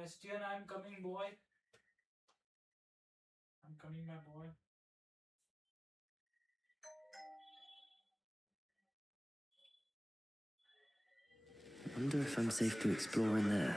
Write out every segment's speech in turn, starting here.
Sebastian, I'm coming, boy. I'm coming, my boy. I wonder if I'm safe to explore in there.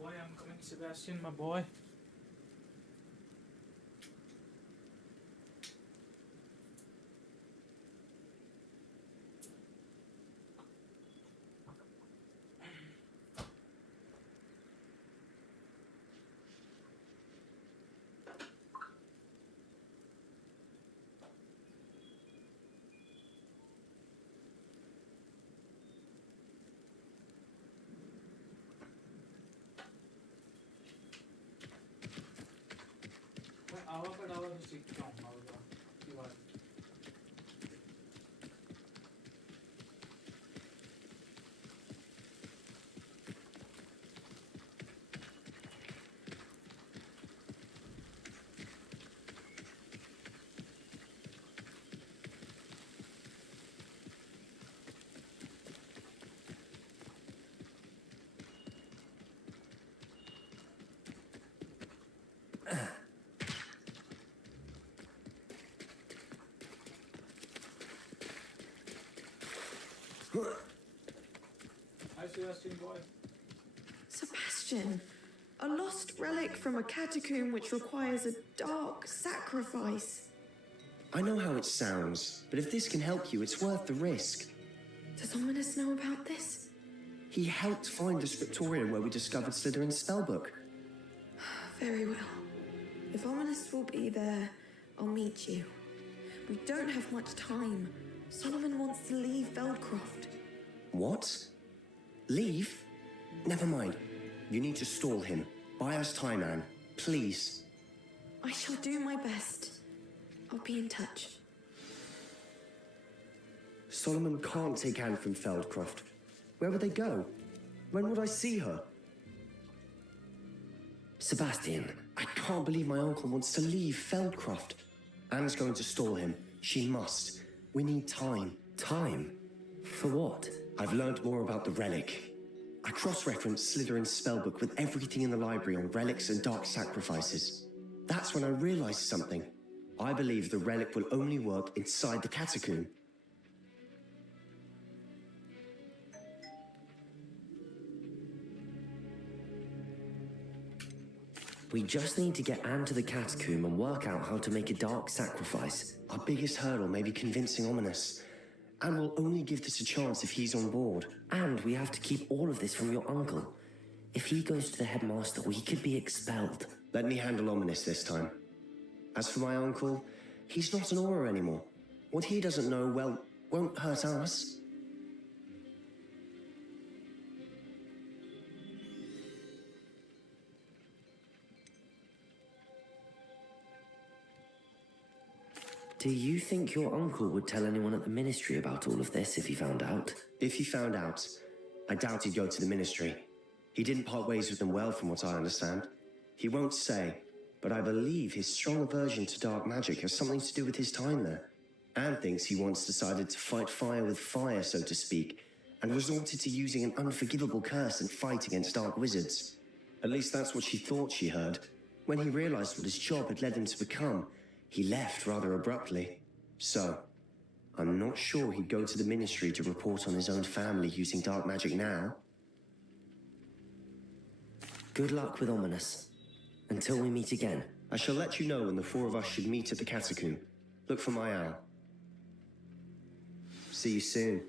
Boy, I'm coming, Sebastian, my boy. आवा पर आवा तो सीखता हूँ आवा की बात Hi, Sebastian, boy. Sebastian, a lost relic from a catacomb which requires a dark sacrifice. I know how it sounds, but if this can help you, it's worth the risk. Does Ominous know about this? He helped find the scriptorium where we discovered Slytherin's spellbook. Very well. If Ominous will be there, I'll meet you. We don't have much time. Solomon wants to leave Veldcroft. What? Leave? Never mind. You need to stall him. Buy us time, Anne. Please. I shall do my best. I'll be in touch. Solomon can't take Anne from Feldcroft. Where would they go? When would I see her? Sebastian, I can't believe my uncle wants to leave Feldcroft. Anne's going to stall him. She must. We need time. Time? For what? I've learned more about the relic. I cross-referenced Slytherin's spellbook with everything in the library on relics and dark sacrifices. That's when I realized something. I believe the relic will only work inside the catacomb. We just need to get Anne to the catacomb and work out how to make a dark sacrifice. Our biggest hurdle may be convincing Ominous. Anne will only give this a chance if he's on board. And we have to keep all of this from your uncle. If he goes to the headmaster, we could be expelled. Let me handle Ominous this time. As for my uncle, he's not an Auror anymore. What he doesn't know, well, won't hurt us. Do you think your uncle would tell anyone at the ministry about all of this if he found out? If he found out, I doubt he'd go to the ministry. He didn't part ways with them well, from what I understand. He won't say, but I believe his strong aversion to dark magic has something to do with his time there. Anne thinks he once decided to fight fire with fire, so to speak, and resorted to using an unforgivable curse in fight against dark wizards. At least that's what she thought she heard. When he realized what his job had led him to become, he left rather abruptly. So, I'm not sure he'd go to the ministry to report on his own family using dark magic now. Good luck with Ominous. Until we meet again. I shall let you know when the four of us should meet at the catacomb. Look for my owl. See you soon.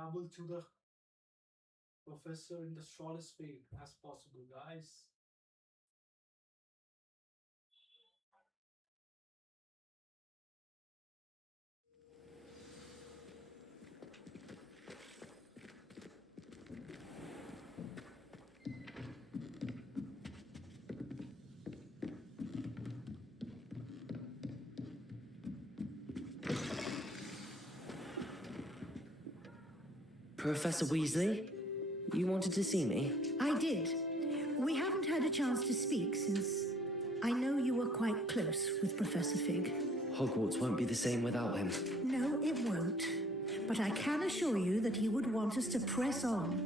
travel to the professor in the shortest way as possible, guys. Professor Weasley, you wanted to see me? I did. We haven't had a chance to speak since I know you were quite close with Professor Fig. Hogwarts won't be the same without him. No, it won't. But I can assure you that he would want us to press on,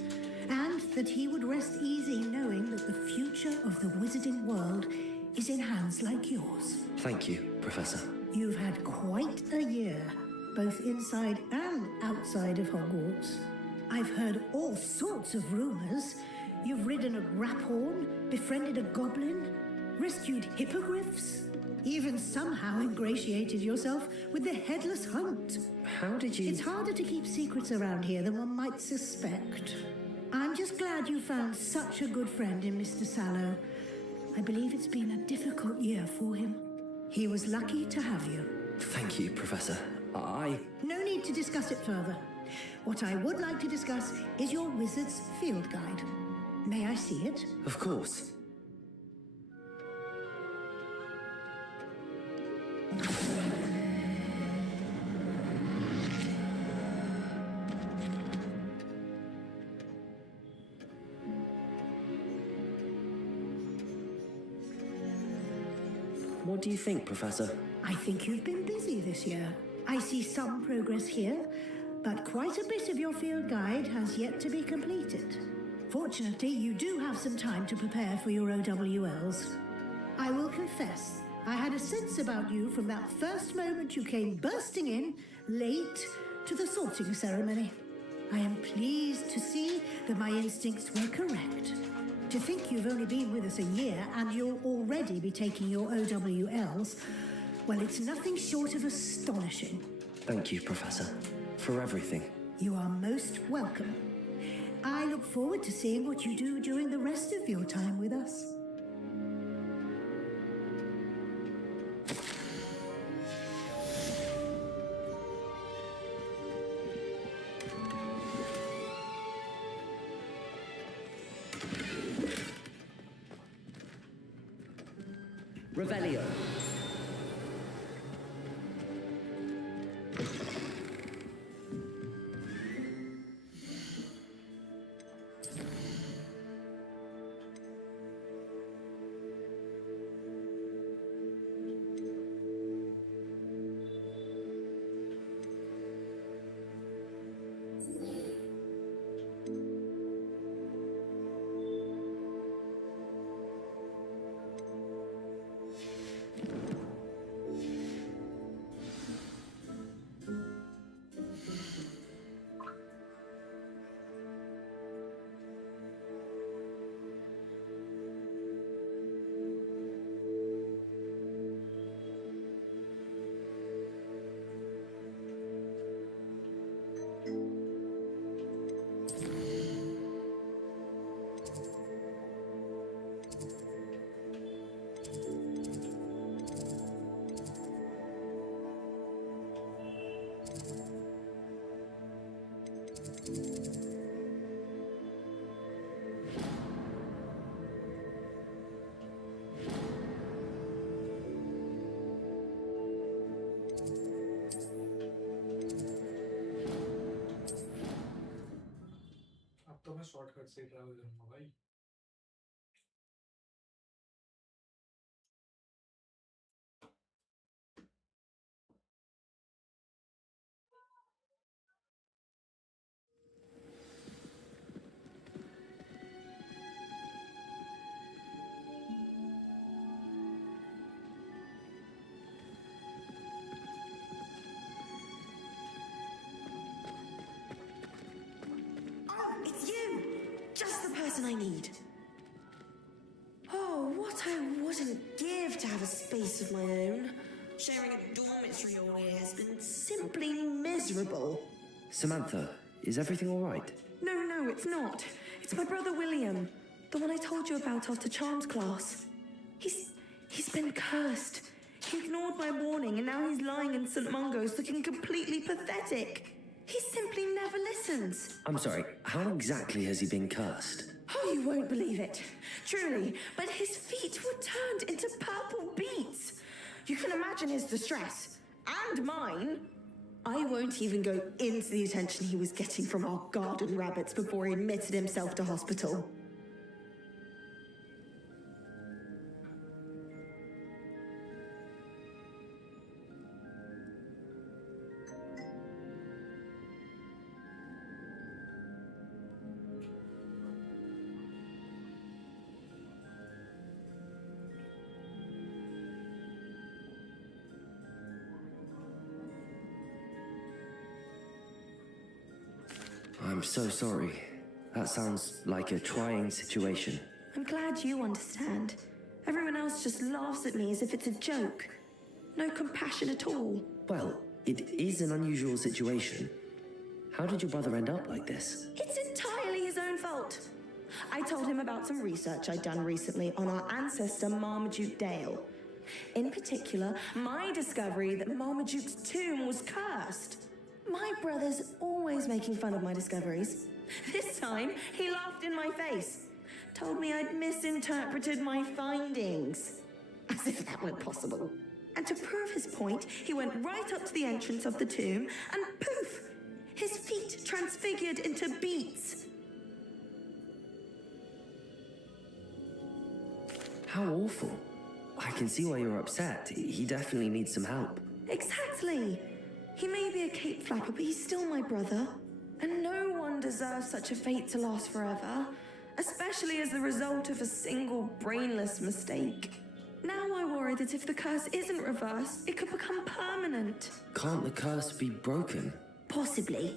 and that he would rest easy knowing that the future of the wizarding world is in hands like yours. Thank you, Professor. You've had quite a year, both inside and outside of Hogwarts. I've heard all sorts of rumors. You've ridden a graphorn, befriended a goblin, rescued hippogriffs, even somehow ingratiated yourself with the headless hunt. How did you... It's harder to keep secrets around here than one might suspect. I'm just glad you found such a good friend in Mr. Sallow. I believe it's been a difficult year for him. He was lucky to have you. Thank you, Professor. No need to discuss it further. What I would like to discuss is your wizard's field guide. May I see it? Of course. What do you think, Professor? I think you've been busy this year. I see some progress here, but quite a bit of your field guide has yet to be completed. Fortunately, you do have some time to prepare for your OWLs. I will confess, I had a sense about you from that first moment you came bursting in, late, to the sorting ceremony. I am pleased to see that my instincts were correct. To think you've only been with us a year and you'll already be taking your OWLs, well, it's nothing short of astonishing. Thank you, Professor, for everything. You are most welcome. I look forward to seeing what you do during the rest of your time with us. Revelio. अब तो मैं shortcut से travel करूंगा भाई. Oh, it's you! Just the person I need. Oh, what I wouldn't give to have a space of my own. Sharing a dormitory all year has been simply miserable. Samantha, Is everything all right? No, it's not. It's my brother William, the one I told you about after Charms class. He's been cursed. He ignored my warning and now he's lying in St. Mungo's looking completely pathetic. He simply never listens. I'm sorry, how exactly has he been cursed? Oh, you won't believe it. Truly, but his feet were turned into purple beets. You can imagine his distress. And mine. I won't even go into the attention he was getting from our garden rabbits before he admitted himself to hospital. I'm so sorry. That sounds like a trying situation. I'm glad you understand. Everyone else just laughs at me as if it's a joke. No compassion at all. Well, it is an unusual situation. How did your brother end up like this? It's entirely his own fault. I told him about some research I'd done recently on our ancestor Marmaduke Dale. In particular, my discovery that Marmaduke's tomb was cursed. My brother's always making fun of my discoveries. This time, he laughed in my face. Told me I'd misinterpreted my findings. As if that were possible. And to prove his point, he went right up to the entrance of the tomb and poof! His feet transfigured into beets. How awful. I can see why you're upset. He definitely needs some help. Exactly. He may be a cape flapper, but he's still my brother. And no one deserves such a fate to last forever, especially as the result of a single brainless mistake. Now I worry that if the curse isn't reversed, it could become permanent. Can't the curse be broken? Possibly.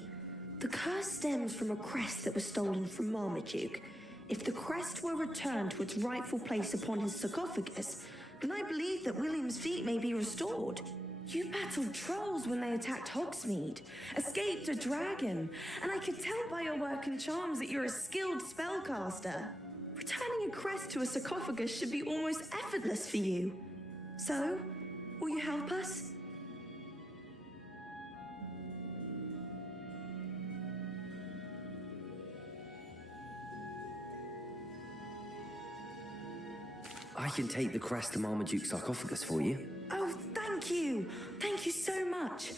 The curse stems from a crest that was stolen from Marmaduke. If the crest were returned to its rightful place upon his sarcophagus, then I believe that William's feet may be restored. You battled trolls when they attacked Hogsmeade, escaped a dragon, and I could tell by your work and charms that you're a skilled spellcaster. Returning a crest to a sarcophagus should be almost effortless for you. So, will you help us? I can take the crest to Marmaduke's sarcophagus for you. Oh, thank you! Thank you so much!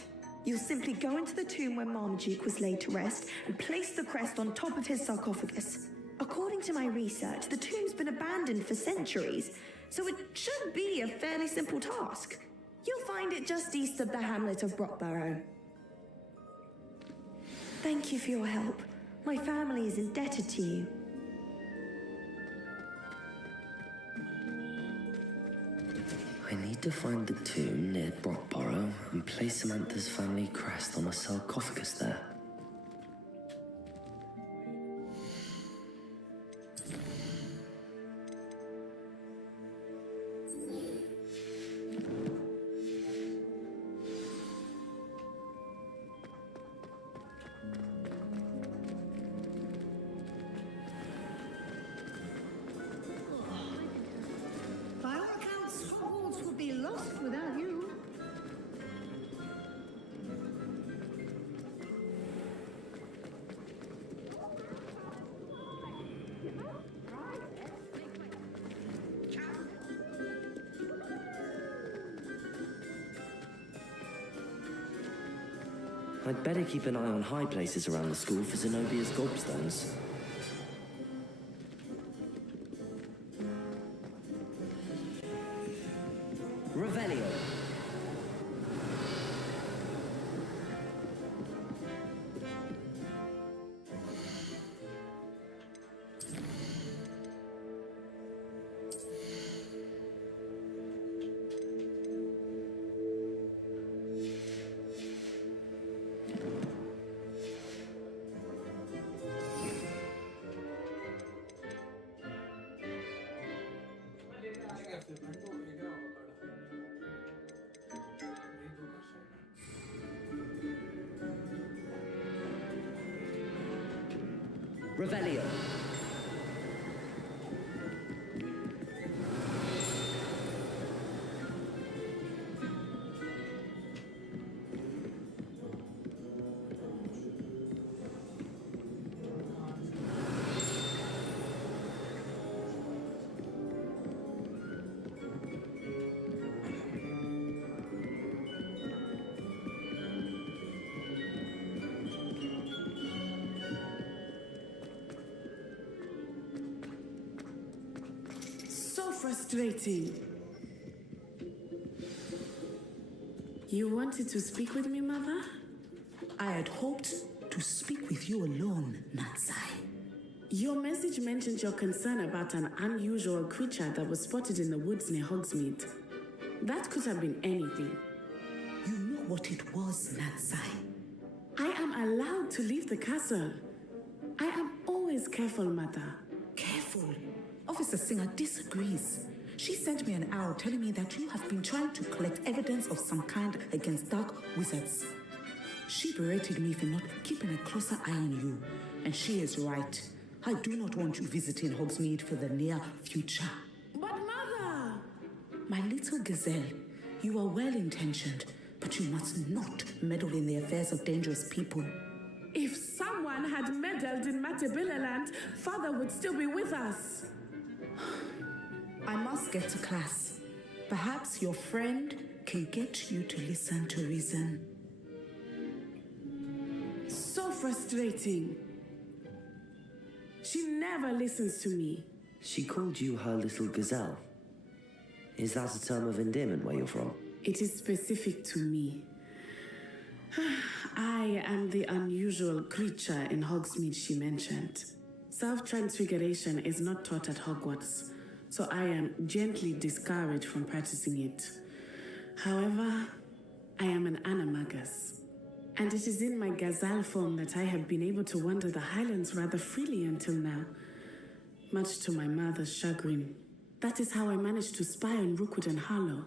You'll simply go into the tomb where Marmaduke was laid to rest and place the crest on top of his sarcophagus. According to my research, the tomb's been abandoned for centuries, so it should be a fairly simple task. You'll find it just east of the hamlet of Brockborough. Thank you for your help. My family is indebted to you. I need to find the tomb near Brockborough and place Samantha's family crest on a sarcophagus there. By all accounts, Hogwarts would be lost without you. I'd better keep an eye on high places around the school for Zenobia's gobstones. Revelio. Revelio. So frustrating. You wanted to speak with me, Mother? I had hoped to speak with you alone, Natsai. Your message mentioned your concern about an unusual creature that was spotted in the woods near Hogsmeade. That could have been anything. You know what it was, Natsai. I am allowed to leave the castle. I am always careful, Mother. Careful. Officer Singer disagrees. She sent me an owl telling me that you have been trying to collect evidence of some kind against dark wizards. She berated me for not keeping a closer eye on you, and she is right. I do not want you visiting Hogsmeade for the near future. But Mother! My little gazelle, you are well-intentioned, but you must not meddle in the affairs of dangerous people. If someone had meddled in Matabeleland, Father would still be with us. I must get to class. Perhaps your friend can get you to listen to reason. So frustrating. She never listens to me. She called you her little gazelle. Is that a term of endearment where you're from? It is specific to me. I am the unusual creature in Hogsmeade she mentioned. Self-transfiguration is not taught at Hogwarts, so I am gently discouraged from practicing it. However, I am an animagus, and it is in my gazelle form that I have been able to wander the Highlands rather freely until now, much to my mother's chagrin. That is how I managed to spy on Rookwood and Harlow.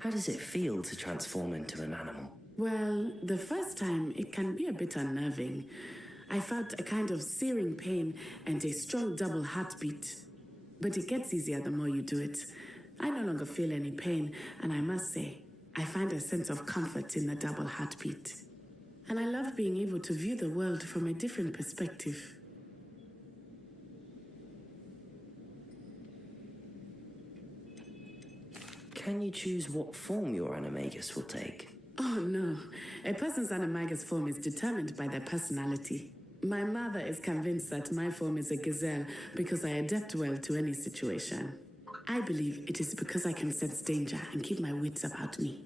How does it feel to transform into an animal? Well, the first time it can be a bit unnerving. I felt a kind of searing pain and a strong double heartbeat. But it gets easier the more you do it. I no longer feel any pain, and I must say, I find a sense of comfort in the double heartbeat. And I love being able to view the world from a different perspective. Can you choose what form your animagus will take? Oh no, a person's animagus form is determined by their personality. My mother is convinced that my form is a gazelle because I adapt well to any situation. I believe it is because I can sense danger and keep my wits about me.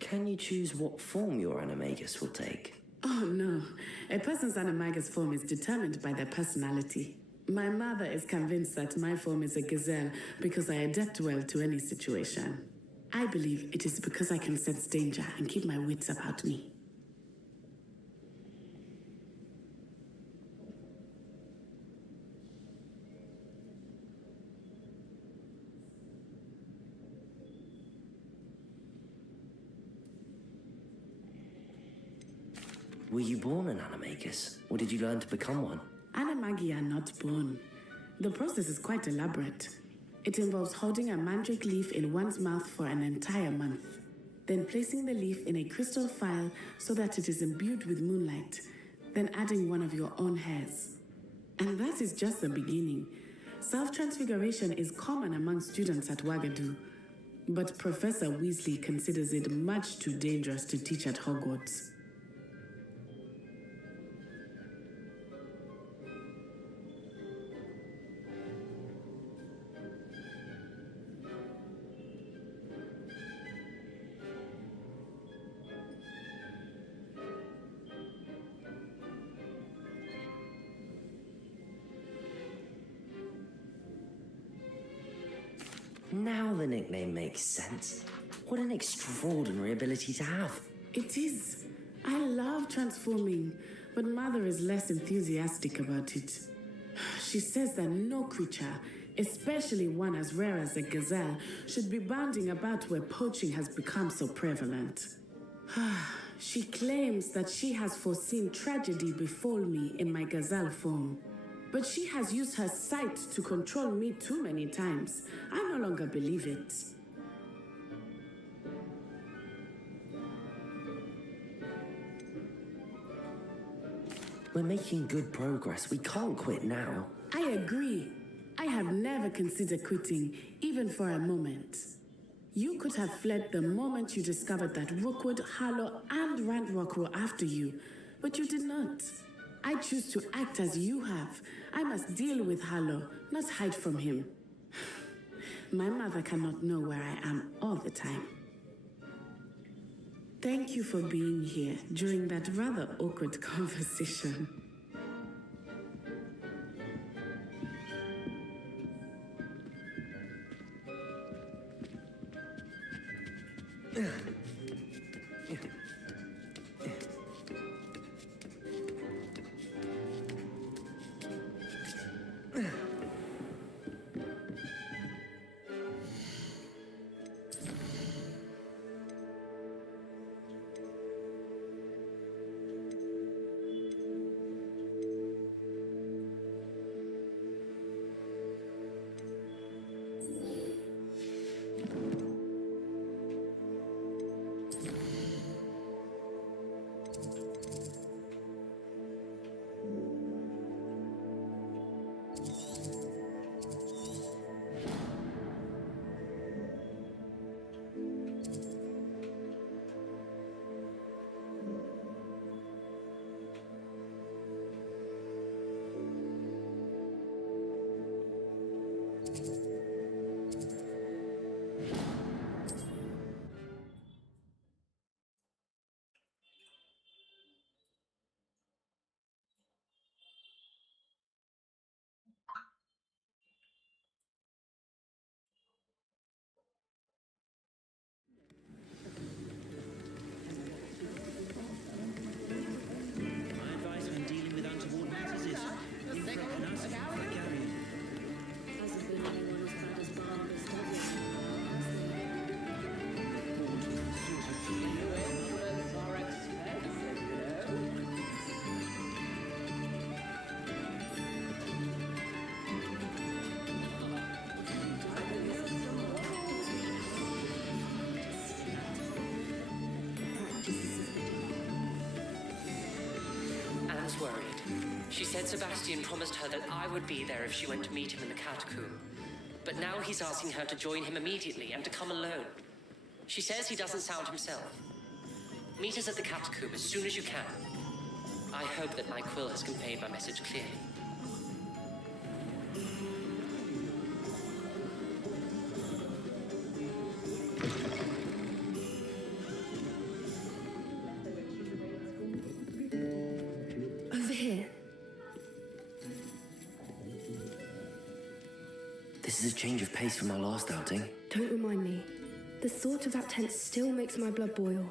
Can you choose what form your animagus will take? Oh no, a person's animagus form is determined by their personality. My mother is convinced that my form is a gazelle because I adapt well to any situation. I believe it is because I can sense danger and keep my wits about me. Were you born an animagus, or did you learn to become one? Animagi are not born. The process is quite elaborate. It involves holding a mandrake leaf in one's mouth for an entire month, then placing the leaf in a crystal phial so that it is imbued with moonlight, then adding one of your own hairs. And that is just the beginning. Self-transfiguration is common among students at Wagadu, but Professor Weasley considers it much too dangerous to teach at Hogwarts. Now the nickname makes sense. What an extraordinary ability to have. It is. I love transforming, but Mother is less enthusiastic about it. She says that no creature, especially one as rare as a gazelle, should be bounding about where poaching has become so prevalent. She claims that she has foreseen tragedy befall me in my gazelle form. But she has used her sight to control me too many times. I no longer believe it. We're making good progress. We can't quit now. I agree. I have never considered quitting, even for a moment. You could have fled the moment you discovered that Rookwood, Harlow, and Ranrock were after you, but you did not. I choose to act as you have. I must deal with Harlow, not hide from him. My mother cannot know where I am all the time. Thank you for being here during that rather awkward conversation. My advice when dealing with untoward matters is recognize and carry it. Hasn't been anyone as bad as Barnabas, has it? Anne's worried. She said Sebastian promised her that I would be there if she went to meet him in the catacomb. But now he's asking her to join him immediately and to come alone. She says he doesn't sound himself. Meet us at the catacomb as soon as you can. I hope that my quill has conveyed my message clearly. Over here. This is a change of pace from our last outing. Don't remind me. The thought of that tent still makes my blood boil.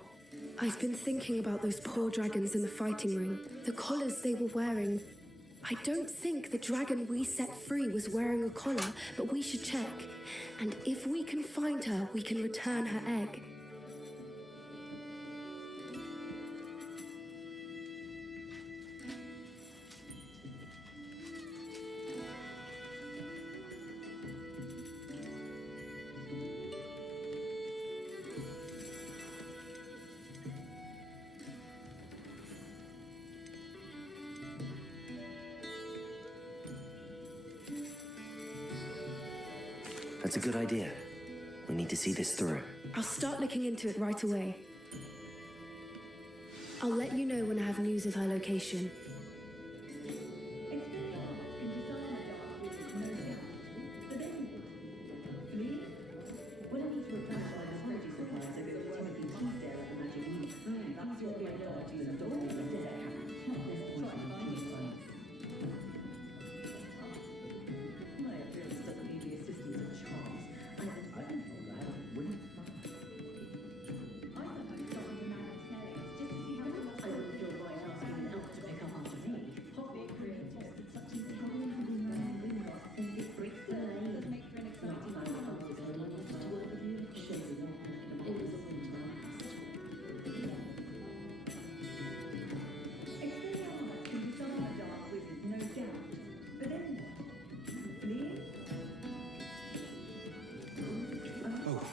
I've been thinking about those poor dragons in the fighting ring, the collars they were wearing. I don't think the dragon we set free was wearing a collar, but we should check. And if we can find her, we can return her egg. That's a good idea. We need to see this through. I'll start looking into it right away. I'll let you know when I have news of her location.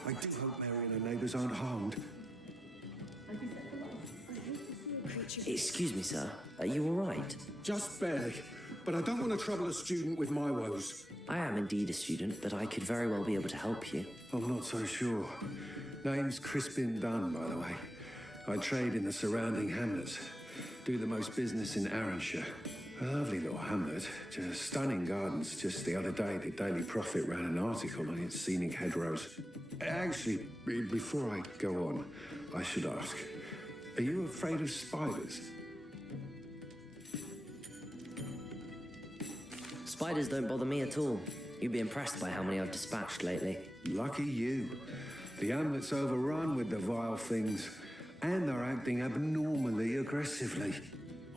I do hope Mary and her neighbours aren't harmed. Excuse me, sir. Are you all right? Just barely. But I don't want to trouble a student with my woes. I am indeed a student, but I could very well be able to help you. I'm not so sure. Name's Crispin Dunn, by the way. I trade in the surrounding hamlets. Do the most business in Arranshire. A lovely little hamlet. Just stunning gardens. Just the other day, the Daily Prophet ran an article on its scenic hedgerows. Actually, before I go on, I should ask, are you afraid of spiders? Spiders don't bother me at all. You'd be impressed by how many I've dispatched lately. Lucky you. The hamlet's overrun with the vile things, and they're acting abnormally aggressively.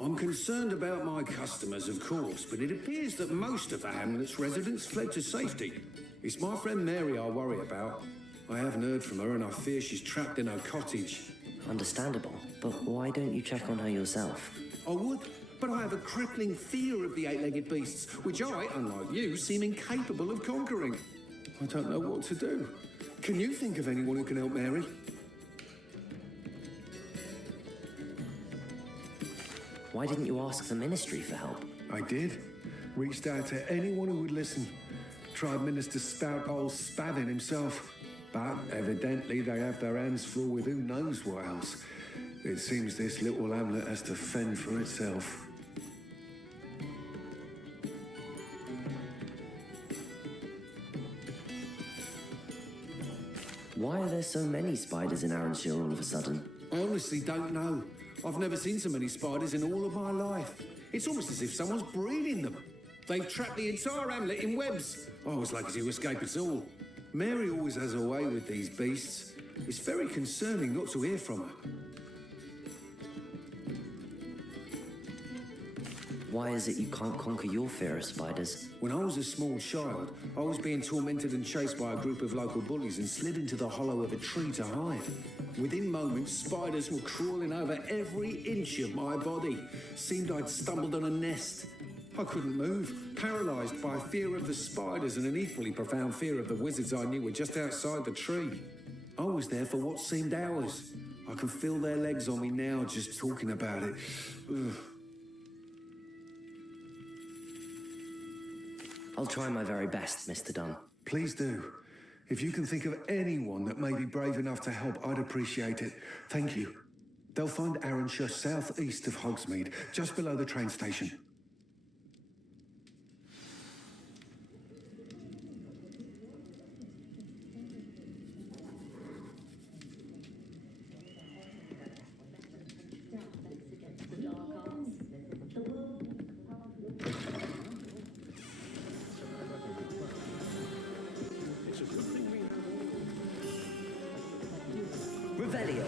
I'm concerned about my customers, of course, but it appears that most of the hamlet's residents fled to safety. It's my friend Mary I worry about. I haven't heard from her, and I fear she's trapped in her cottage. Understandable, but why don't you check on her yourself? I would, but I have a crippling fear of the eight-legged beasts, which I, unlike you, seem incapable of conquering. I don't know what to do. Can you think of anyone who can help Mary? Why didn't you ask the ministry for help? I did. Reached out to anyone who would listen. Tried Minister Stout old Spavin himself. But evidently they have their hands full with who knows what else. It seems this little hamlet has to fend for itself. Why are there so many spiders in Arranshire all of a sudden? I honestly don't know. I've never seen so many spiders in all of my life. It's almost as if someone's breeding them. They've trapped the entire hamlet in webs. I was lucky to escape it all. Mary always has a way with these beasts. It's very concerning not to hear from her. Why is it you can't conquer your fear of spiders? When I was a small child, I was being tormented and chased by a group of local bullies and slid into the hollow of a tree to hide. Within moments, spiders were crawling over every inch of my body. Seemed I'd stumbled on a nest. I couldn't move, paralysed by fear of the spiders and an equally profound fear of the wizards I knew were just outside the tree. I was there for what seemed hours. I can feel their legs on me now just talking about it. Ugh. I'll try my very best, Mr. Dunn. Please do. If you can think of anyone that may be brave enough to help, I'd appreciate it. Thank you. They'll find Arranshire southeast of Hogsmeade, just below the train station. Revelio.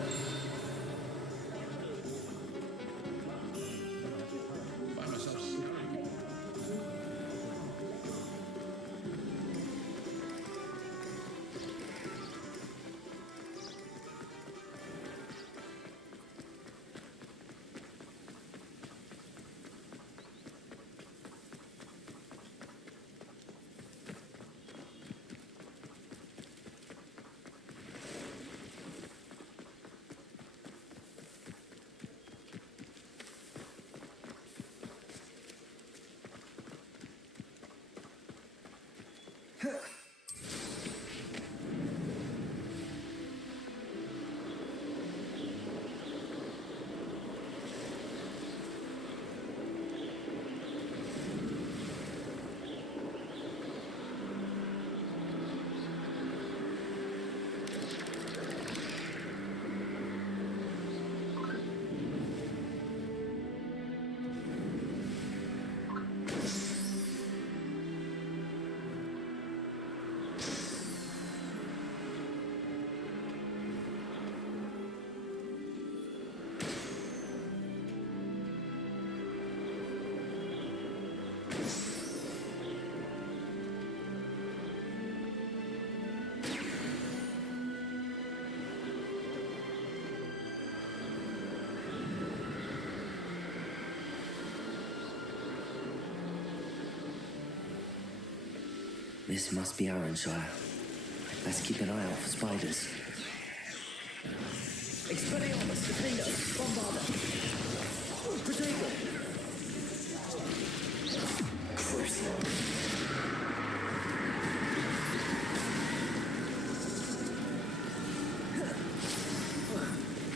This must be Arranshire. I'd Let's keep an eye out for spiders. Expelliarmus, Defender, Bombarder. Potato. Crucial.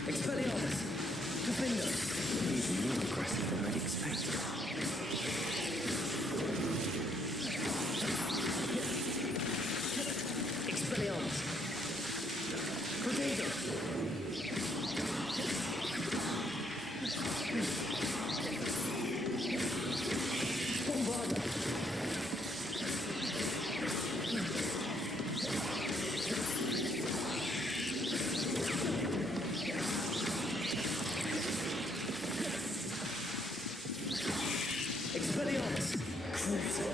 Expelliarmus, Defender. Even more aggressive than I'd expected. Expelliarmus. Potato. Bombarder. Expelliarmus. Cruiser.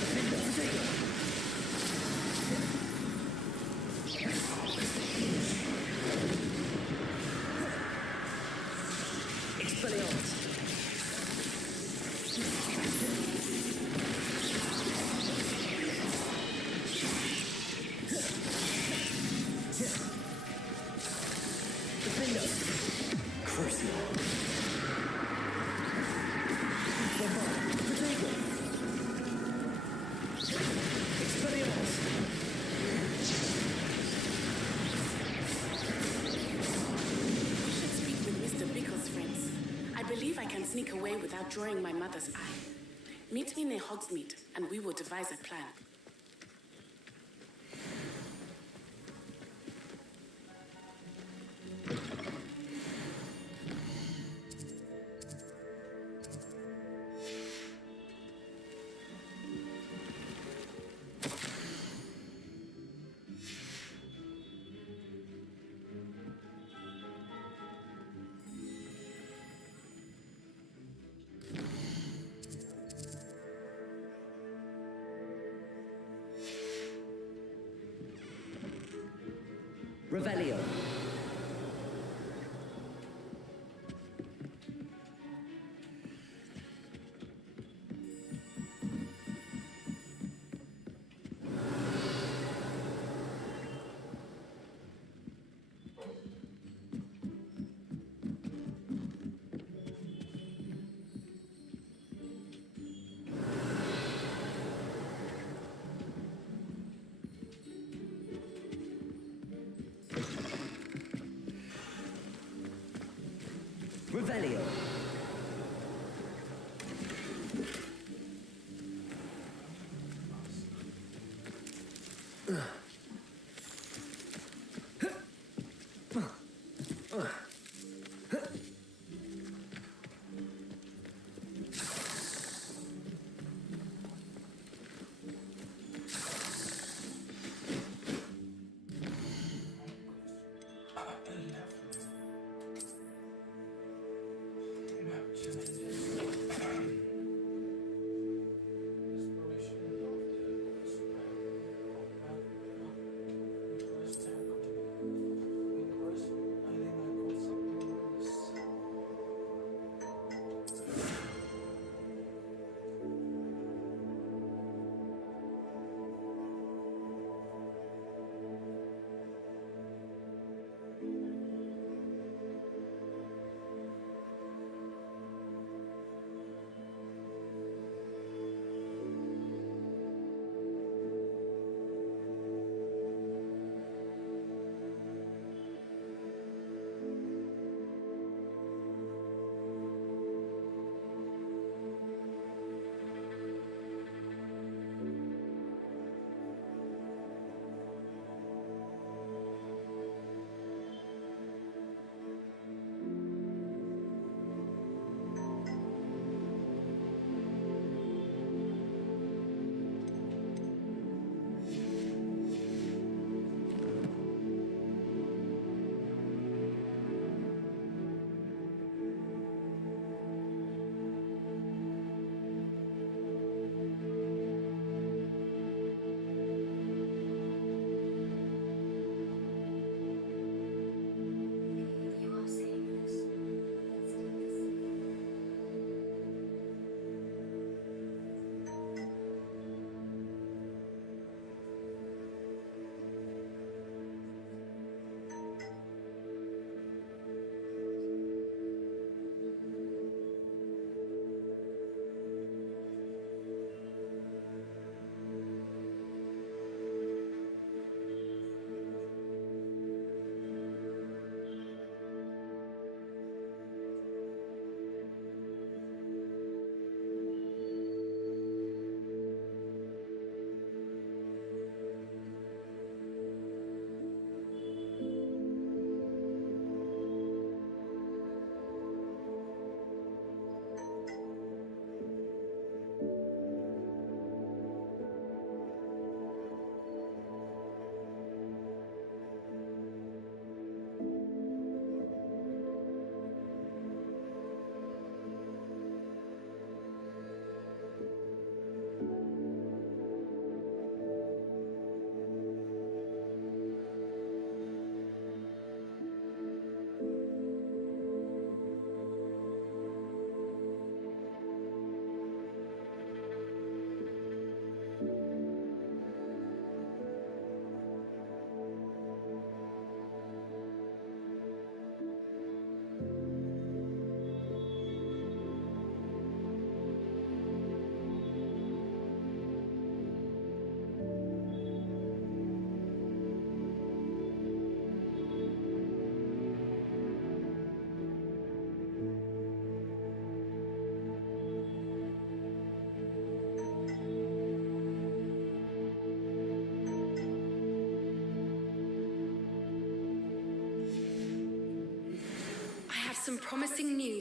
Defender. Potato. Expelliarmus. Defender. Crucial. Bombard. Potato. Expelliarmus. You should speak with Mr. Bickle's friends. I believe I can sneak away without drawing my mother's eye. Meet me near Hogsmeade, and we will devise a plan. Revelio. Revelio.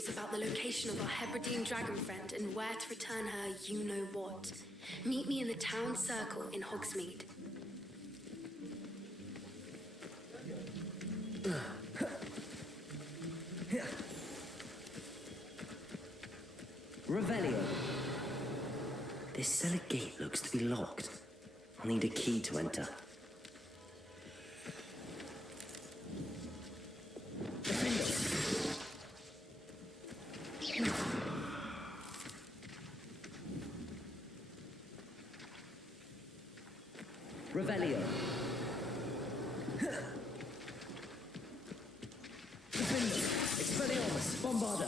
news about the location of our Hebridean dragon friend and where to return her you-know-what. Meet me in the town circle in Hogsmeade. Revelio. This cellar gate looks to be locked. I'll need a key to enter. Revelio. Expelliarmus, Bombarda.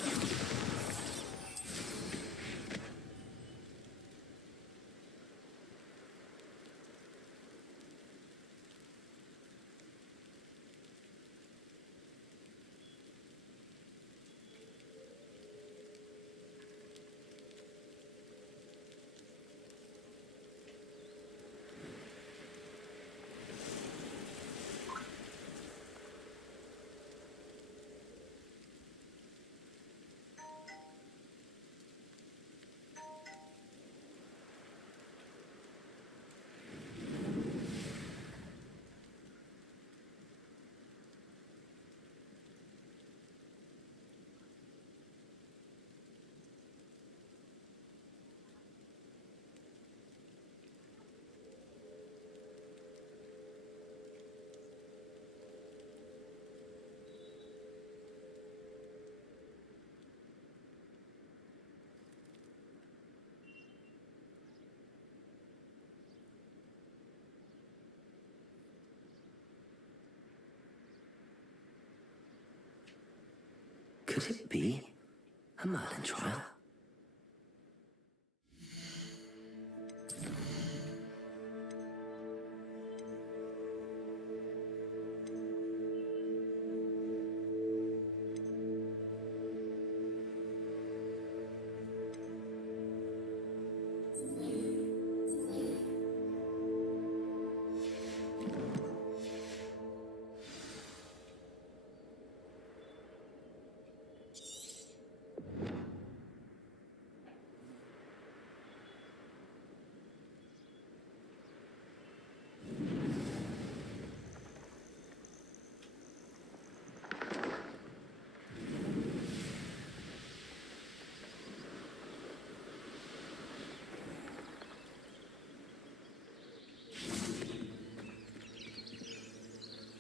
Could it be a Merlin trial?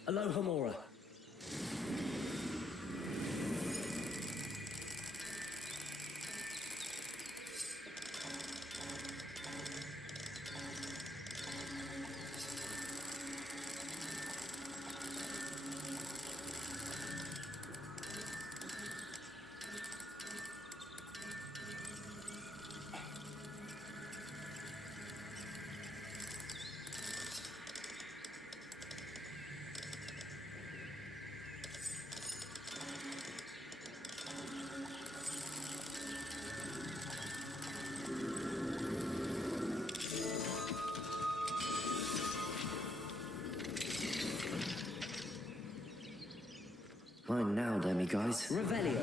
Aloha Mora. Mine now, guys. Revelio.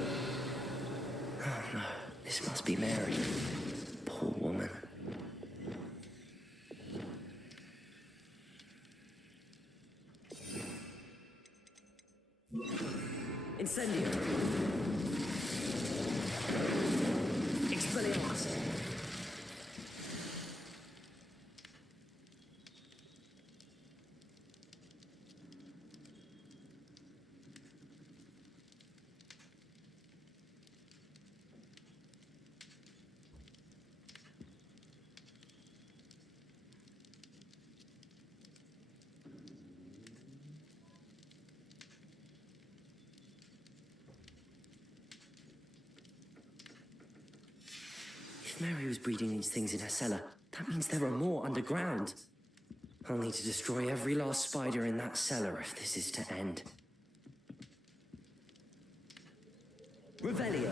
Oh no, this must be Mary. Poor woman. Incendio. Expelliarmus. If Mary was breeding these things in her cellar, that means there are more underground. I'll need to destroy every last spider in that cellar if this is to end. Revelio.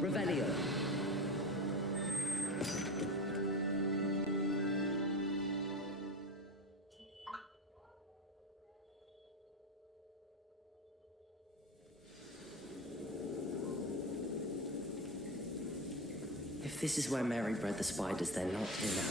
Revelio. If this is where Mary bred the spiders, they're not here now.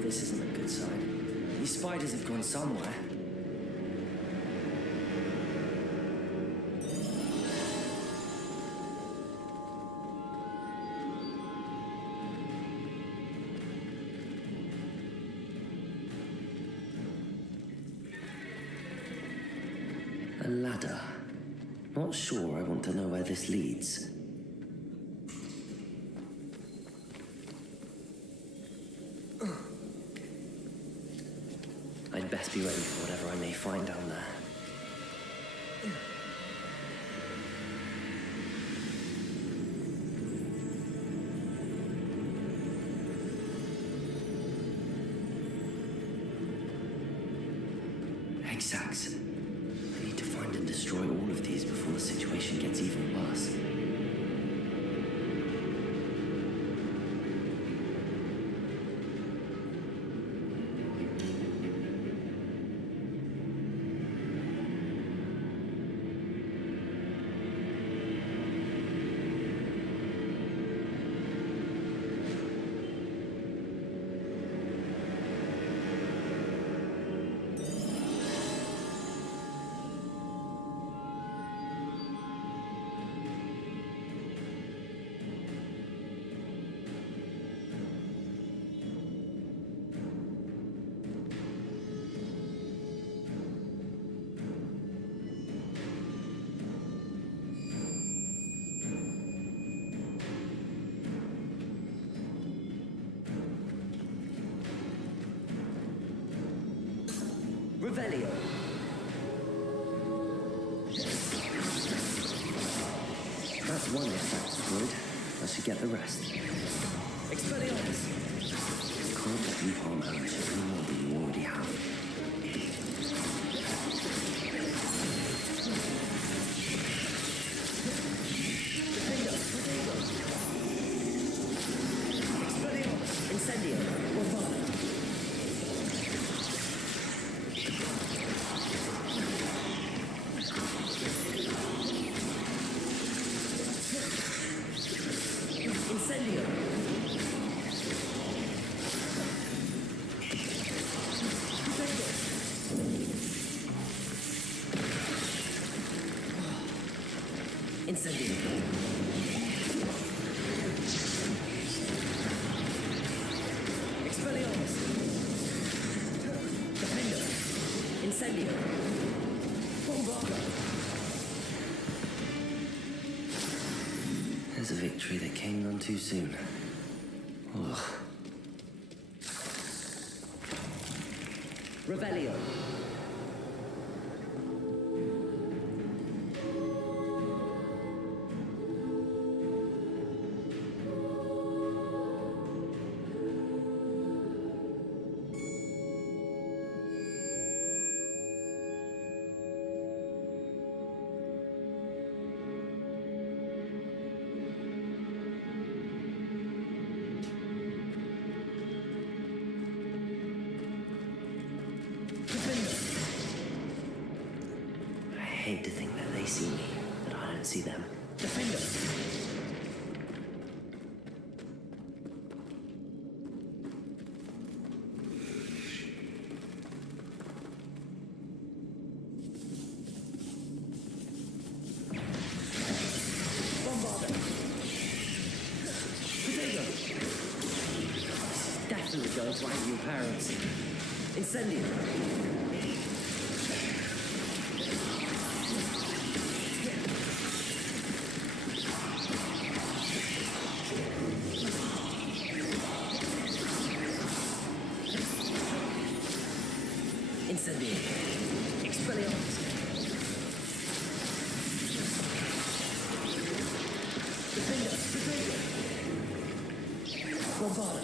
This isn't a good sign. These spiders have gone somewhere. A ladder. Not sure I want to know where this leads. I'd best be ready for whatever I may find down there. Exact. I need to find and destroy all of these before the situation gets even worse. Revelio. That's one effect destroyed. I should get the rest. Expelliarmus! Can't let you harm Alice any more than you already have. Expelliarmus! Incendio! Revolver! Incendio! Incendio! Expelliarmus! Defender! Incendio! Bombarda! There's a victory that came none too soon. Ugh. Revelio. I hate to think that they see me, but I don't see them. Defender! Bombarda! Potato! definitely going to anger your parents. Incendio. Incendio. Expelliarmus. Defender. Defender. Bombarda.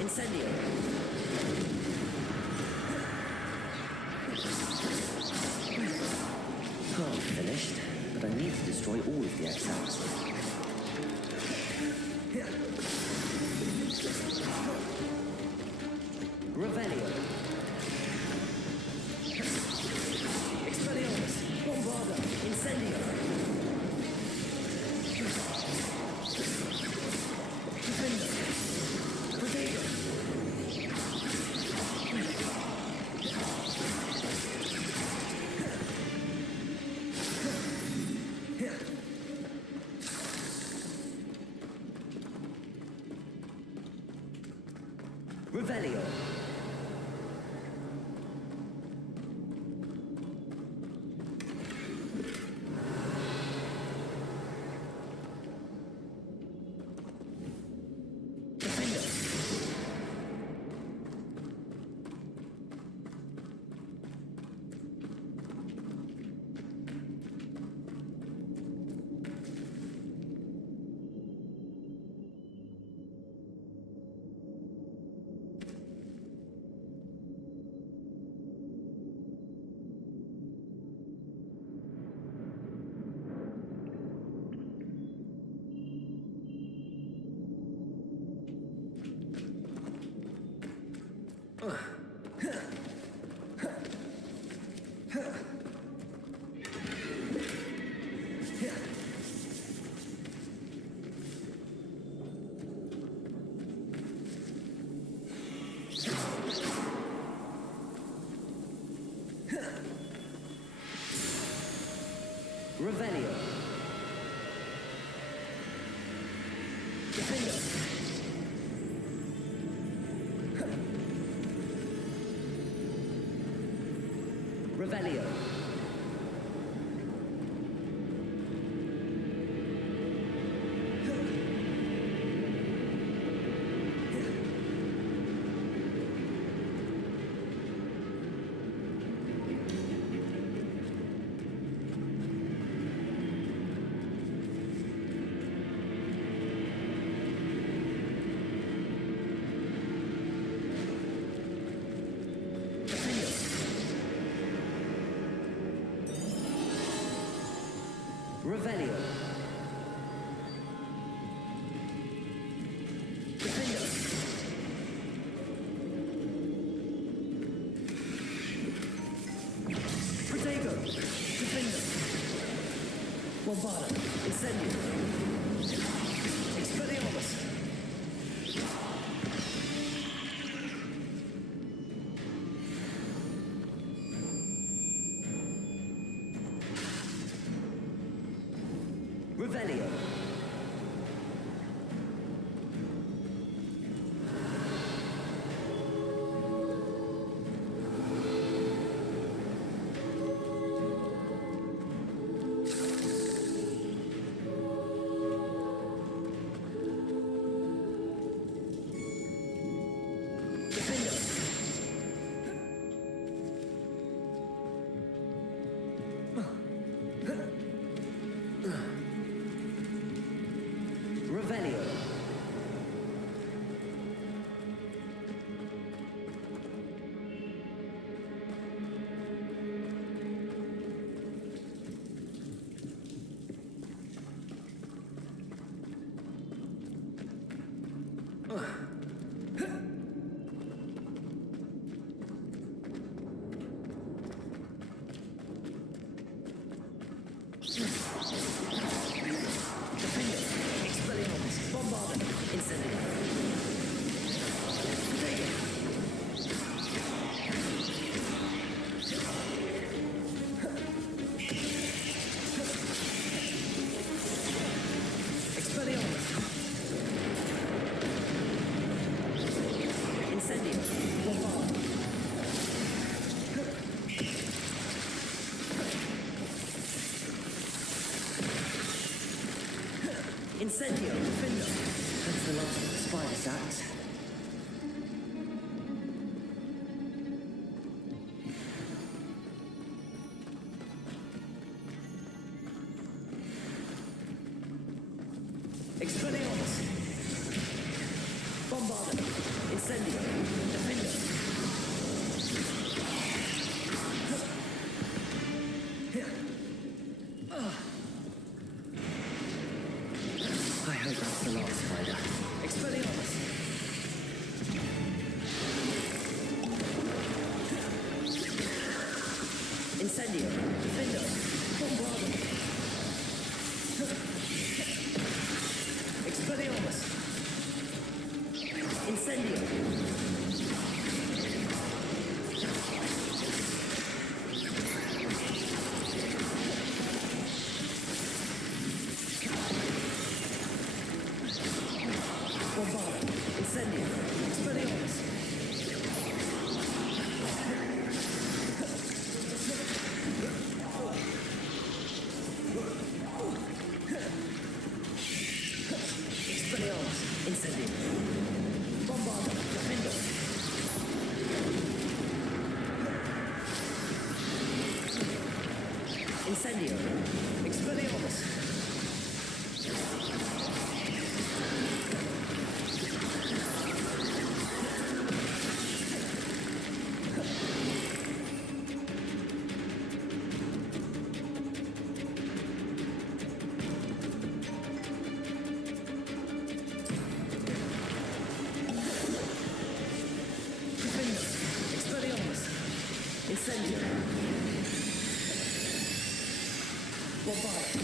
Incendio. Oh, finished. But I need to destroy all of the exiles. Revelio. Expelliarmus. Bombarda. Incendio. Defender. Protego. Revelio. Revelio. Defender. Revelio. Revelio. Defender. Protego. Defender. Bombarda. Incendio. Expelliarmus. Revelio. Revelio. Incendio, Defender. That's the last of the spider sacks. Expelliarmus. Bombarder. Incendio. Defender. I hope that's the last spider. Expelliarmus. Incendio. Defender. Bombarder. Expelliarmus. Incendio. Bombarder. Incendio. Expelliarmus. Expelliarmus. Incendio. Bombarder. Defender. Incendio. Expelliarmus. Expelliarmus. Incendio. Bombarder.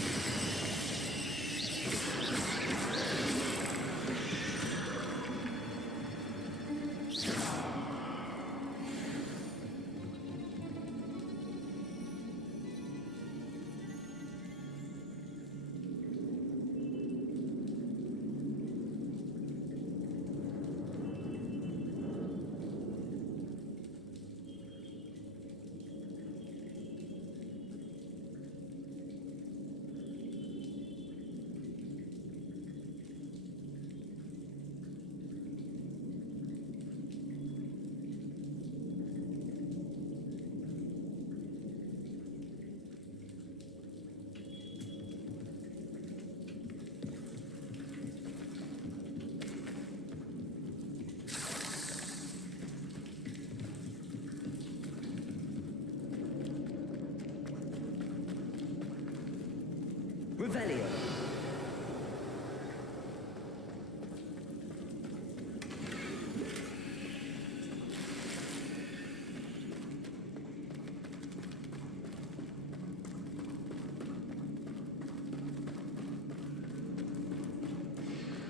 Revelio.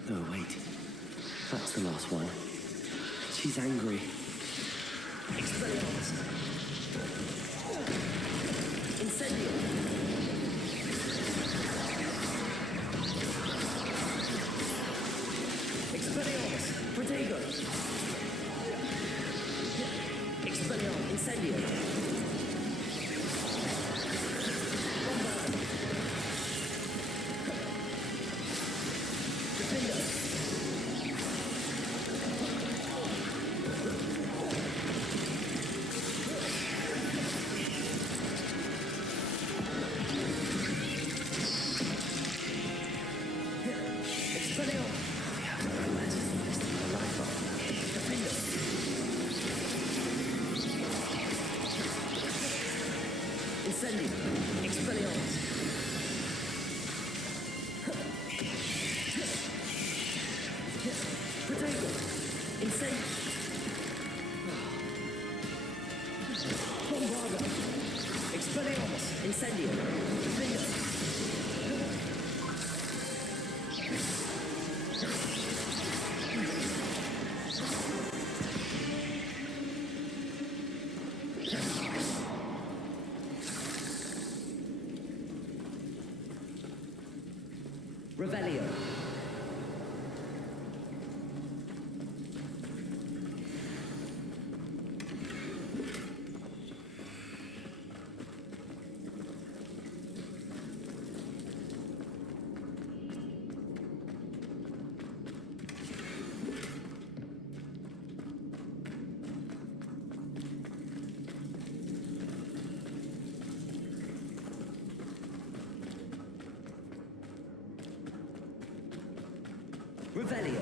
No, wait. That's the last one. She's angry. Expelliarmus. Incendio. Expelliarmus. Protego. Expelliarmus. Incendio. Bombarder. Defender. Expelliarmus. Incendio. Expelliarmus. Protego. Incendio. Bombarder. Expelliarmus. Incendio. Defender. Revelio. Revelio.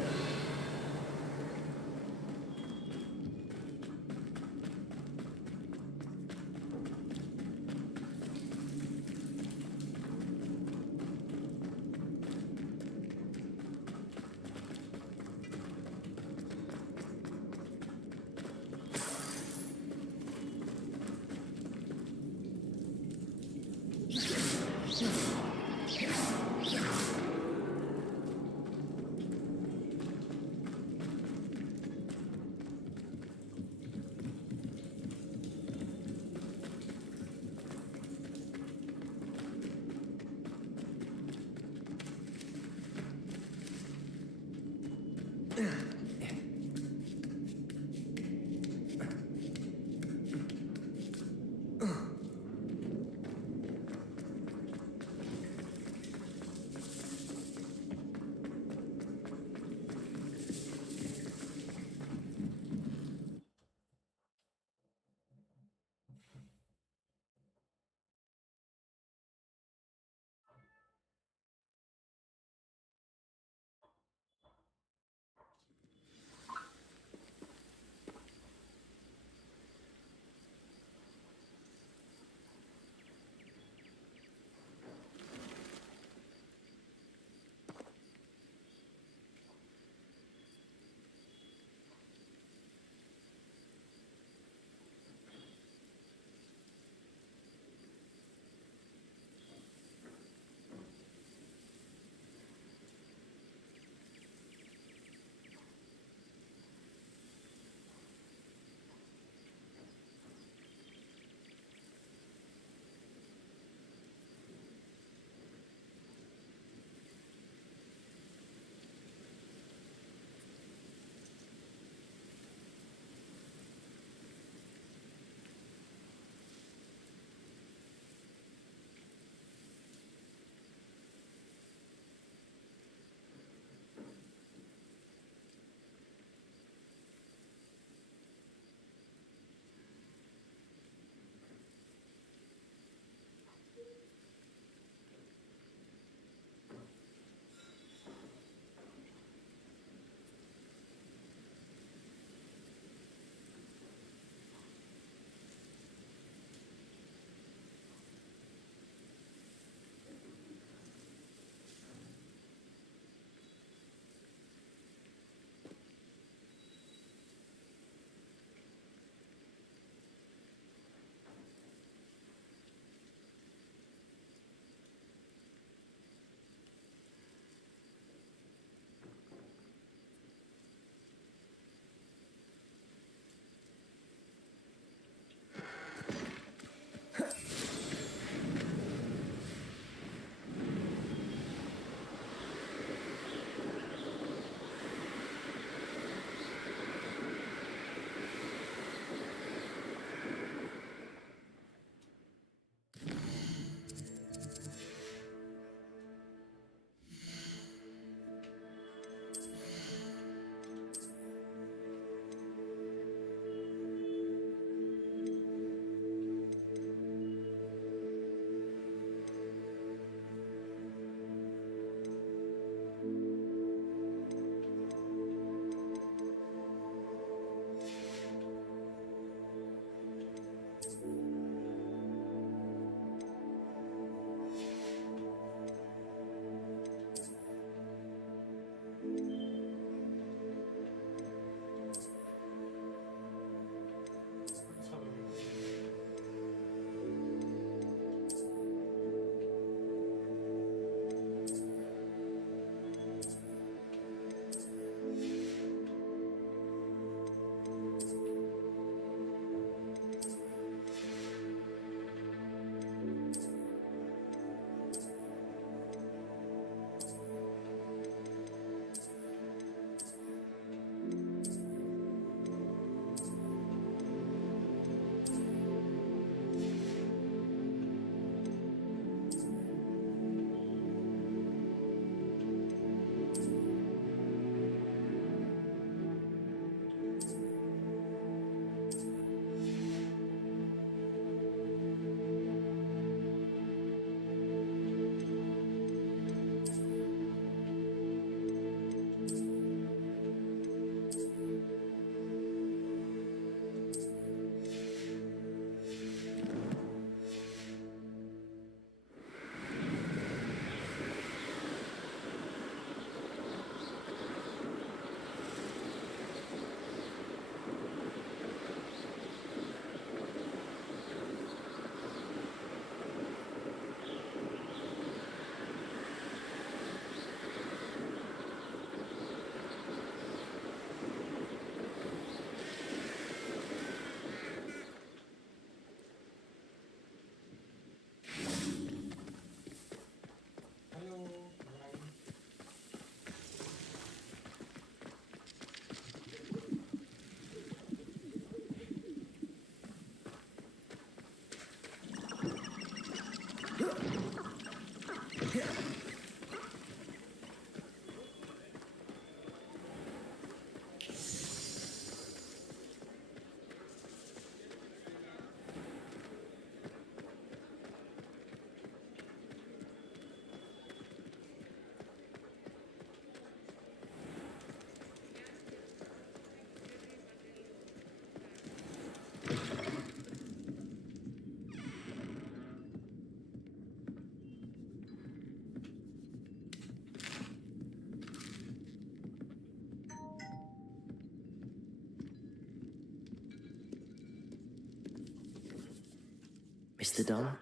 Mr. Dunn,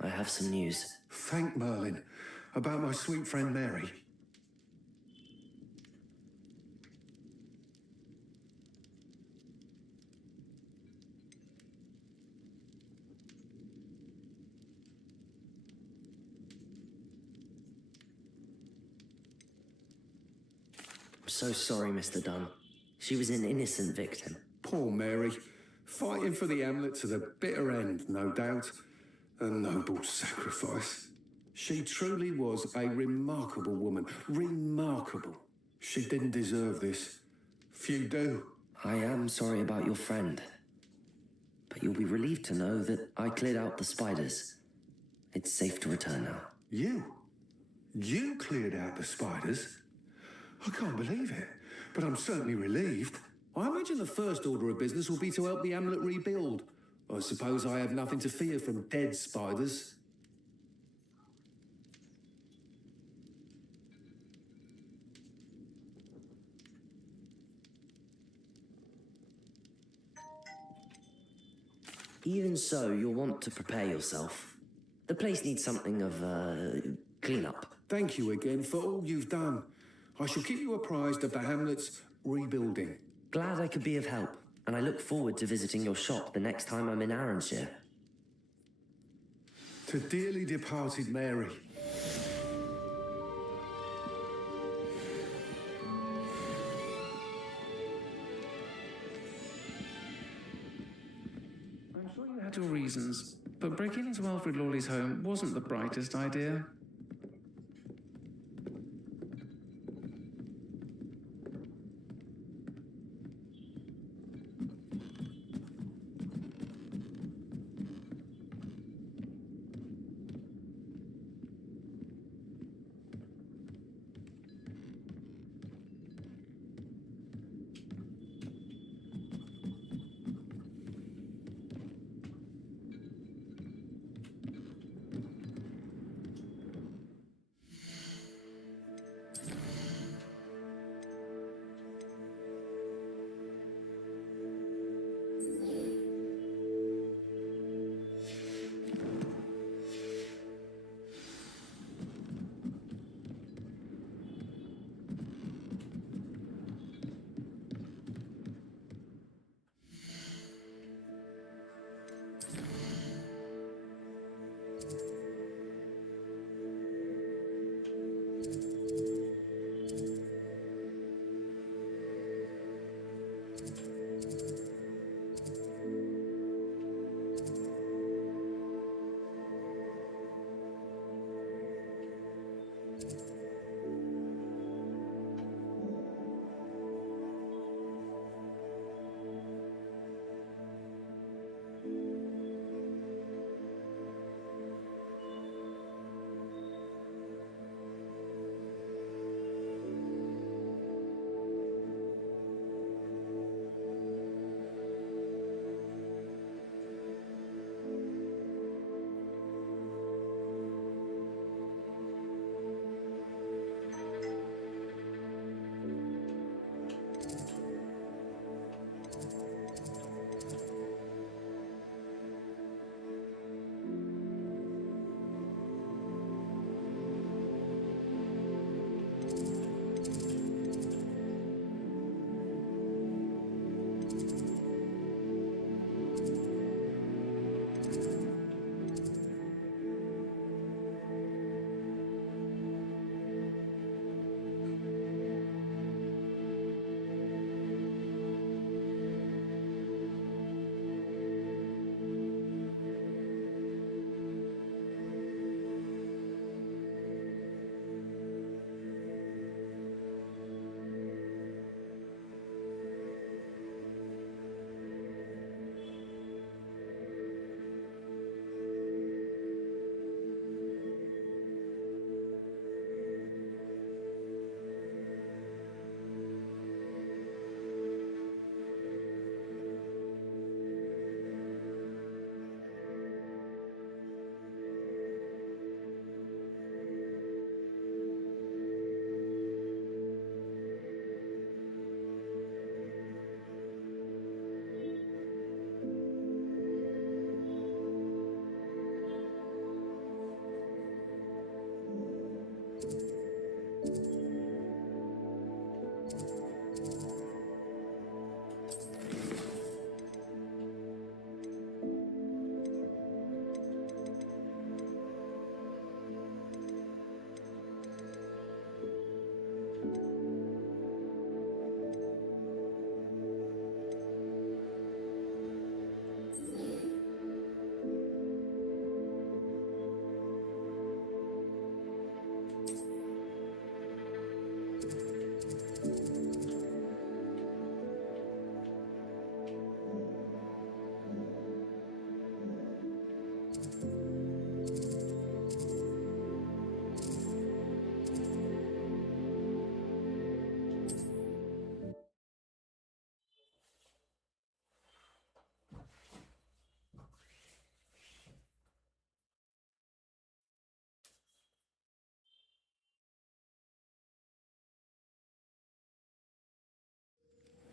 I have some news. Thank Merlin. About my sweet friend Mary. I'm so sorry, Mr. Dunn. She was an innocent victim. Poor Mary. Fighting for the Hamlet to the bitter end, no doubt. A noble sacrifice. She truly was a remarkable woman. Remarkable. She didn't deserve this. Few do. I am sorry about your friend. But you'll be relieved to know that I cleared out the spiders. It's safe to return now. You? You cleared out the spiders? I can't believe it, but I'm certainly relieved. I imagine the first order of business will be to help the Hamlet rebuild. I suppose I have nothing to fear from dead spiders. Even so, you'll want to prepare yourself. The place needs something of, clean-up. Thank you again for all you've done. I shall keep you apprised of the Hamlet's rebuilding. Glad I could be of help, and I look forward to visiting your shop the next time I'm in Arranshire. To dearly departed Mary. I'm sure you had your reasons, but breaking into Alfred Lawley's home wasn't the brightest idea.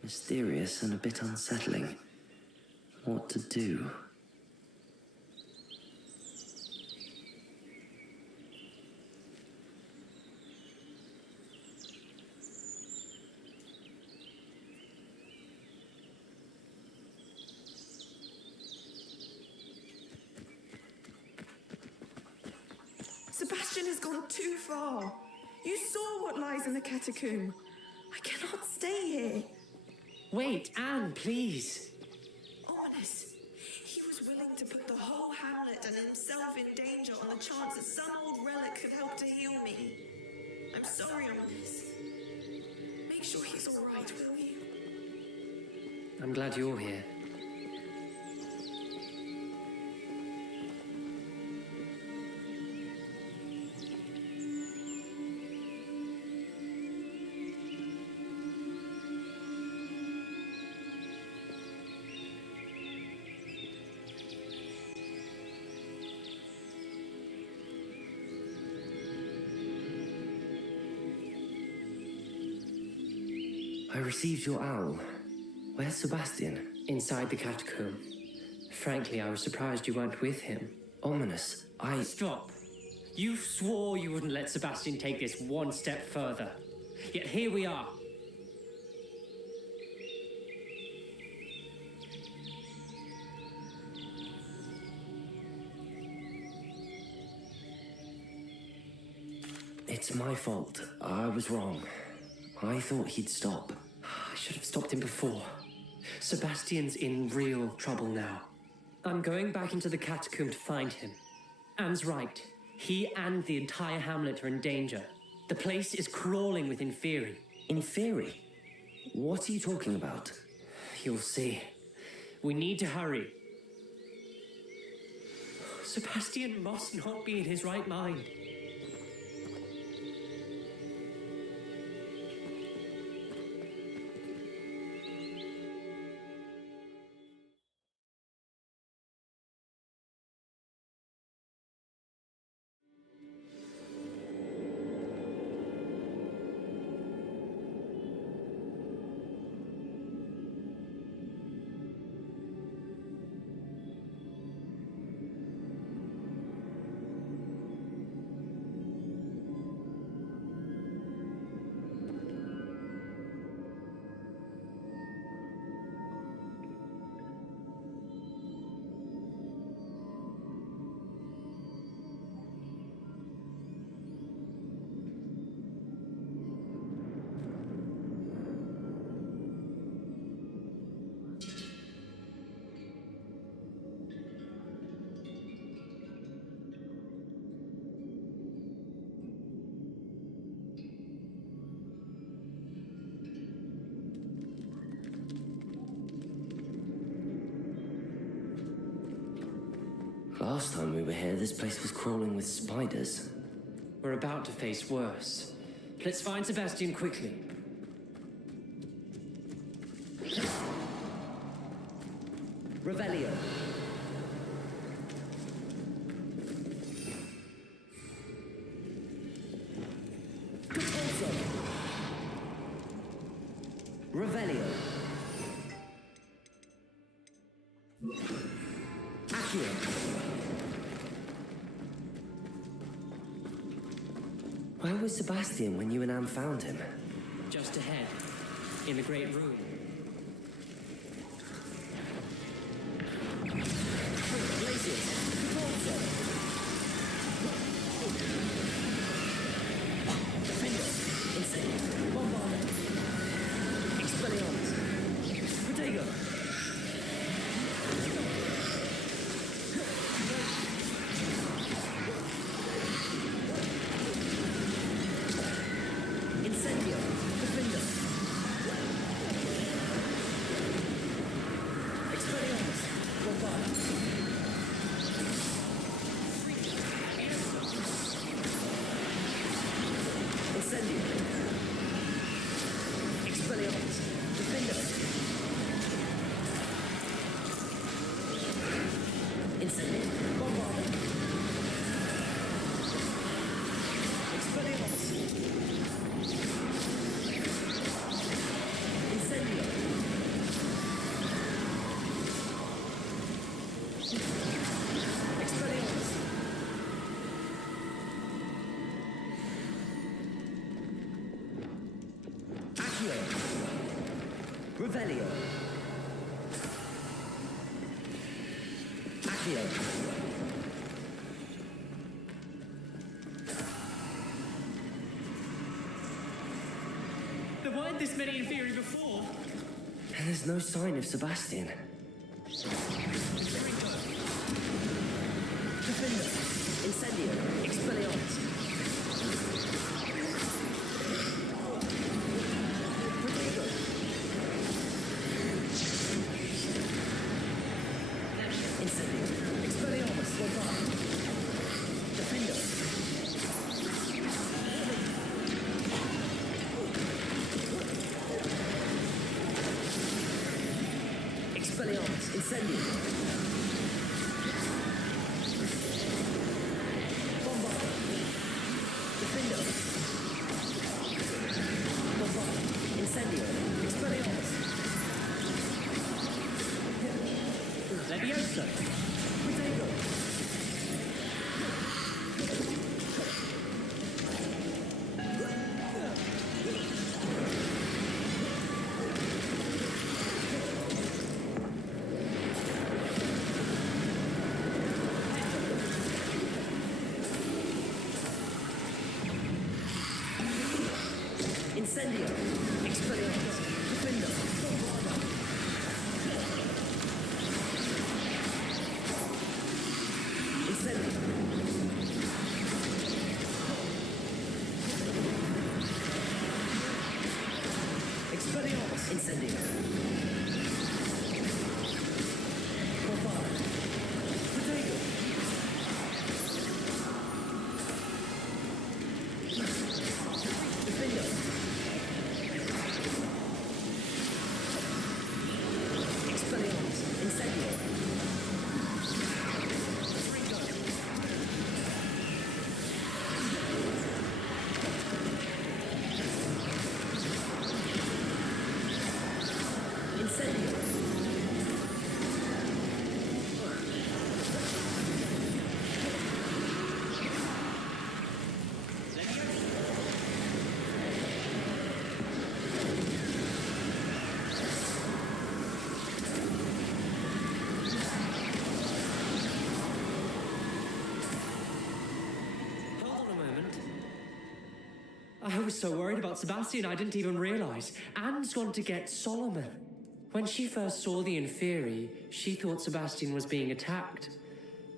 Mysterious and a bit unsettling. What to do? Sebastian has gone too far. You saw what lies in the catacomb. I cannot stay here. Wait, Anne, please. Ominous. He was willing to put the whole hamlet and himself in danger on the chance that some old relic could help to heal me. I'm sorry, Ominous. Make sure he's all right, will you? I'm glad you're here. I received your owl. Where's Sebastian? Inside the catacomb. Frankly, I was surprised you weren't with him. Ominous. Stop. You swore you wouldn't let Sebastian take this one step further. Yet here we are. It's my fault. I was wrong. I thought he'd stop. I should have stopped him before. Sebastian's in real trouble now. I'm going back into the catacomb to find him. Anne's right. He and the entire hamlet are in danger. The place is crawling with Inferi. Inferi? What are you talking about? You'll see. We need to hurry. Sebastian must not be in his right mind. Last time we were here, this place was crawling with spiders. We're about to face worse. Let's find Sebastian quickly. Revelio. Revelio. Accio. Where was Sebastian when you and Anne found him? Just ahead, in the great room. Incendio. Accio. There weren't this many Inferi before. And there's no sign of Sebastian. Defender. Incendio. Expelliarmus. Protego. Incendio. Expelliarmus. Bombard. Defender. Expelliarmus. Incendio. Bombard. Defender. Bombard. Incendio. Expelliarmus. Levioso. Protego. Incendio. Expelliarmus. Defender. Bombarda. Incendio. Expelliarmus. Incendio. Bombarda. Protego. Defender. Expelliarmus. Incendio. Incendio. Hold on a moment. I was so worried about Sebastian I didn't even realise. Anne's gone to get Solomon. When she first saw the Inferi, she thought Sebastian was being attacked.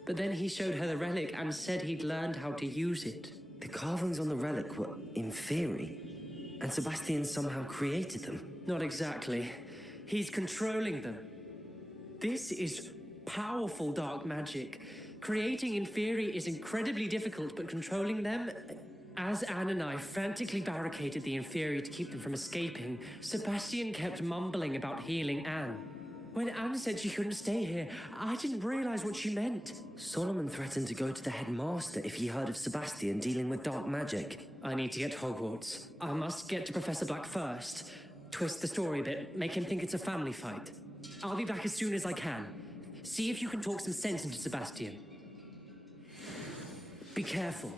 But then he showed her the relic and said he'd learned how to use it. The carvings on the relic were Inferi, and Sebastian somehow created them. Not exactly. He's controlling them. This is powerful dark magic. Creating Inferi is incredibly difficult, but controlling them... As Anne and I frantically barricaded the Inferi to keep them from escaping, Sebastian kept mumbling about healing Anne. When Anne said she couldn't stay here, I didn't realize what she meant. Solomon threatened to go to the headmaster if he heard of Sebastian dealing with dark magic. I need to get to Hogwarts. I must get to Professor Black first. Twist the story a bit, make him think it's a family fight. I'll be back as soon as I can. See if you can talk some sense into Sebastian. Be careful.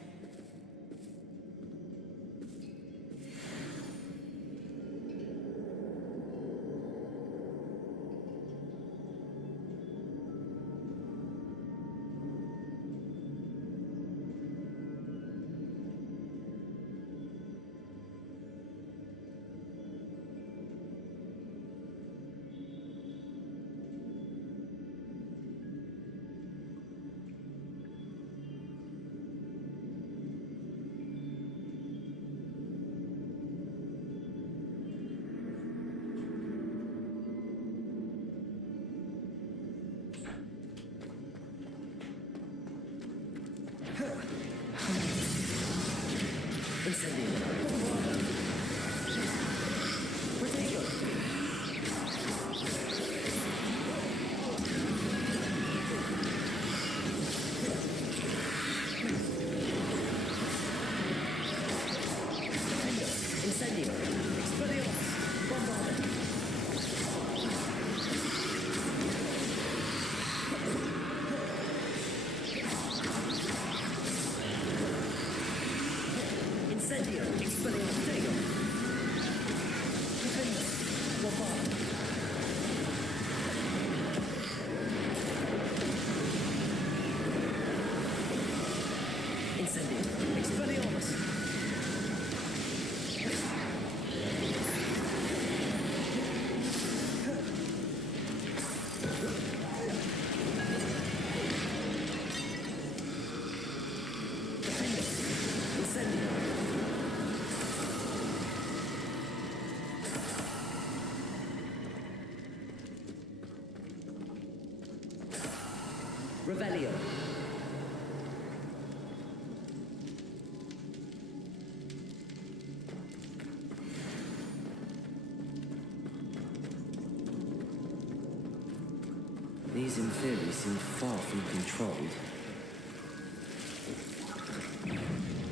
Incendio, Expelliarmus, Defender, Bombard. Revelio. These inferiors seem far from controlled.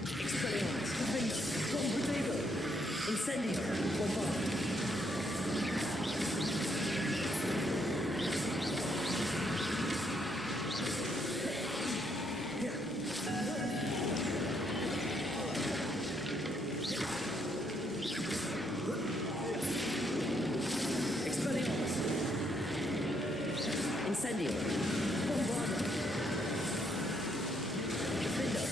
Expelliarmus, defender, bravery, incendio, bombard. Incendio. Bombardo. Defender.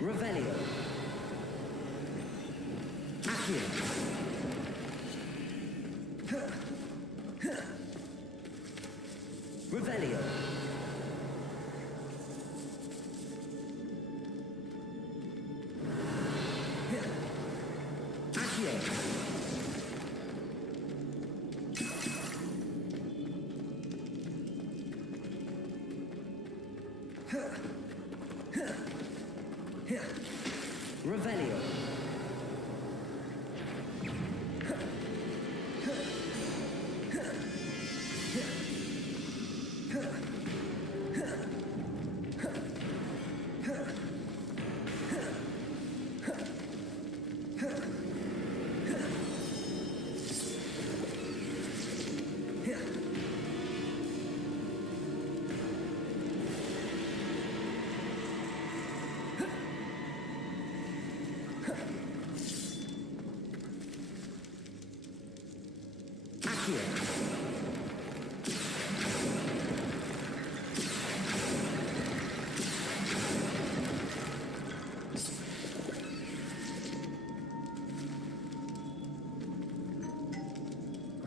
Revelio. Accio. Revelio. Accio. Revelio.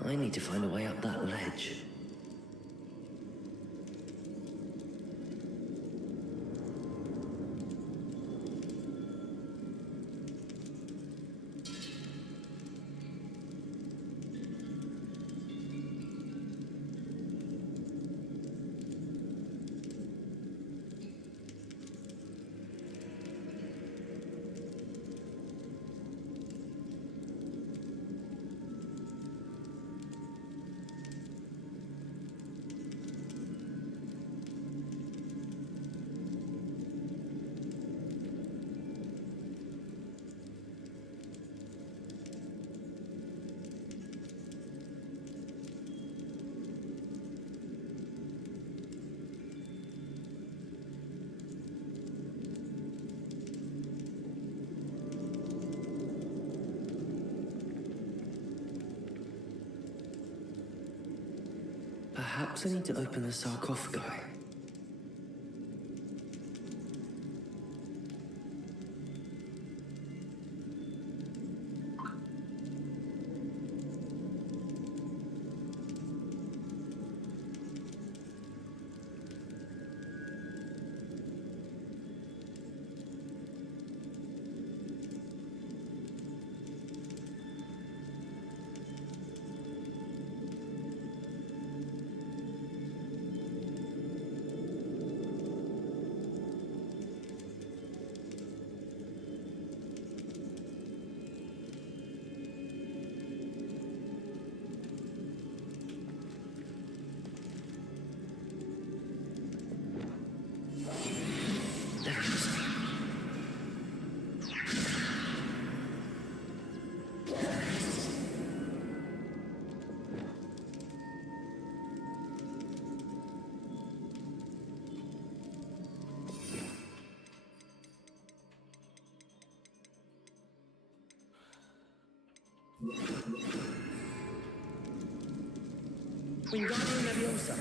I need to find a way up that ledge. Perhaps I need to open the sarcophagi. Wingardium Leviosa.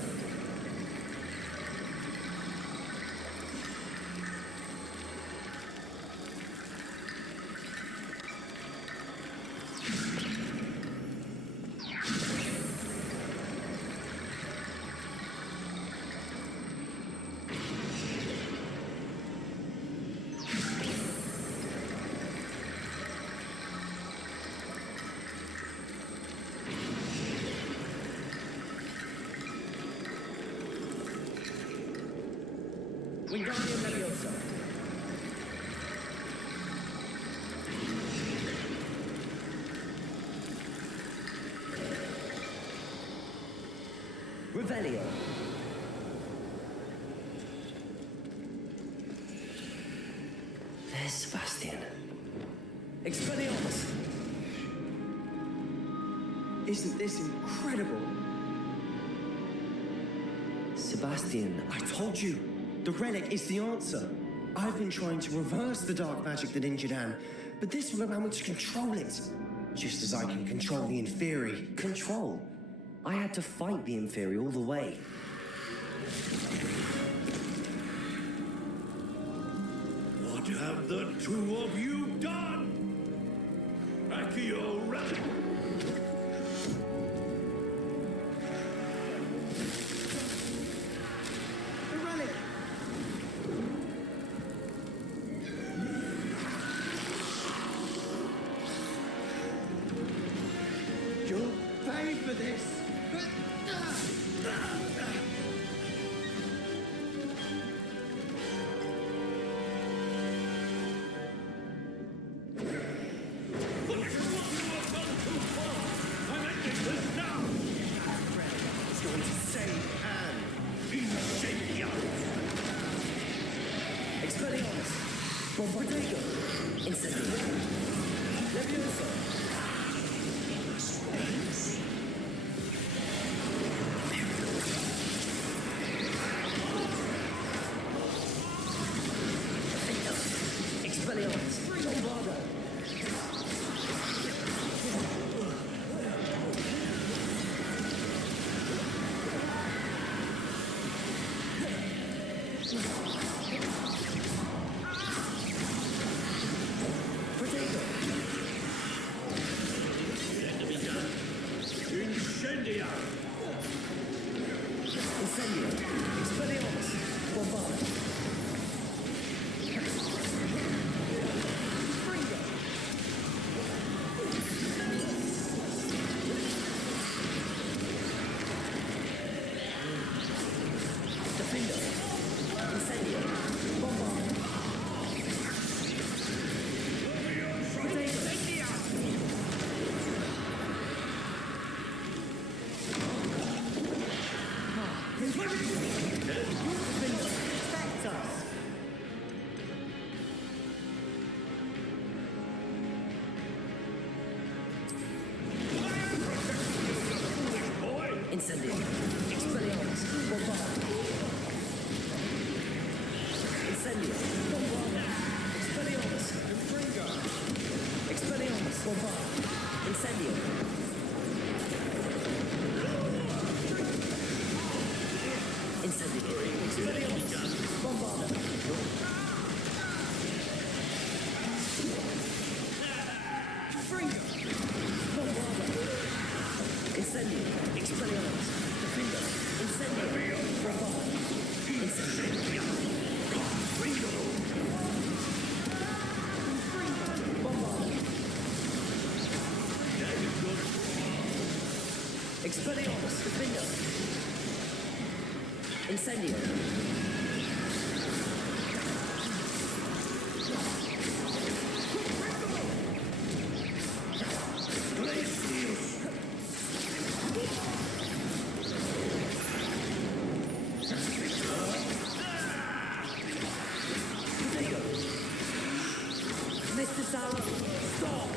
Wingardium Leviosa. Revelio. There's Sebastian. Expelliarmus! Isn't this incredible? Sebastian, I told you! The relic is the answer! I've been trying to reverse the dark magic that injured Anne, but this will allow me to control it. Just as I can control the Inferi. Control? I had to fight the Inferi all the way. What have the two of you done? Accio relic! The relic! You'll pay for this! Expelliarmus! Bombardego! Incendio! Leviosa! Expelliarmus! Bombardo! Incendio! Expelliarmus! Bombardo! Defender! Incendio! Bombardo! Protect us! Incendio! Expelliarmus! Bombardo! Incendio! Bombardo! Expelliarmus! Expelliarmus! Bombardo! Incendio! Incendio! Expelliarmus! Bombardo! Bombardo! Incendio! Expelliarmus! Defender! Incendio! Bombardo! Incendio! Bombardo! Expelliarmus! Defender! Incendio! Mr. Sauer, stop!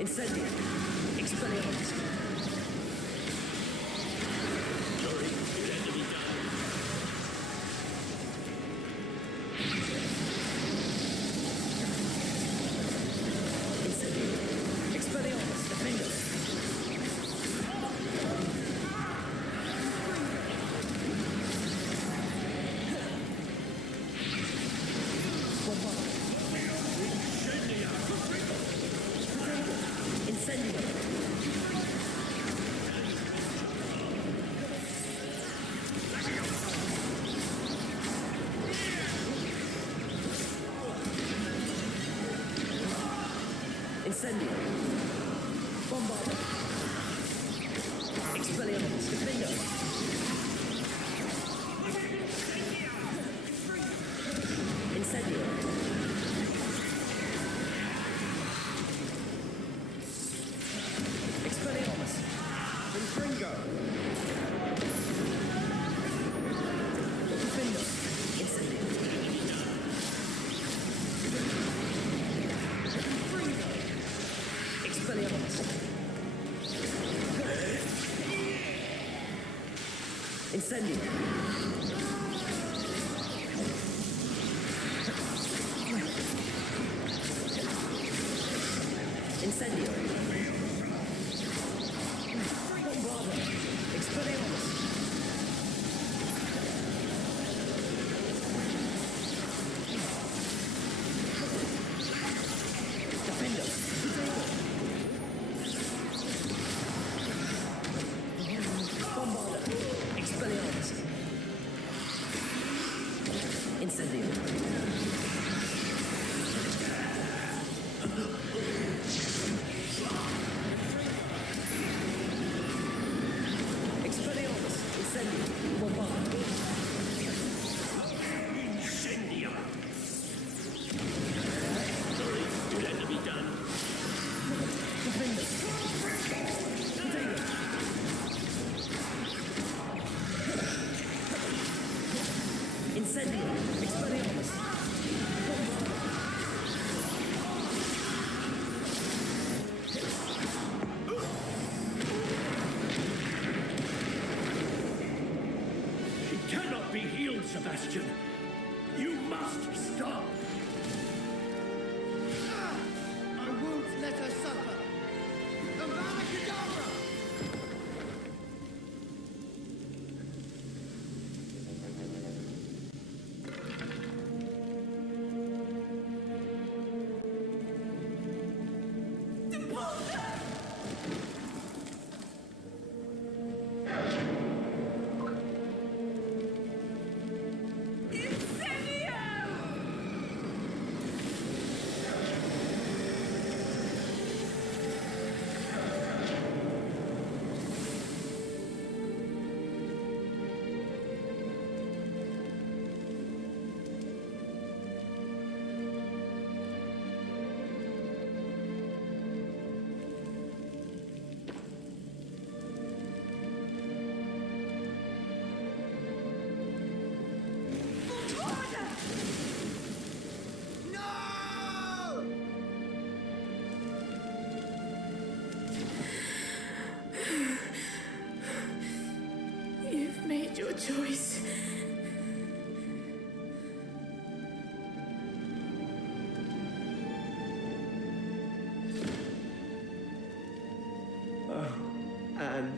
Incendio! Expelliarmus! Incendio! Expelliarmus! Defender! Incendio! Incendio! Bombardo! Expelliarmus! Defender! Infringo! Defender! Incendio! Infringo! Expelliarmus! Incendio! Incendio! Bombarda! Expelliarmus! Defender! Bombarda! Expelliarmus! Incendio! Expelliarmus! Incendio! Bombarda! Incendio! It had to be done. Defender! Potato! Incendio! Expelliarmus! She cannot be healed, Sebastian. You must stop. I won't let her suffer. Avada Kedavra! You've made your choice. Oh, Anne.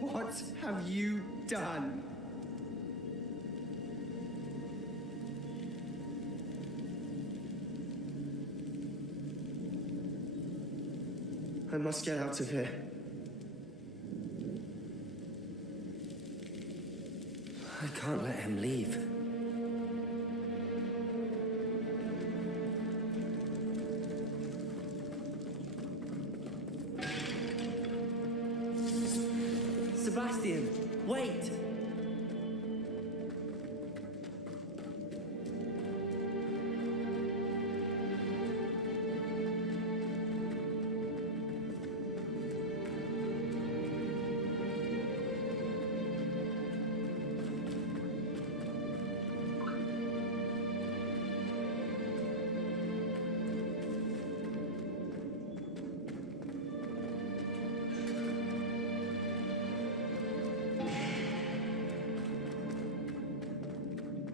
What have you done? I must get out of here. I can't let him leave. Sebastian, wait!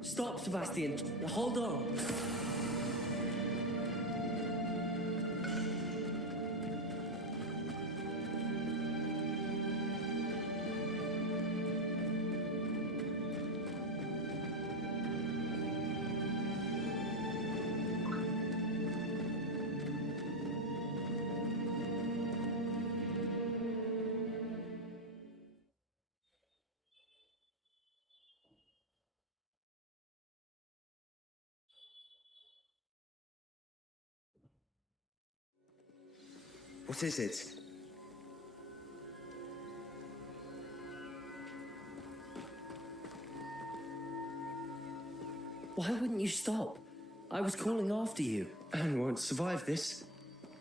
Stop, Sebastian. Hold on. What is it? Why wouldn't you stop? I was calling after you. Anne won't survive this.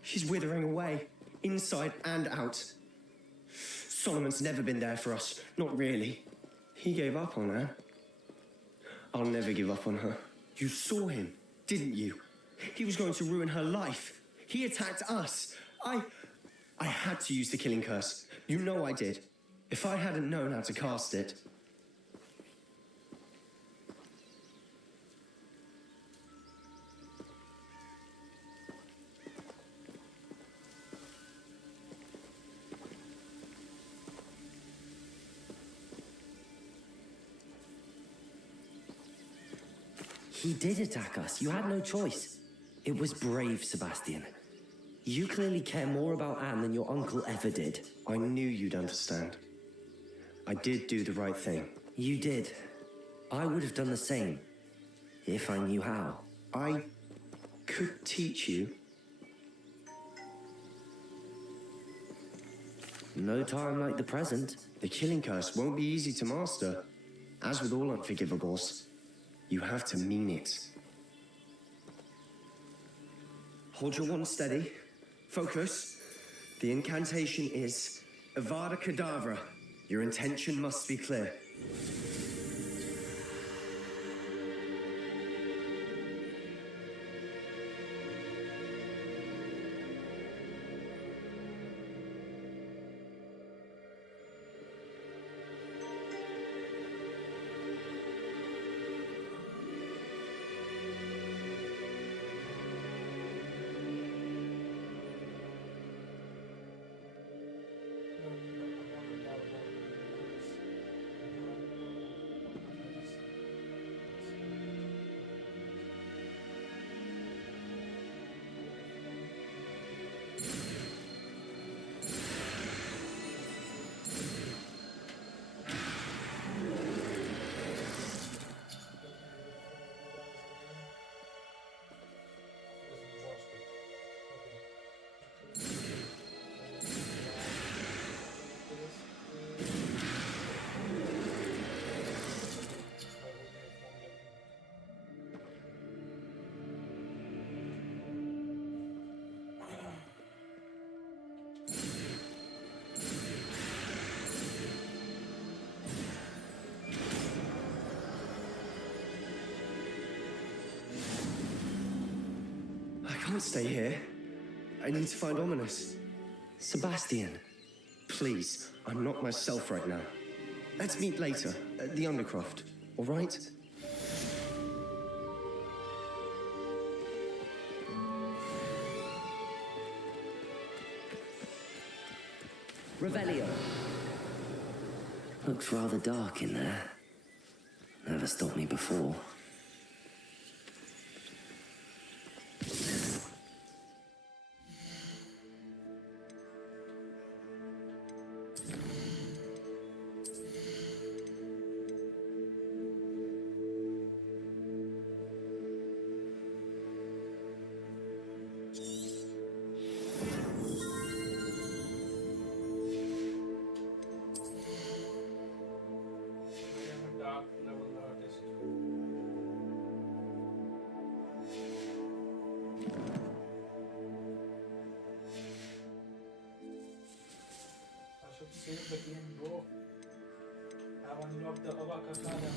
She's withering away, inside and out. Solomon's never been there for us. Not really. He gave up on her. I'll never give up on her. You saw him, didn't you? He was going to ruin her life. He attacked us. I had to use the killing curse. You know I did. If I hadn't known how to cast it... He did attack us. You had no choice. It was brave, Sebastian. You clearly care more about Anne than your uncle ever did. I knew you'd understand. I did do the right thing. You did. I would have done the same, if I knew how. I could teach you. No time like the present. The killing curse won't be easy to master. As with all Unforgivables, you have to mean it. Hold your wand steady. Focus. The incantation is Avada Kedavra. Your intention must be clear. I can't stay here. I need to find Ominous. Sebastian, please, I'm not myself right now. Let's meet later, at the Undercroft, all right? Revelio. Looks rather dark in there. Never stopped me before. Save the game, bro. I've unlocked the Avakakara.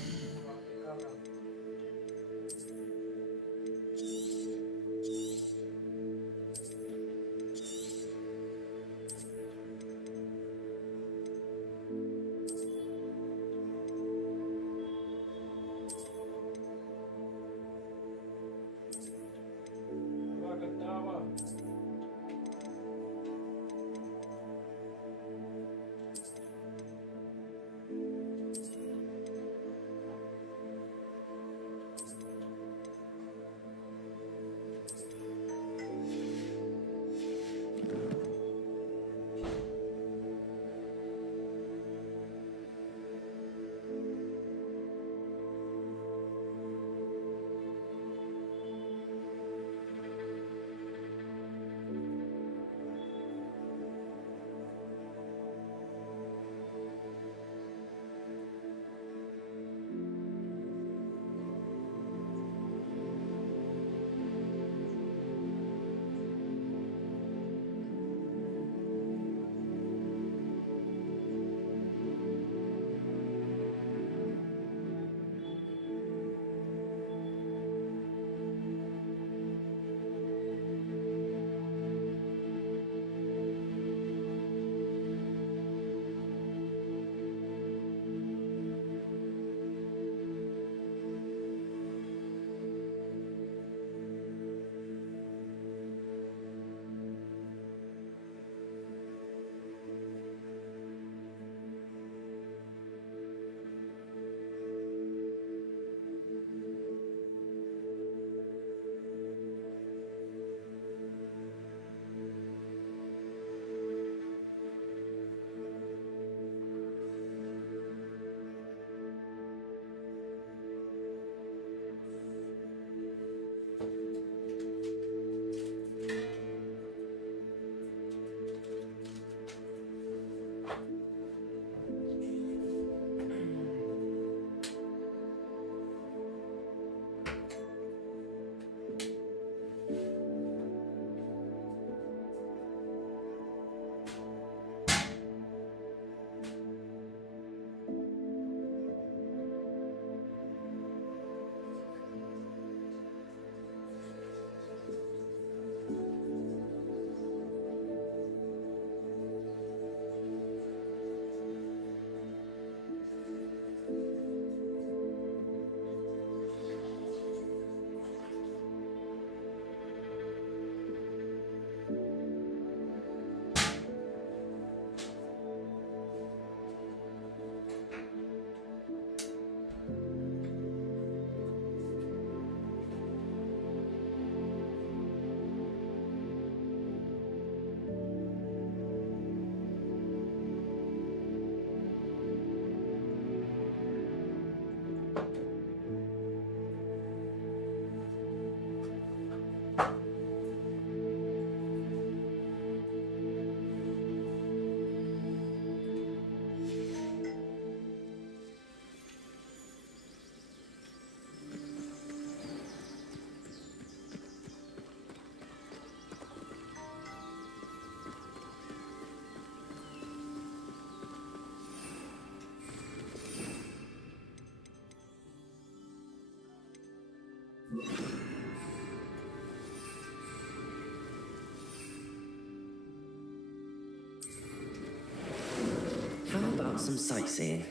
How about some sightseeing?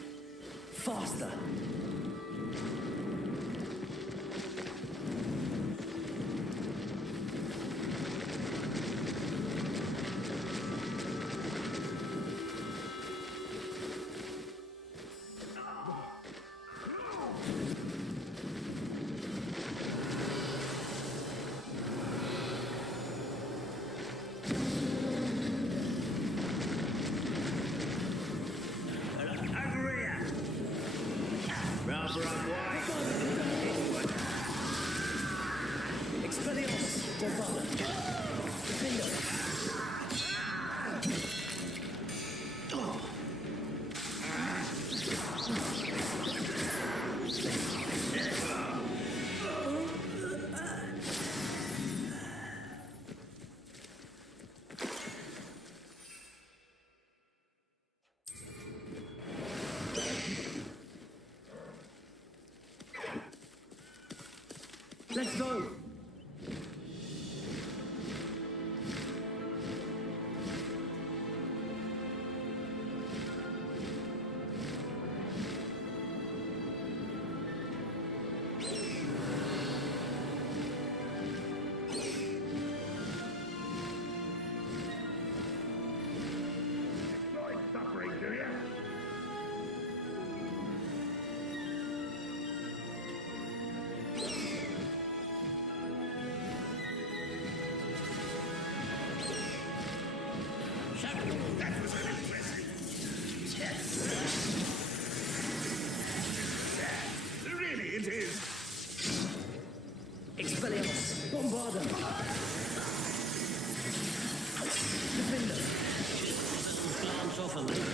Faster! Let's go! Suffering, do you? That was impressive. Really, it is. Expelliarmus! Bombarda! Defender! Glance off a minute.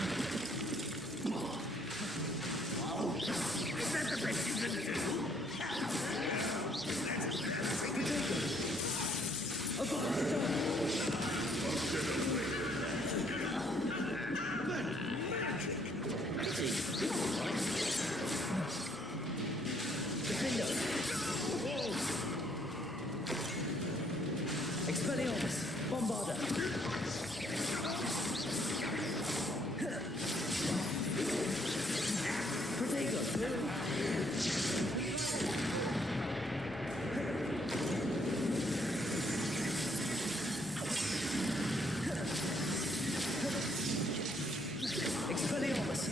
Is that the best you can do? Expelliarmus! Bombarda! Protego! Expelliarmus!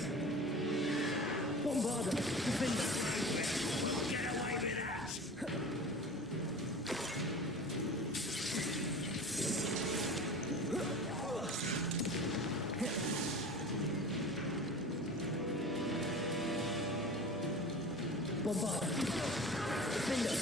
Bombarda! Defender! Get away with that! Bombarda! Defender!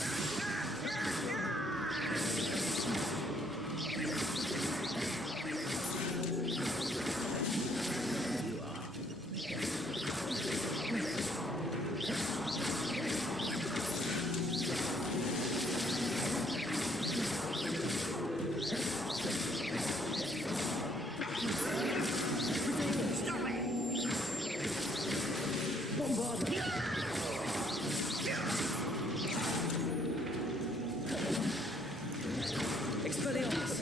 Expelliarmus!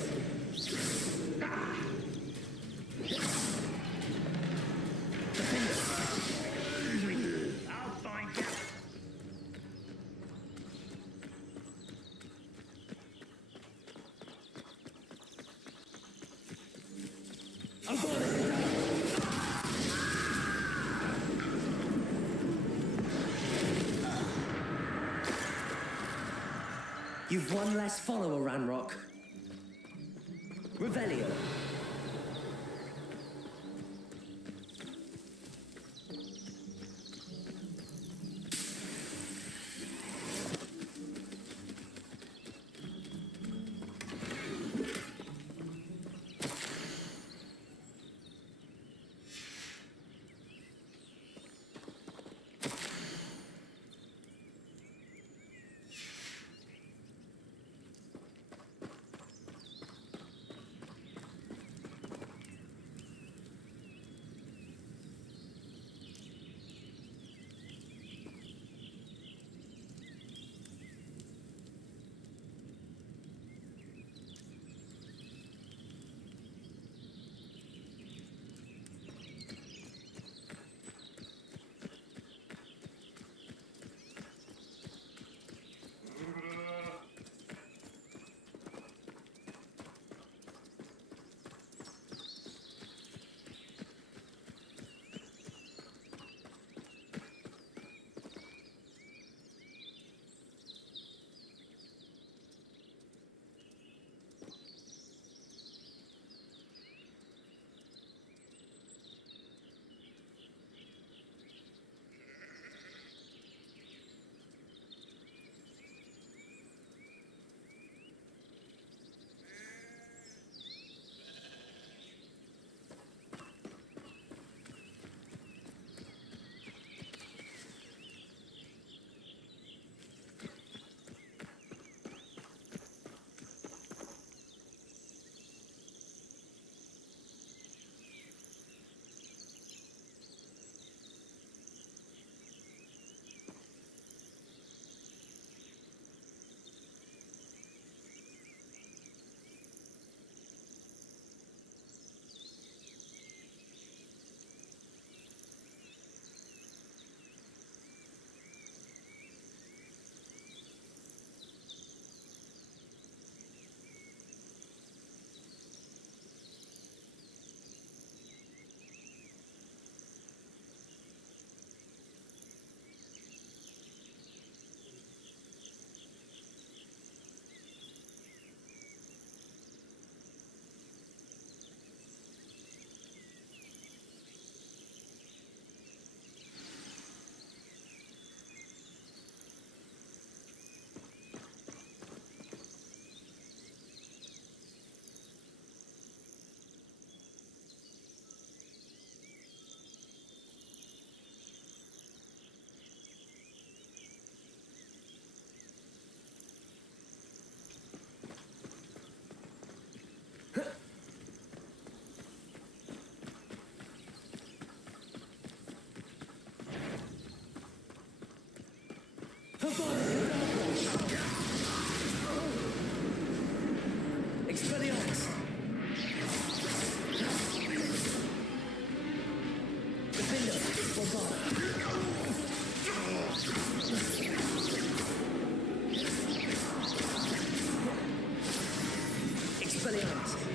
I'll find you. I'm going! You've one less follower, Ranrock. Revelio. Expelliarmus! Defender, Expelliarmus!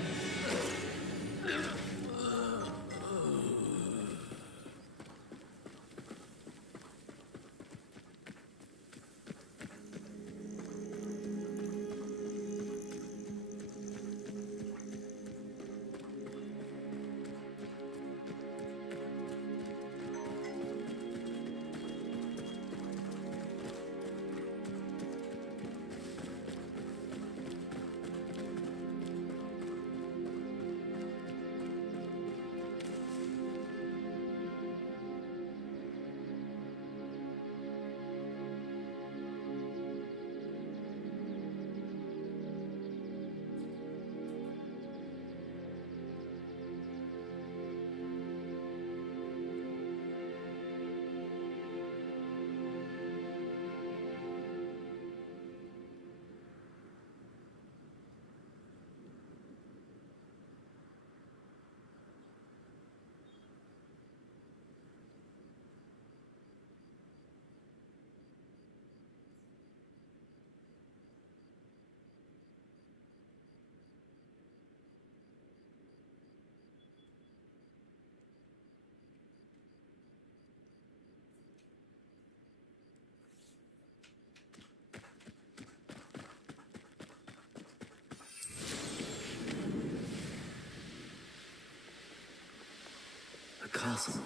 The castle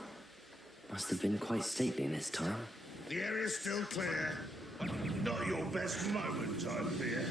must have been quite stately in its time. The area's still clear, but not your best moment, I fear.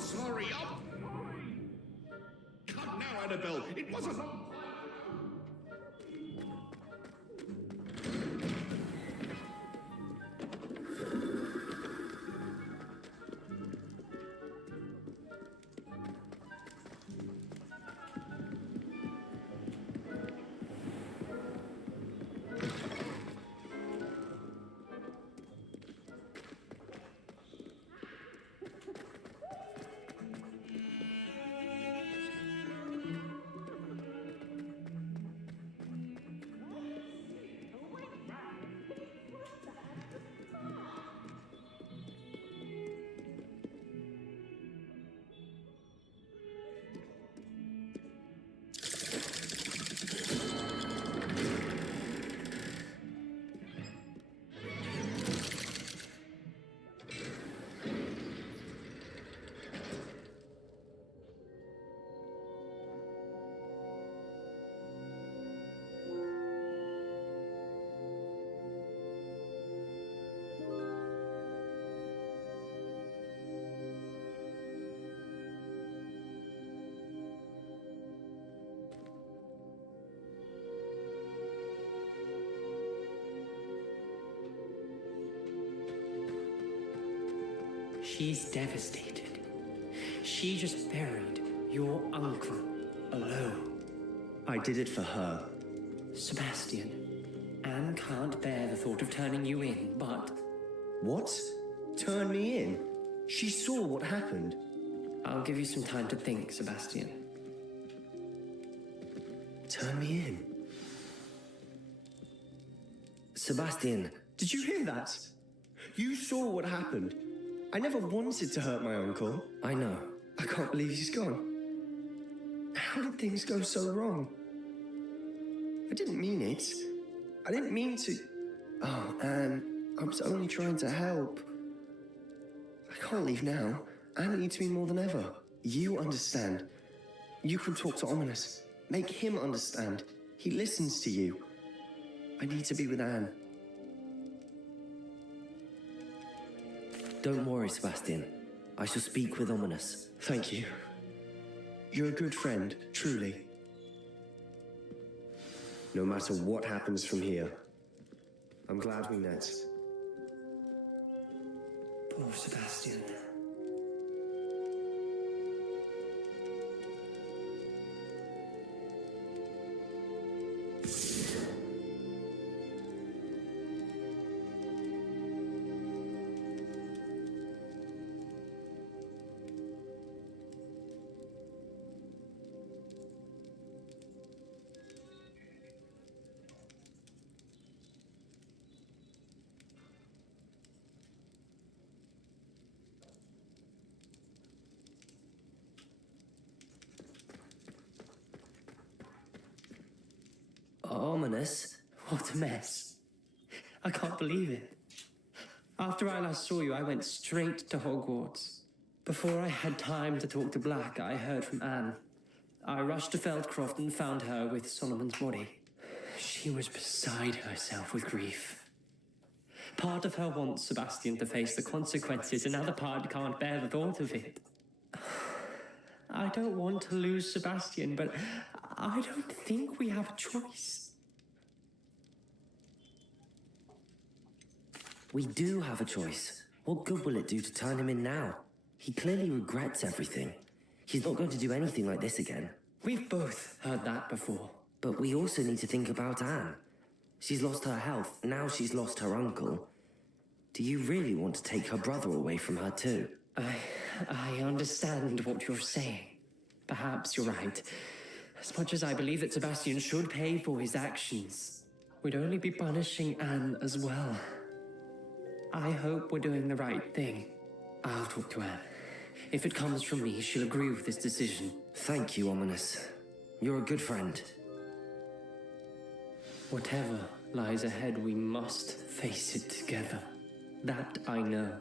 sorry. Come now, Annabelle. It wasn't. She's devastated. She just buried your uncle alone. I did it for her. Sebastian, Anne can't bear the thought of turning you in, but... What? Turn me in? She saw what happened. I'll give you some time to think, Sebastian. Turn me in? Sebastian, did you hear that? You saw what happened. I never wanted to hurt my uncle. I know. I can't believe he's gone. How did things go so wrong? I didn't mean it. I didn't mean to... Oh, Anne, I was only trying to help. I can't leave now. Anne needs me more than ever. You understand. You can talk to Ominous. Make him understand. He listens to you. I need to be with Anne. Don't worry, Sebastian. I shall speak with Ominous. Thank you. You're a good friend, truly. No matter what happens from here, I'm glad we met. Poor Sebastian. Ominous? What a mess. I can't believe it. After I last saw you, I went straight to Hogwarts. Before I had time to talk to Black, I heard from Anne. I rushed to Feldcroft and found her with Solomon's body. She was beside herself with grief. Part of her wants Sebastian to face the consequences, another part can't bear the thought of it. I don't want to lose Sebastian, but I don't think we have a choice. We do have a choice. What good will it do to turn him in now? He clearly regrets everything. He's not going to do anything like this again. We've both heard that before. But we also need to think about Anne. She's lost her health, now she's lost her uncle. Do you really want to take her brother away from her too? I understand what you're saying. Perhaps you're right. As much as I believe that Sebastian should pay for his actions, we'd only be punishing Anne as well. I hope we're doing the right thing. I'll talk to Anne. If it comes from me, she'll agree with this decision. Thank you, Ominous. You're a good friend. Whatever lies ahead, we must face it together. That I know.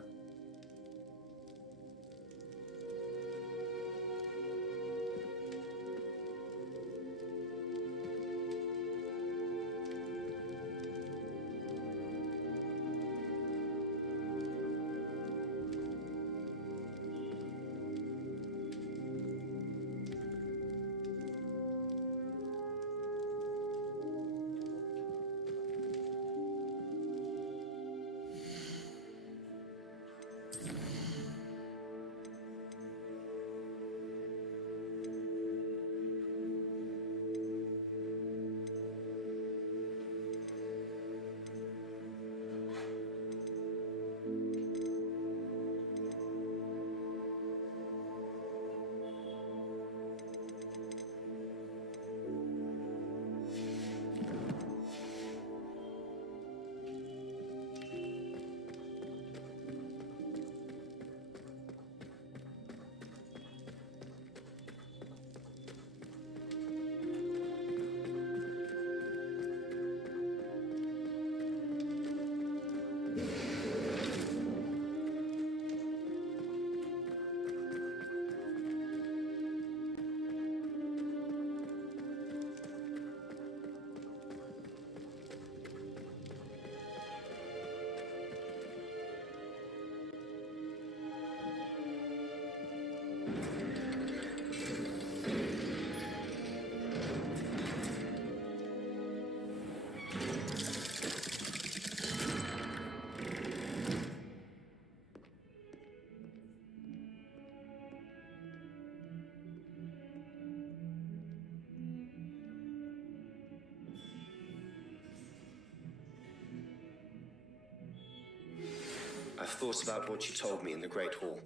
thought about what you told me in the Great Hall.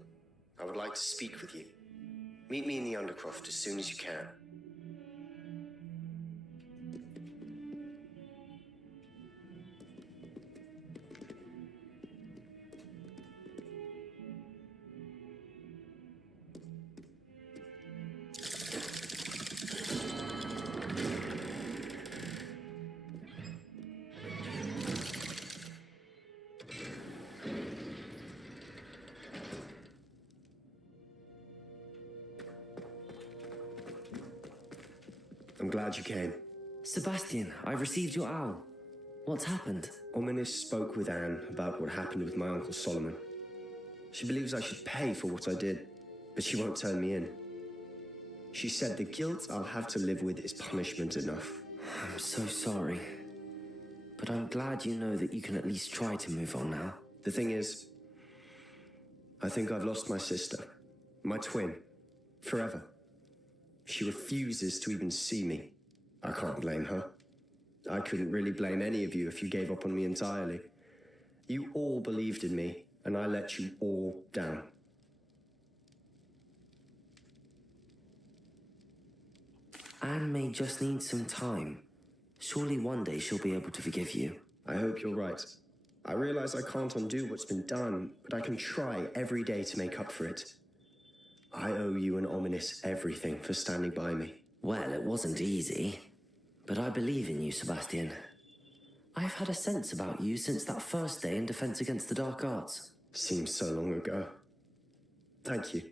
I would like to speak with you. Meet me in the Undercroft as soon as you can. I'm glad you came. Sebastian, I've received your owl. What's happened? Ominous spoke with Anne about what happened with my Uncle Solomon. She believes I should pay for what I did, but she won't turn me in. She said the guilt I'll have to live with is punishment enough. I'm so sorry. But I'm glad you know that you can at least try to move on now. The thing is, I think I've lost my sister, my twin, forever. She refuses to even see me. I can't blame her. I couldn't really blame any of you if you gave up on me entirely. You all believed in me, and I let you all down. Anne may just need some time. Surely one day she'll be able to forgive you. I hope you're right. I realize I can't undo what's been done, but I can try every day to make up for it. I owe you and Ominous everything for standing by me. Well, it wasn't easy. But I believe in you, Sebastian. I've had a sense about you since that first day in Defense Against the Dark Arts. Seems so long ago. Thank you.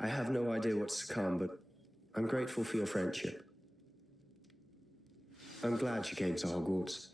I have no idea what's to come, but I'm grateful for your friendship. I'm glad you came to Hogwarts.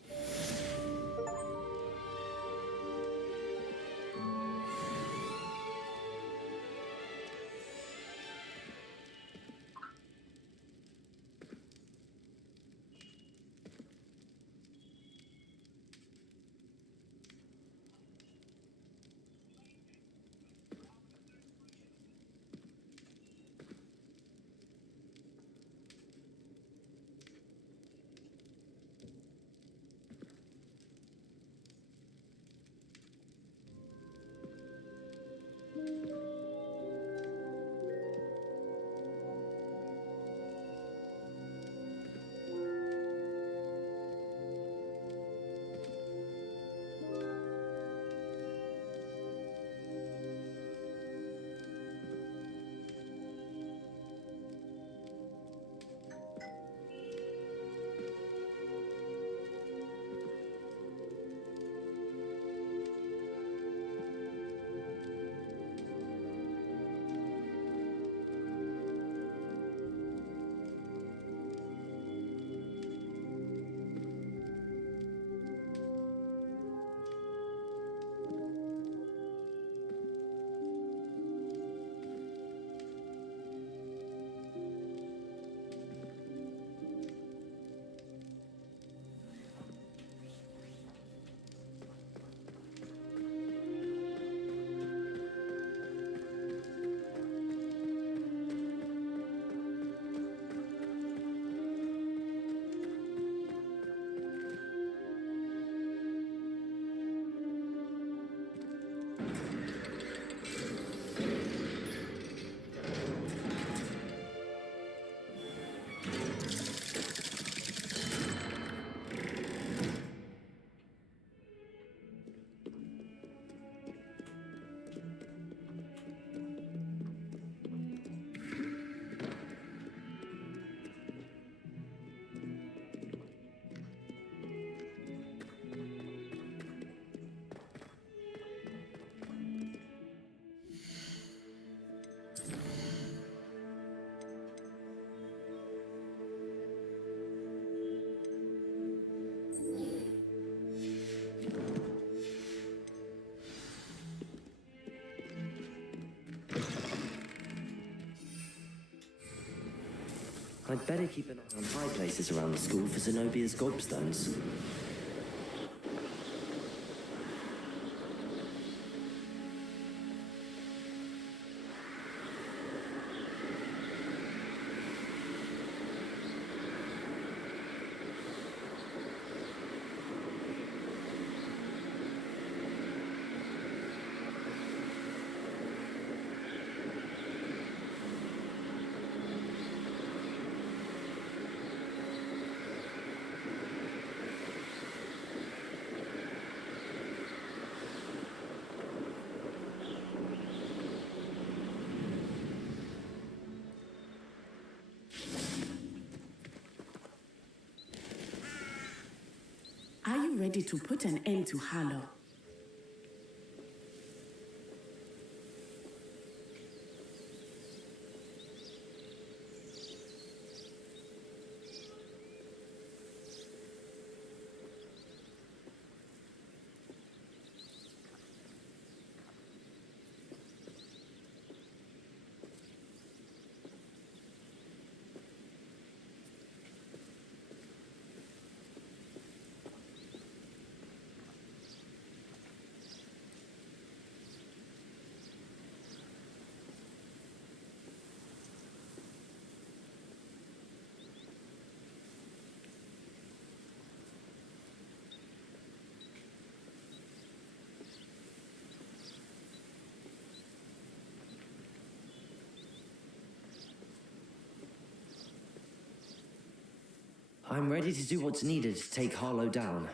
I'd better keep an eye on high places around the school for Zenobia's gobstones. ready to put an end to Harlow. I'm ready to do what's needed to take Harlow down.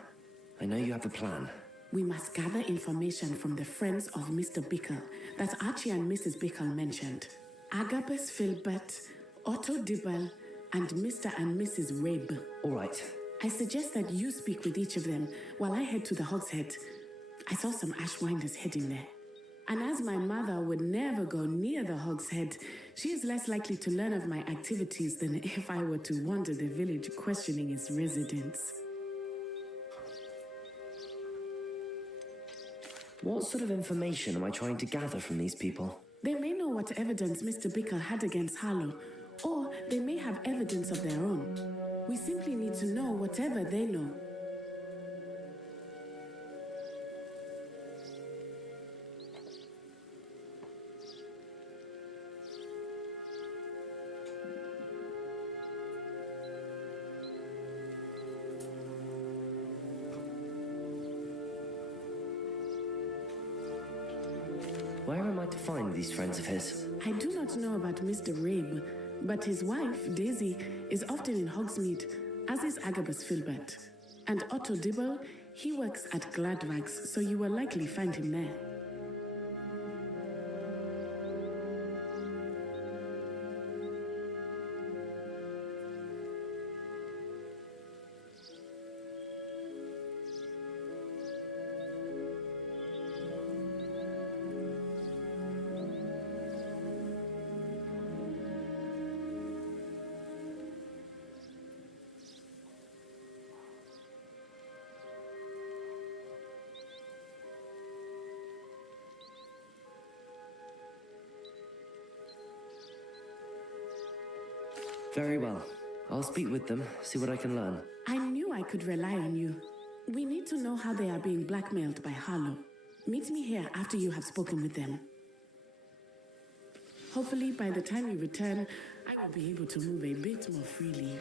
I know you have a plan. We must gather information from the friends of Mr. Bickle that Archie and Mrs. Bickle mentioned. Agabus Filbert, Otto Dibble, and Mr. and Mrs. Rabe. All right. I suggest that you speak with each of them while I head to the Hogshead. I saw some Ashwinders heading there. And as my mother would never go near the Hogshead, she is less likely to learn of my activities than if I were to wander the village questioning its residents. What sort of information am I trying to gather from these people? They may know what evidence Mr. Bickle had against Harlow, or they may have evidence of their own. We simply need to know whatever they know. Where am I to find these friends of his? I do not know about Mr. Rabe, but his wife, Daisy, is often in Hogsmeade, as is Agabus Filbert. And Otto Dibble, he works at Gladwags, so you will likely find him there. Very well. I'll speak with them, see what I can learn. I knew I could rely on you. We need to know how they are being blackmailed by Harlow. Meet me here after you have spoken with them. Hopefully, by the time you return, I will be able to move a bit more freely.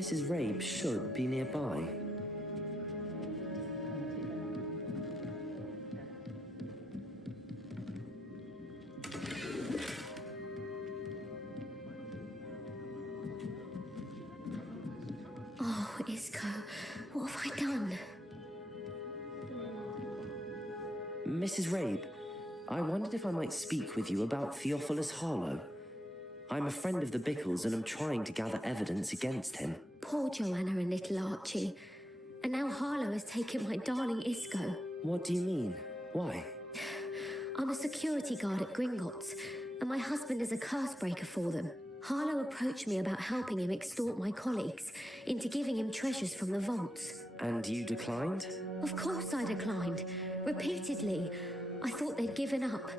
Mrs. Rabe should be nearby. Oh, Isco, what have I done? Mrs. Rabe, I wondered if I might speak with you about Theophilus Harlow. I'm a friend of the Bickles and I'm trying to gather evidence against him. Poor Joanna and little Archie. And now Harlow has taken my darling Isco. What do you mean? Why? I'm a security guard at Gringotts, and my husband is a curse breaker for them. Harlow approached me about helping him extort my colleagues into giving him treasures from the vaults. And you declined? Of course I declined. Repeatedly. I thought they'd given up,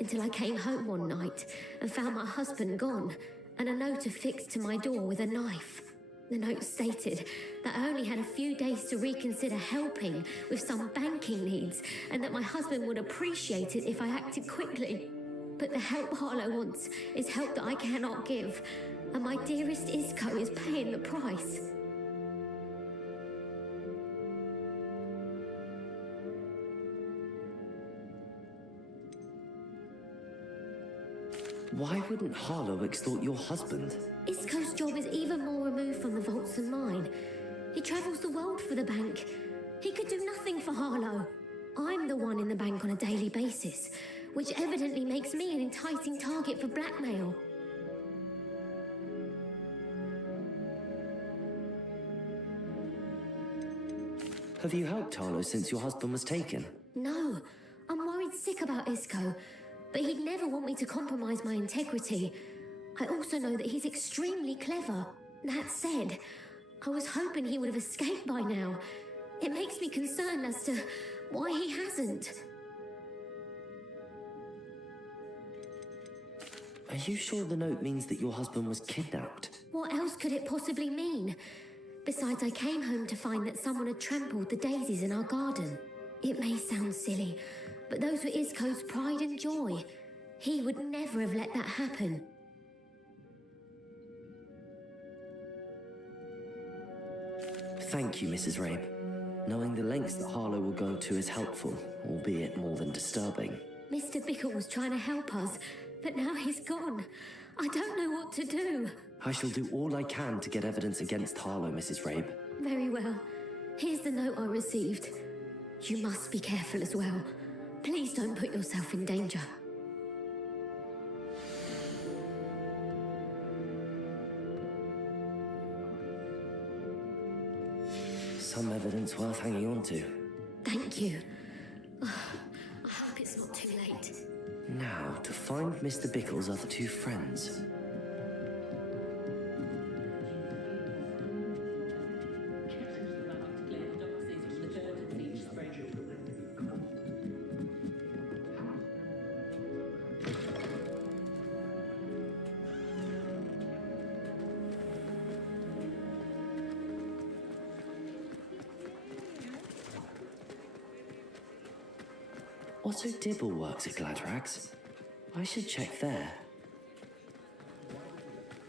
until I came home one night and found my husband gone, and a note affixed to my door with a knife. The note stated that I only had a few days to reconsider helping with some banking needs, and that my husband would appreciate it if I acted quickly. But the help Harlow wants is help that I cannot give, and my dearest Isco is paying the price. Why wouldn't Harlow extort your husband? Isco's job is even more removed from the vaults than mine. He travels the world for the bank. He could do nothing for Harlow. I'm the one in the bank on a daily basis, which evidently makes me an enticing target for blackmail. Have you helped Harlow since your husband was taken? No, I'm worried sick about Isco, but he'd never want me to compromise my integrity. I also know that he's extremely clever. That said, I was hoping he would have escaped by now. It makes me concerned as to why he hasn't. Are you sure the note means that your husband was kidnapped? What else could it possibly mean? Besides, I came home to find that someone had trampled the daisies in our garden. It may sound silly, but those were Isco's pride and joy. He would never have let that happen. Thank you, Mrs. Rabe. Knowing the lengths that Harlow will go to is helpful, albeit more than disturbing. Mr. Bickle was trying to help us, but now he's gone. I don't know what to do. I shall do all I can to get evidence against Harlow, Mrs. Rabe. Very well. Here's the note I received. You must be careful as well. Please don't put yourself in danger. Some evidence worth hanging on to. Thank you. I hope it's not too late. Now, to find Mr. Bickle's other two friends. Otto Dibble works at Gladrags. I should check there.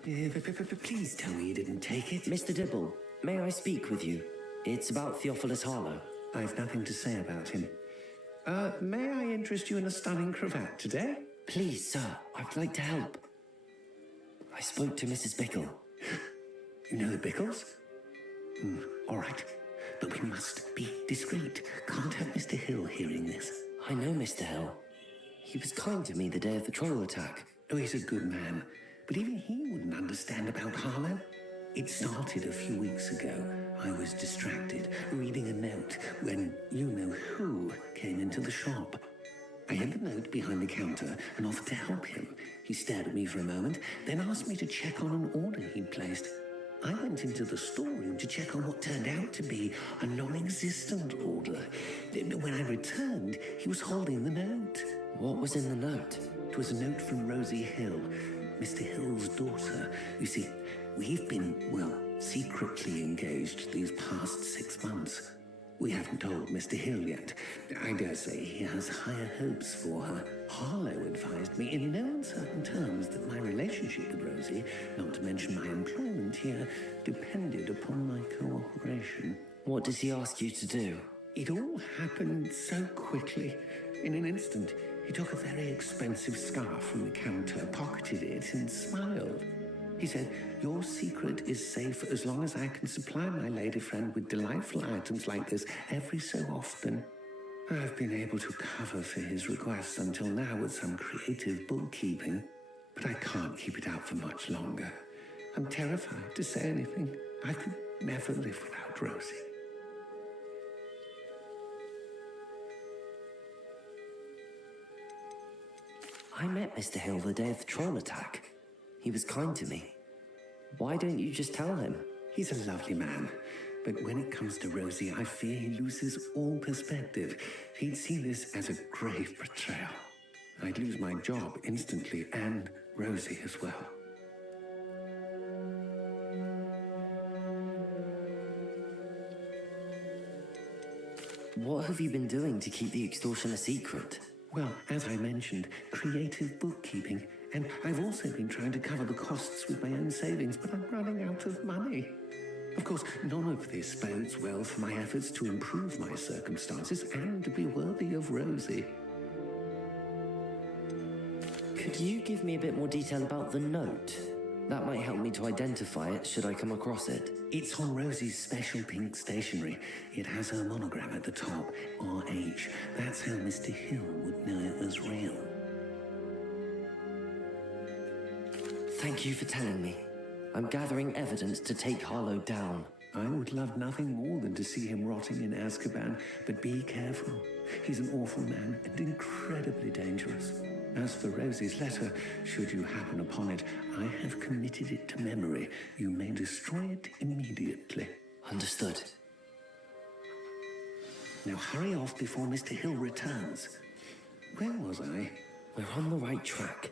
Please tell me you didn't take it. Mr. Dibble, may I speak with you? It's about Theophilus Harlow. I've nothing to say about him. May I interest you in a stunning cravat today? Please, sir, I'd like to help. I spoke to Mrs. Bickle. You know the Bickles? All right. But we must be discreet. Can't have Mr. Hill hearing this. I know Mr. Hill. He was kind to me the day of the troll attack. Oh, he's a good man. But even he wouldn't understand about Harlow. It started a few weeks ago. I was distracted, reading a note, when you-know-who came into the shop. I hid the note behind the counter and offered to help him. He stared at me for a moment, then asked me to check on an order he'd placed. I went into the storeroom to check on what turned out to be a non-existent order. When I returned, he was holding the note. What was in the note? It was a note from Rosie Hill, Mr. Hill's daughter. You see, we've been, secretly engaged these past 6 months. We haven't told Mr. Hill yet. I dare say he has higher hopes for her. Harlow advised me in no uncertain terms that my relationship with Rosie, not to mention my employment here, depended upon my cooperation. What does he ask you to do? It all happened so quickly. In an instant, he took a very expensive scarf from the counter, pocketed it, and smiled. He said, "Your secret is safe as long as I can supply my lady friend with delightful items like this every so often." I've been able to cover for his requests until now with some creative bookkeeping, but I can't keep it out for much longer. I'm terrified to say anything. I could never live without Rosie. I met Mr. Hill the day of the troll attack. He was kind to me. Why don't you just tell him? He's a lovely man, but when it comes to Rosie, I fear he loses all perspective. He'd see this as a grave betrayal. I'd lose my job instantly, and Rosie as well. What have you been doing to keep the extortion a secret? Well, as I mentioned, creative bookkeeping. And I've also been trying to cover the costs with my own savings, but I'm running out of money. Of course, none of this bodes well for my efforts to improve my circumstances and to be worthy of Rosie. Could you give me a bit more detail about the note? That might help me to identify it should I come across it. It's on Rosie's special pink stationery. It has her monogram at the top, RH. That's how Mr. Hill would know it was real. Thank you for telling me. I'm gathering evidence to take Harlow down. I would love nothing more than to see him rotting in Azkaban, but be careful. He's an awful man and incredibly dangerous. As for Rosie's letter, should you happen upon it, I have committed it to memory. You may destroy it immediately. Understood. Now hurry off before Mr. Hill returns. Where was I? We're on the right track.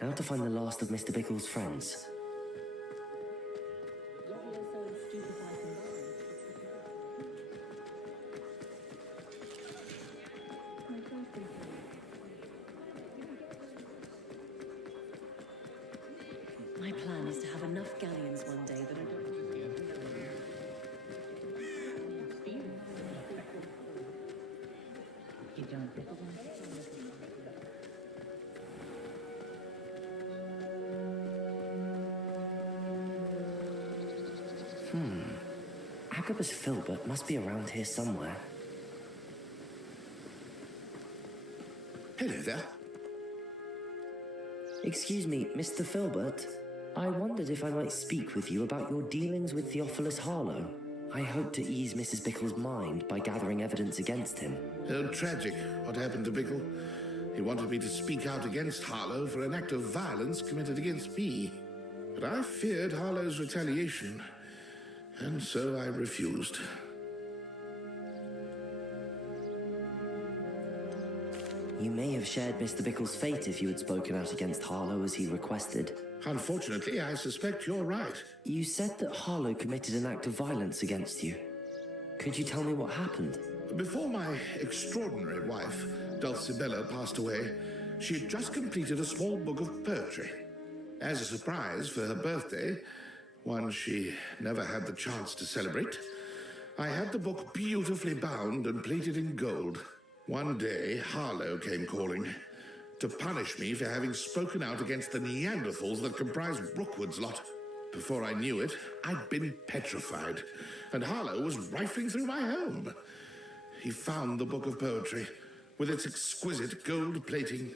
Now to find the last of Mr. Bickle's friends. My plan is to have enough galleons one day that I don't... Agabus Filbert must be around here somewhere. Hello there. Excuse me, Mr. Filbert. I wondered if I might speak with you about your dealings with Theophilus Harlow. I hope to ease Mrs. Bickle's mind by gathering evidence against him. Oh, tragic what happened to Bickle. He wanted me to speak out against Harlow for an act of violence committed against me. But I feared Harlow's retaliation, and so I refused. You may have shared Mr. Bickle's fate if you had spoken out against Harlow as he requested. Unfortunately, I suspect you're right. You said that Harlow committed an act of violence against you. Could you tell me what happened? Before my extraordinary wife, Dulcibella, passed away, she had just completed a small book of poetry. As a surprise for her birthday, one she never had the chance to celebrate, I had the book beautifully bound and plated in gold. One day, Harlow came calling to punish me for having spoken out against the Neanderthals that comprised Brookwood's lot. Before I knew it, I'd been petrified, and Harlow was rifling through my home. He found the book of poetry, with its exquisite gold plating.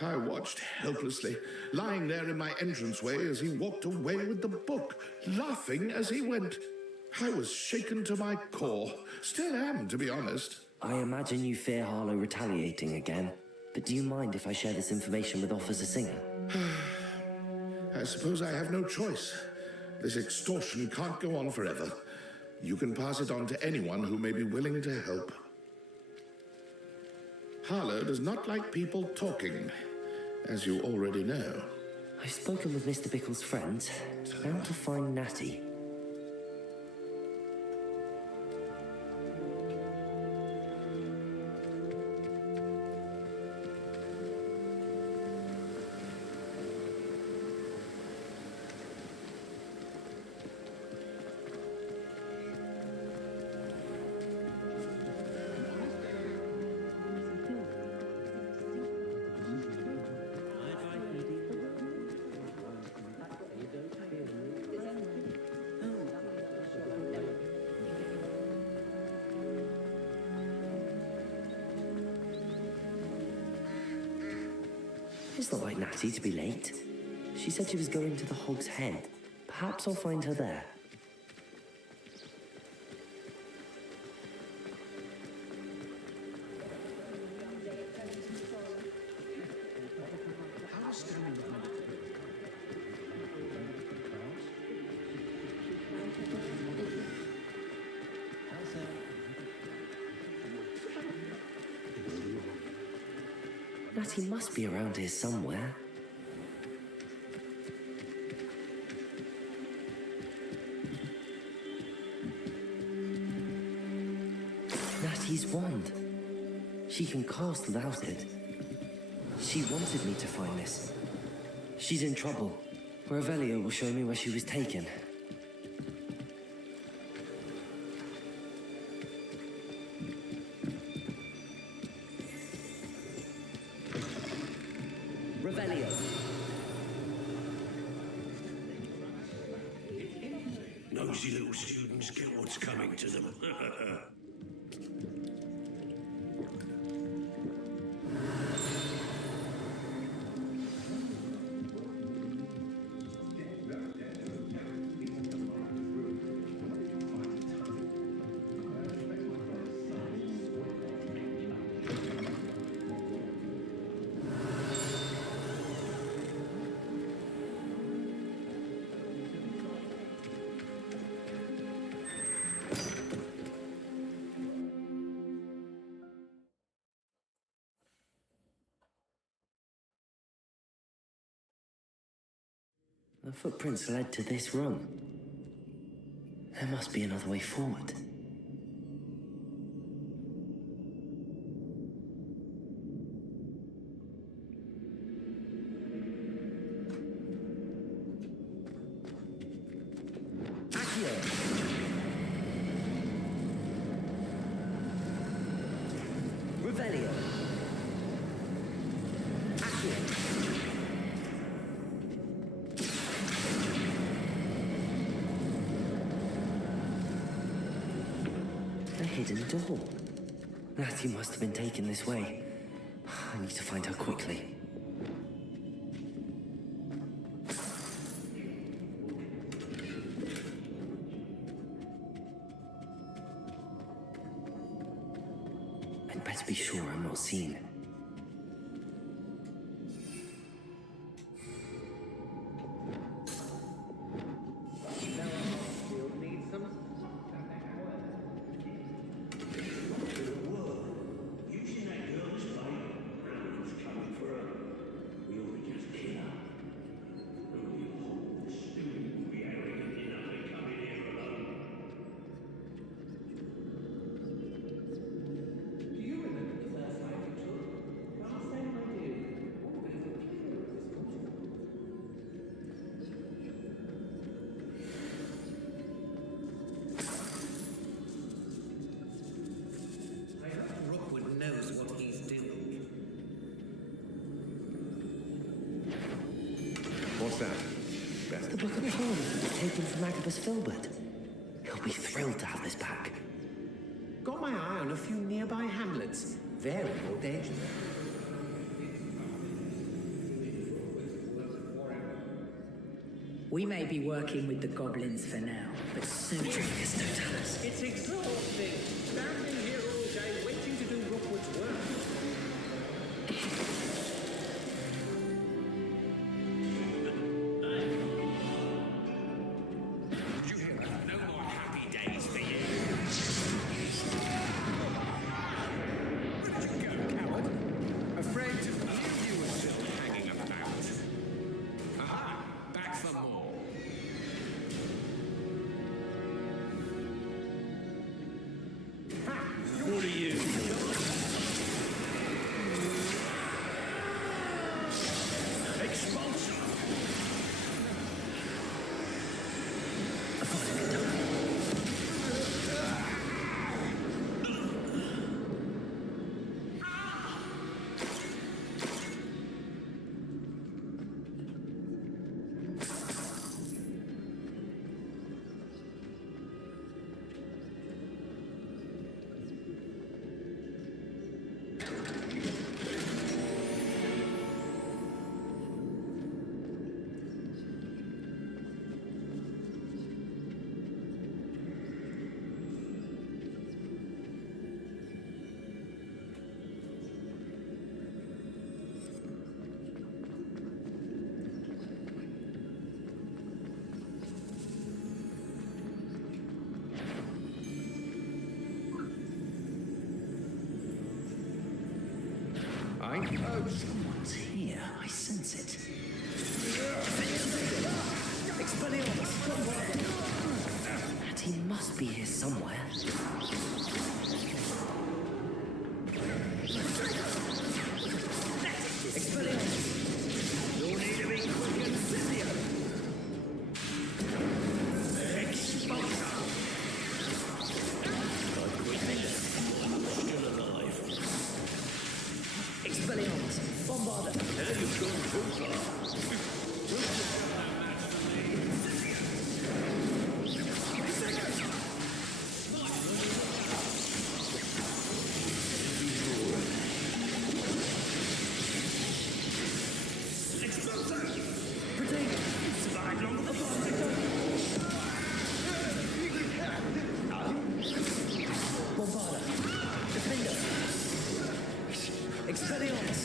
I watched helplessly, lying there in my entranceway as he walked away with the book, laughing as he went. I was shaken to my core. Still am, to be honest. I imagine you fear Harlow retaliating again, but do you mind if I share this information with Officer Singer? I suppose I have no choice. This extortion can't go on forever. You can pass it on to anyone who may be willing to help. Harlow does not like people talking, as you already know. I've spoken with Mr. Bickle's friends. Now to find Natty. It's not like Natty to be late. She said she was going to the Hog's Head. Perhaps I'll find her there. Natty must be around here somewhere. Natty's wand. She can cast without it. She wanted me to find this. She's in trouble. Revelio will show me where she was taken. Revelio. Nosy little students get what's coming to them. The footprints led to this room. There must be another way forward. Revelio. Accio. A hidden door. Natty must have been taken this way. I need to find her quickly. I'd better be sure I'm not seen. What's that? The Book of Poems, taken from Agabus Filbert. He'll be thrilled to have this back. Got my eye on a few nearby hamlets. Very old age. We may be working with the goblins for now, but soon is no tells. It's exhausting. Standing here all day waiting to do Rookwood's work. Someone's here. I sense it. And he must be here somewhere. You'll need to be quick and Scythia. Expulsor. Still alive. Expelliarmus, Bombarda. You've gone too far. Bombarda. Defender. Expelliarmus.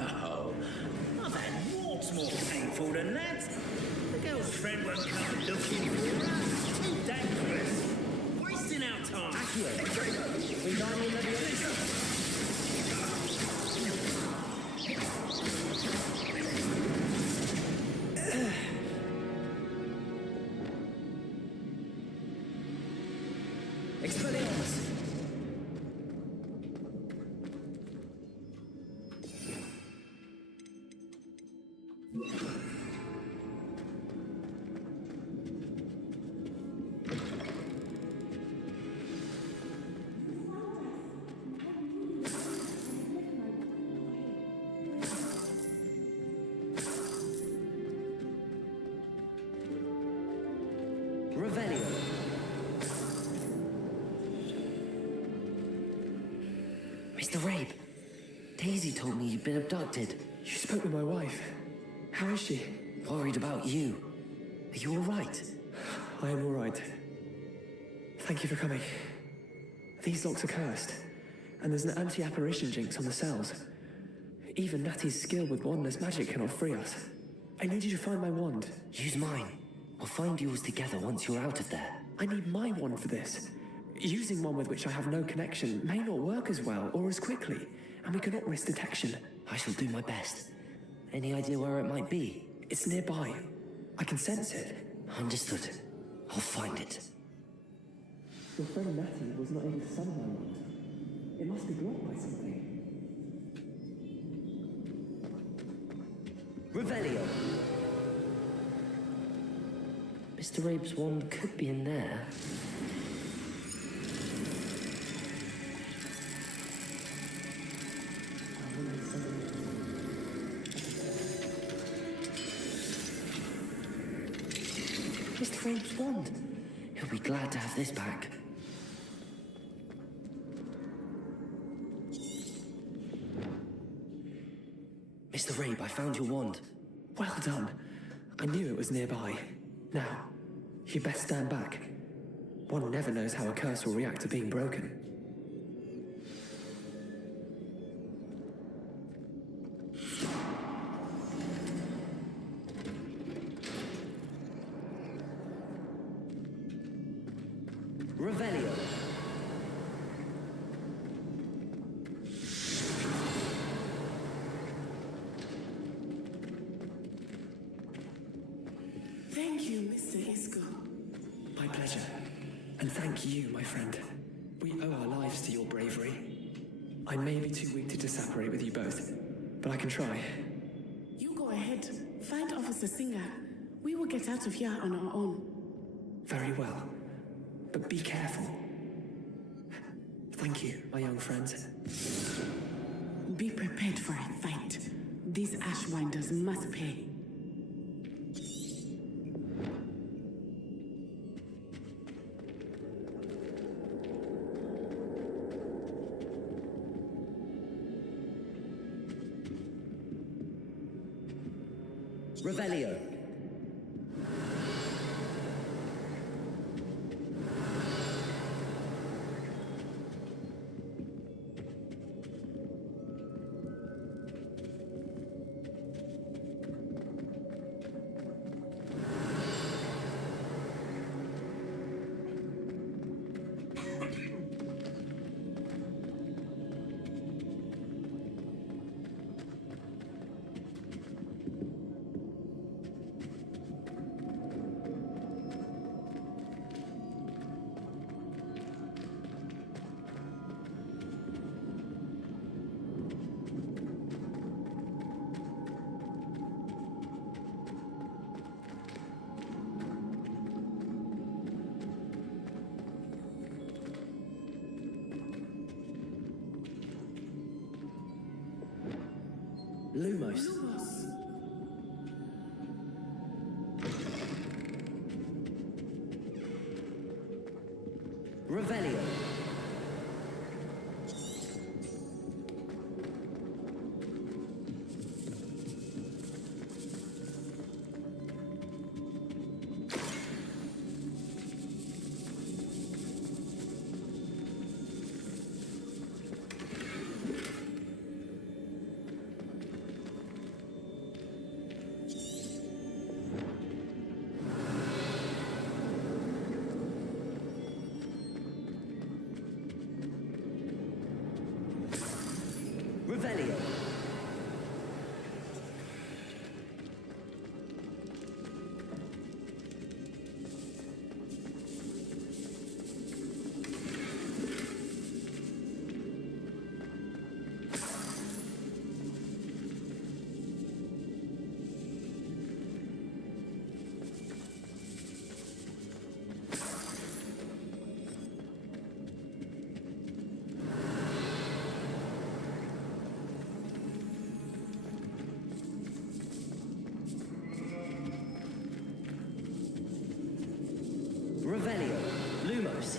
Oh, I've had walks more painful than that. The girl's friend won't come looking for us. Too dangerous. Wasting our time. Expelliarmus. Revelio. Mr. Rabe, Daisy told me you'd been abducted. You spoke with my wife. How is she? Worried about you. Are you all right? I am all right. Thank you for coming. These locks are cursed, and there's an anti-apparition jinx on the cells. Even Natty's skill with wandless magic cannot free us. I need you to find my wand. Use mine. We'll find yours together once you're out of there. I need my wand for this. Using one with which I have no connection may not work as well or as quickly, and we cannot risk detection. I shall do my best. Any idea where it might be? It's nearby. I can sense it. Understood. I'll find it. Your friend Natty was not able to summon my wand. It must be blocked by something. Revelio. Mr. Rabe's wand could be in there. Mr. Rabe's wand. He'll be glad to have this back. Mr. Rabe, I found your wand. Well done. I knew it was nearby. Now, you best stand back. One never knows how a curse will react to being broken. Revelio. Thank you, Mr. Isco. My pleasure. And thank you, my friend. We owe our lives to your bravery. I may be too weak to disapparate with you both, but I can try. You go ahead. Find Officer Singer. We will get out of here on our own. Very well. But be careful. Thank you, my young friends. Be prepared for a fight. These Ashwinders must pay. Revelio. Lumos. Revelio. Revelio. Revelio. Lumos.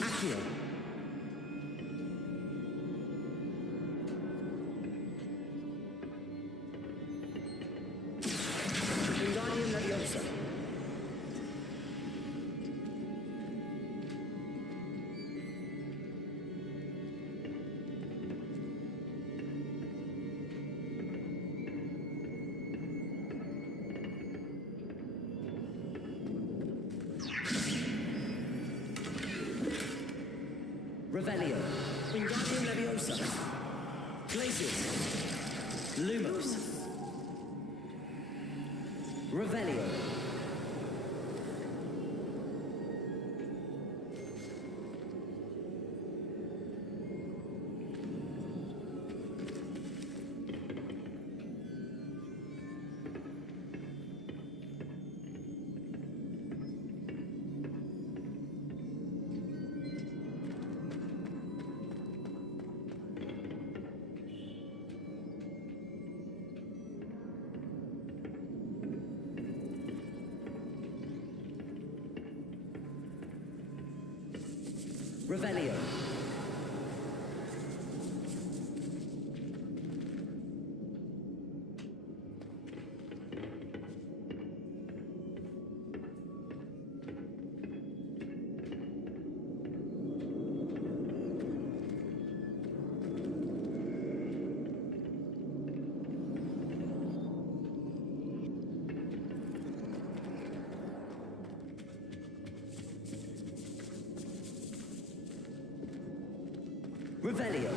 Accio. Wingardium Leviosa. Revelio. Wingardium Leviosa. Glacius. Lumos. Revelio. Revelio. Revelio.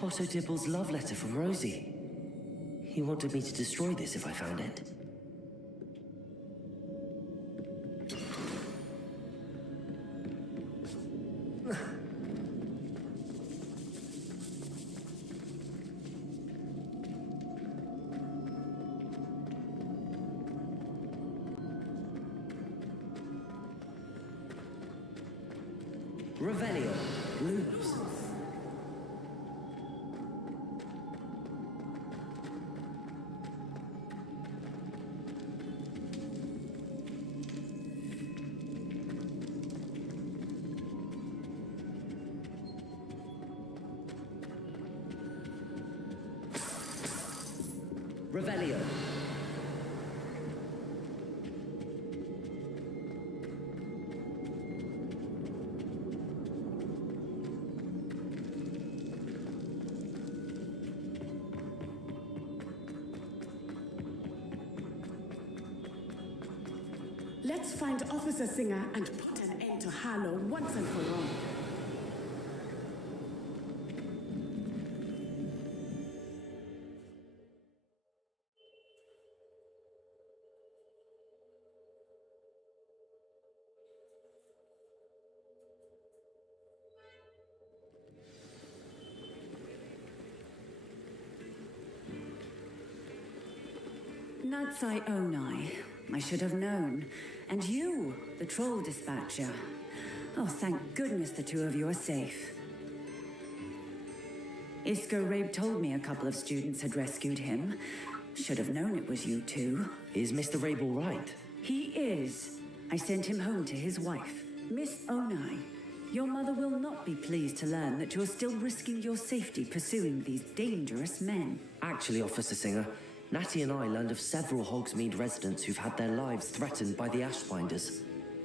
Otto Dibble's love letter from Rosie. He wanted me to destroy this if I found it. Revelio. Lumos. Let's find Officer Singer and put an end to Harlow once and for all. Natsai Onai. I should have known. And you, the troll dispatcher. Oh, thank goodness the two of you are safe. Isco Rabe told me a couple of students had rescued him. Should have known it was you two. Is Mr. Rabe all right? He is. I sent him home to his wife. Miss Onai, your mother will not be pleased to learn that you're still risking your safety pursuing these dangerous men. Actually, Officer Singer, Natty and I learned of several Hogsmeade residents who've had their lives threatened by the Ashbinders.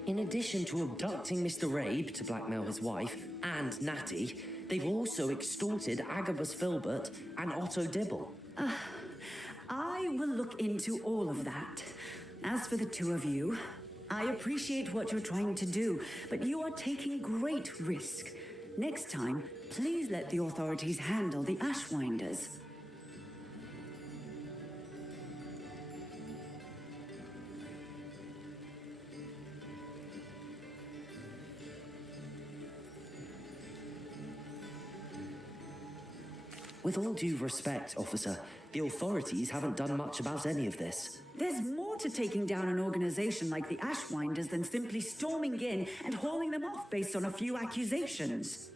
In addition to abducting Mr. Rabe to blackmail his wife and Natty, they've also extorted Agabus Filbert and Otto Dibble. I will look into all of that. As for the two of you, I appreciate what you're trying to do, but you are taking great risk. Next time, please let the authorities handle the Ashwinders. With all due respect, officer, the authorities haven't done much about any of this. There's more to taking down an organization like the Ashwinders than simply storming in and hauling them off based on a few accusations.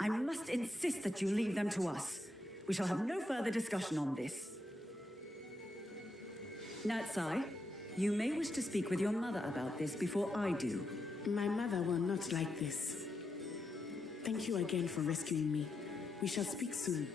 I must insist that you leave them to us. We shall have no further discussion on this. Natsai, you may wish to speak with your mother about this before I do. My mother will not like this. Thank you again for rescuing me. We shall speak soon.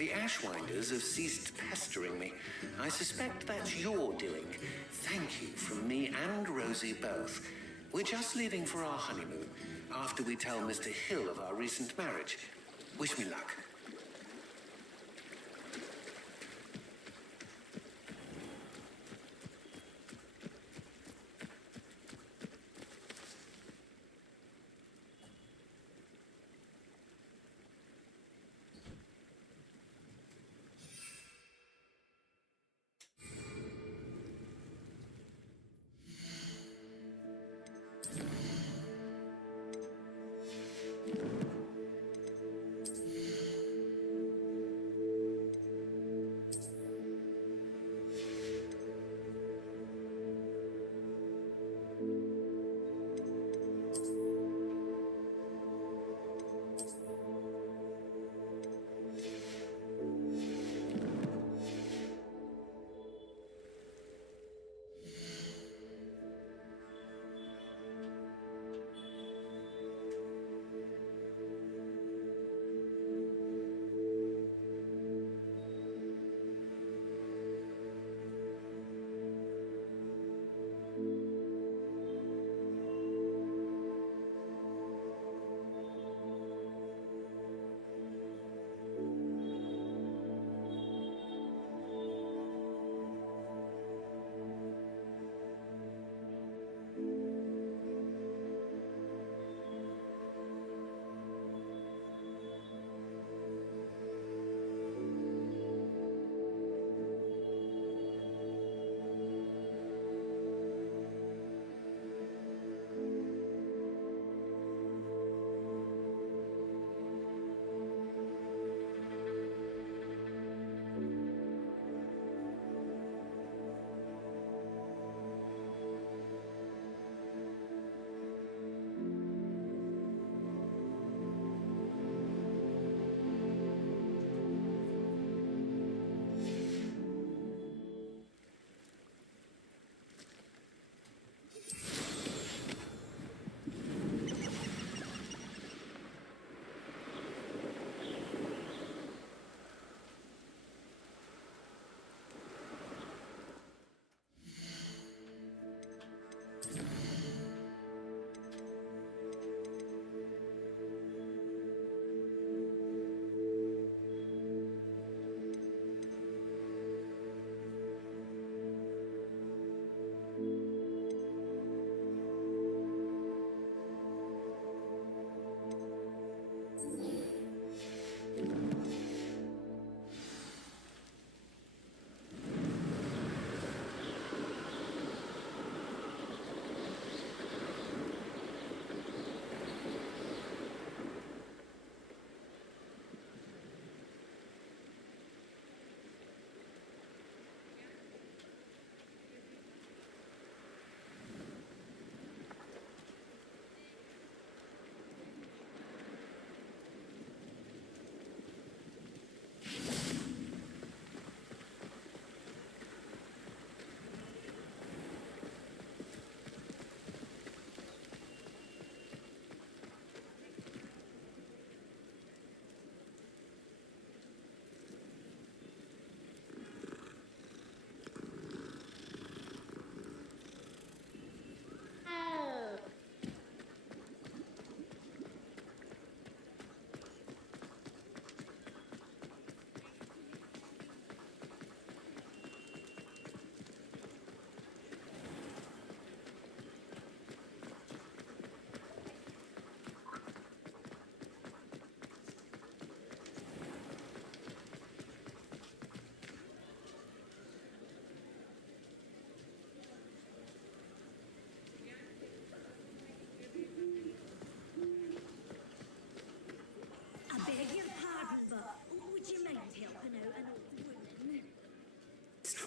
The Ashwinders have ceased pestering me. I suspect that's your doing. Thank you from me and Rosie both. We're just leaving for our honeymoon after we tell Mr. Hill of our recent marriage. Wish me luck.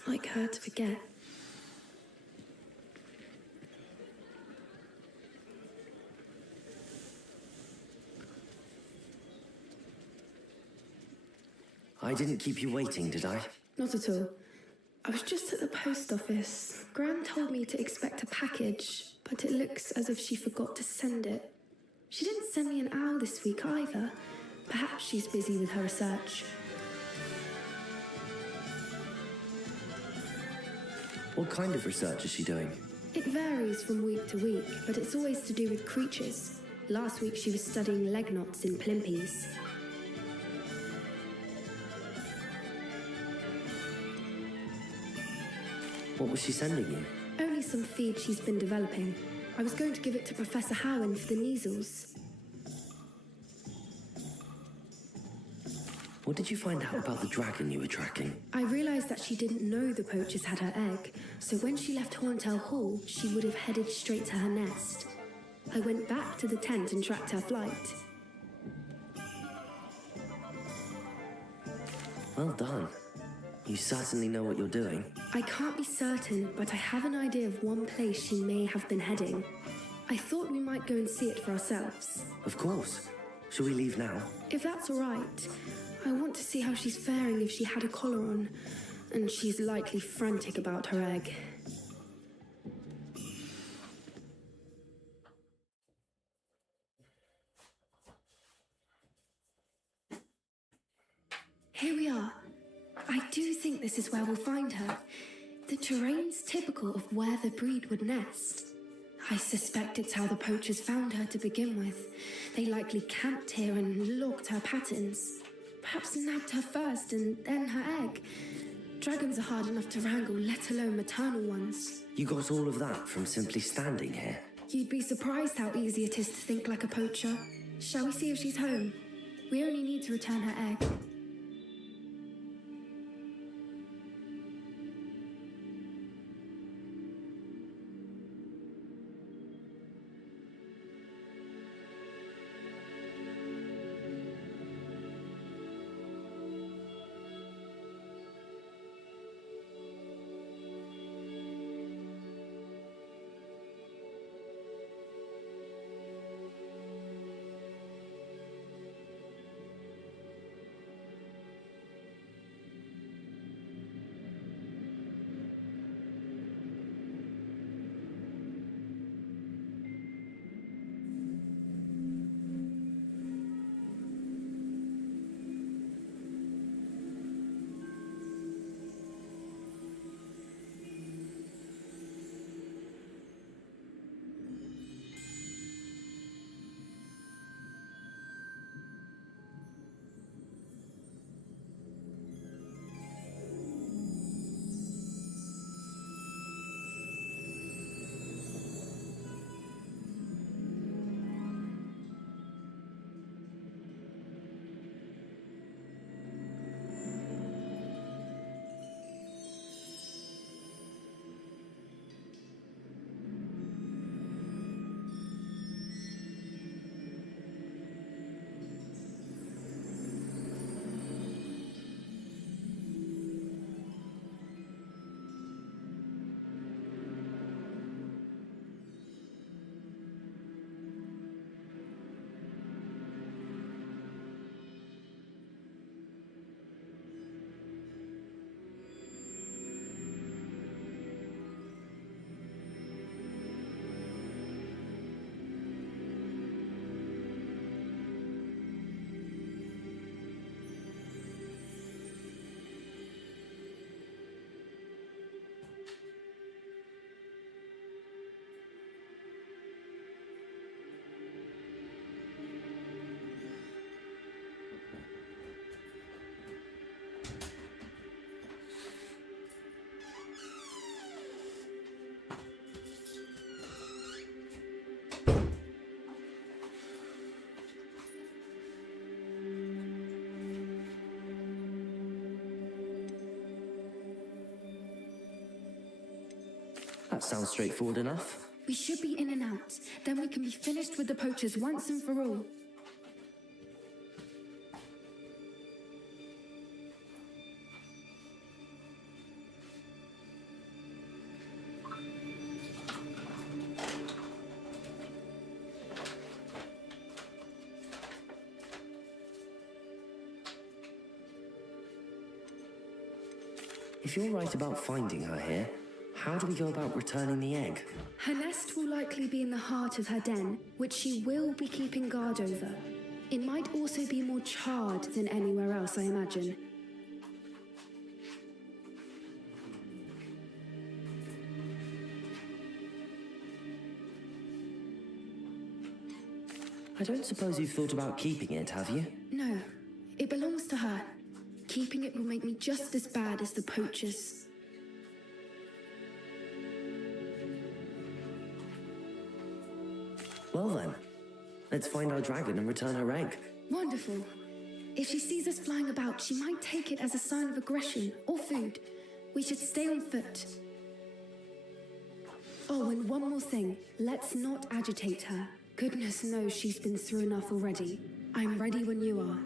like her to forget. I didn't keep you waiting, did I? Not at all. I was just at the post office. Gran told me to expect a package, but it looks as if she forgot to send it. She didn't send me an owl this week either. Perhaps she's busy with her research. What kind of research is she doing? It varies from week to week, but it's always to do with creatures. Last week she was studying leg knots in plimpies. What was she sending you? Only some feed she's been developing. I was going to give it to Professor Howen for the measles. What did you find out about the dragon you were tracking? I realised that she didn't know the poachers had her egg, so when she left Horntail Hall, she would have headed straight to her nest. I went back to the tent and tracked her flight. Well done. You certainly know what you're doing. I can't be certain, but I have an idea of one place she may have been heading. I thought we might go and see it for ourselves. Of course. Shall we leave now? If that's all right. I want to see how she's faring if she had a collar on, and she's likely frantic about her egg. Here we are. I do think this is where we'll find her. The terrain's typical of where the breed would nest. I suspect it's how the poachers found her to begin with. They likely camped here and logged her patterns. Perhaps nabbed her first and then her egg. Dragons are hard enough to wrangle, let alone maternal ones. You got all of that from simply standing here? You'd be surprised how easy it is to think like a poacher. Shall we see if she's home? We only need to return her egg. That sounds straightforward enough. We should be in and out. Then we can be finished with the poachers once and for all. If you're right about finding her here, how do we go about returning the egg? Her nest will likely be in the heart of her den, which she will be keeping guard over. It might also be more charred than anywhere else, I imagine. I don't suppose you've thought about keeping it, have you? No, it belongs to her. Keeping it will make me just as bad as the poachers. Well then, let's find our dragon and return her egg. Wonderful. If she sees us flying about, she might take it as a sign of aggression or food. We should stay on foot. Oh, and one more thing. Let's not agitate her. Goodness knows she's been through enough already. I'm ready when you are.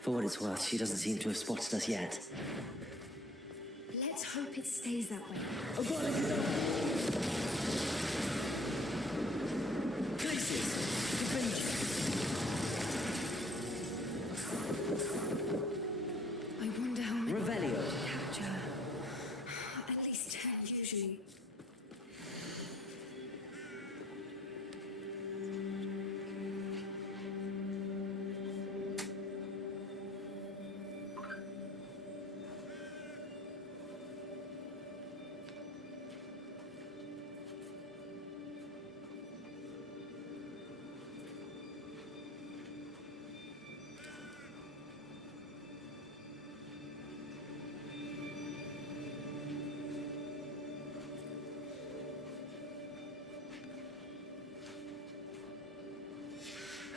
For what it's worth, she doesn't seem to have spotted us yet. Let's hope it stays that way. Places! I wonder how many Revelio. to capture. At least 10 usually.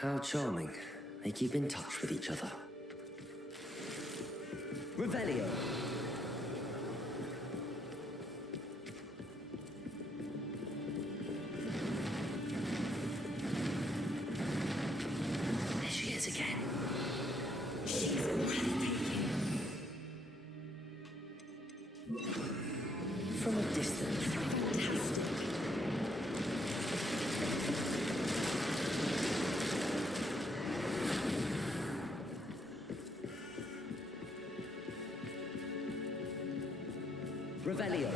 How charming. They keep in touch with each other. Revelio! There she is again. She's breathtaking. From a distance. Fantastic. Revelio.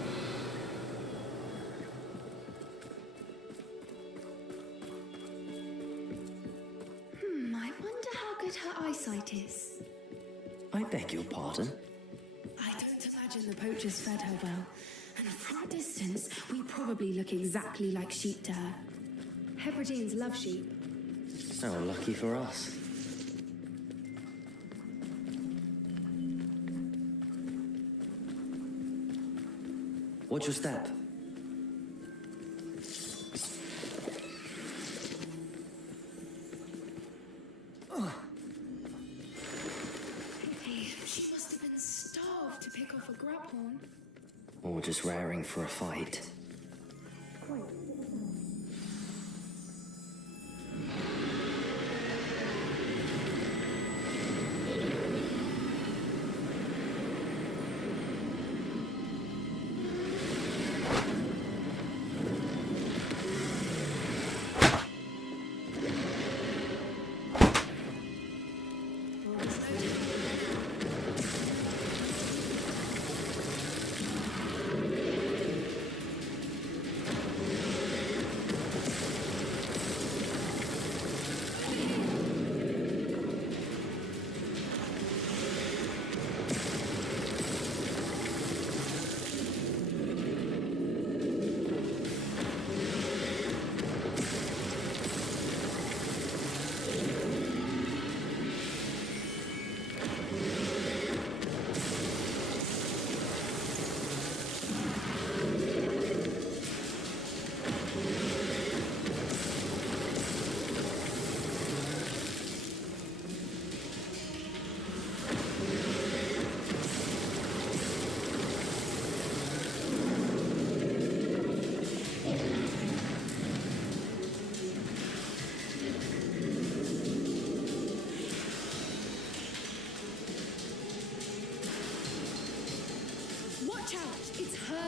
I wonder how good her eyesight is. I beg your pardon? I don't imagine the poachers fed her well. And from a distance, we probably look exactly like sheep to her. Hebrideans love sheep. How lucky for us. Watch your step. Hey, she must have been starved to pick off a grub horn. Or just raring for a fight. Quite.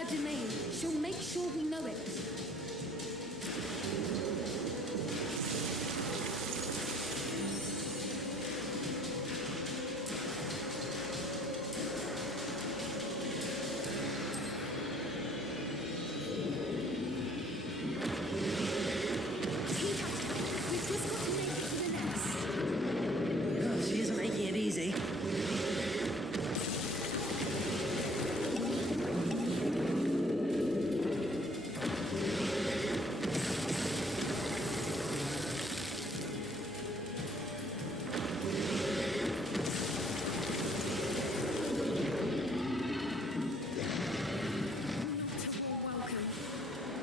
domain. She'll make sure we know it. She isn't making it easy.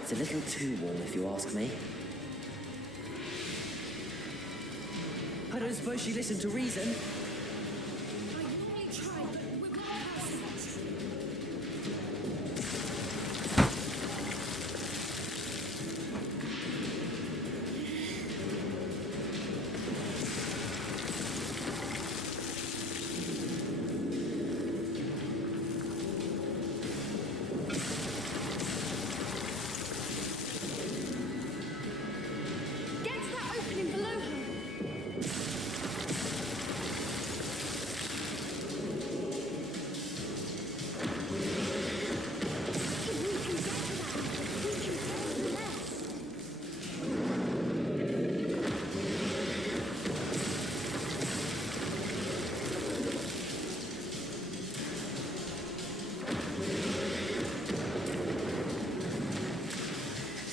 It's a little too warm, if you ask me. I don't suppose she listened to reason. Get to that opening below her.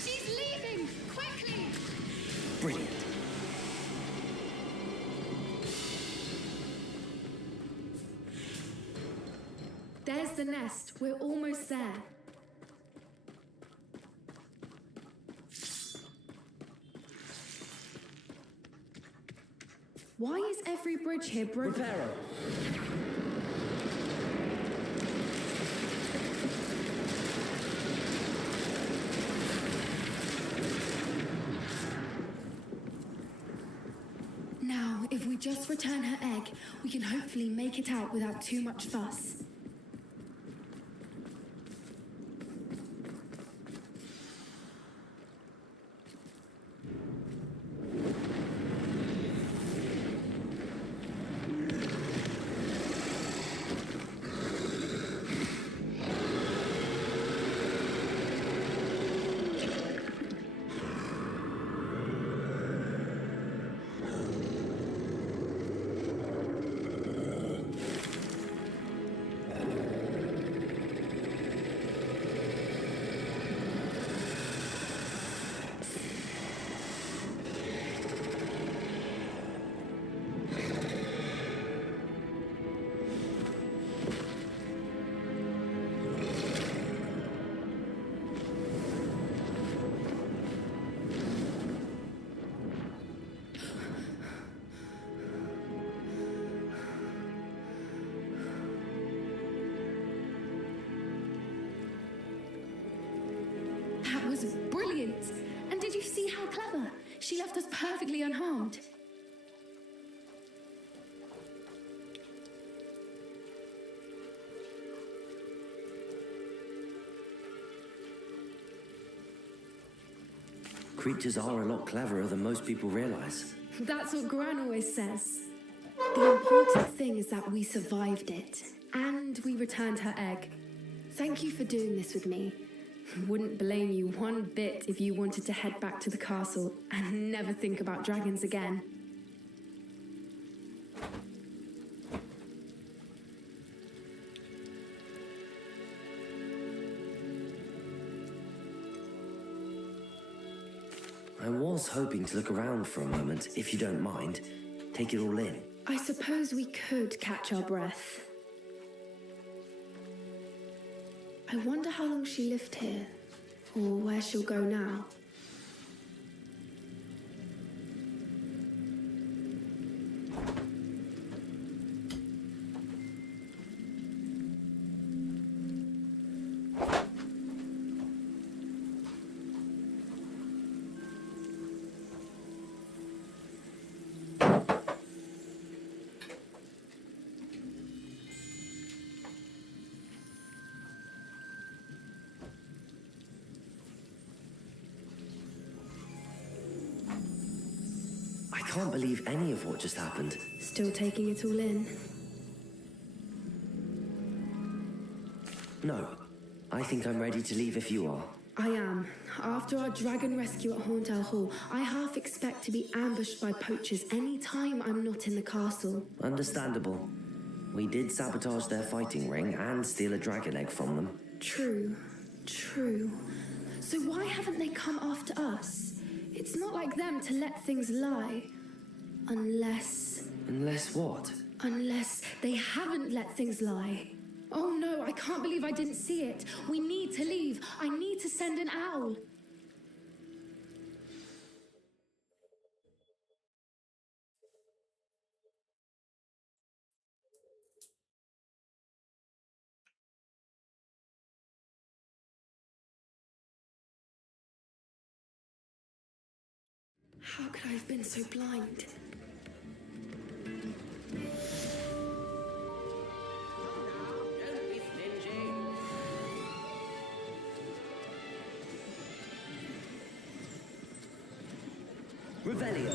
She's leaving! Quickly! Brilliant. There's the nest. We're almost there. Why is every bridge here broken? Reparo. Now, if we just return her egg, we can hopefully make it out without too much fuss. That was brilliant! And did you see how clever? She left us perfectly unharmed. Creatures are a lot cleverer than most people realize. That's what Gran always says. The important thing is that we survived it. And we returned her egg. Thank you for doing this with me. Wouldn't blame you one bit if you wanted to head back to the castle and never think about dragons again. I was hoping to look around for a moment, if you don't mind. Take it all in. I suppose we could catch our breath. I wonder how long she lived here, or where she'll go now. can't believe any of what just happened. Still taking it all in? No. I think I'm ready to leave if you are. I am. After our dragon rescue at Hauntel Hall, I half expect to be ambushed by poachers any time I'm not in the castle. Understandable. We did sabotage their fighting ring and steal a dragon egg from them. True. So why haven't they come after us? It's not like them to let things lie. Unless... Unless what? Unless they haven't let things lie. Oh no, I can't believe I didn't see it. We need to leave. I need to send an owl. How could I have been so blind? Revelio.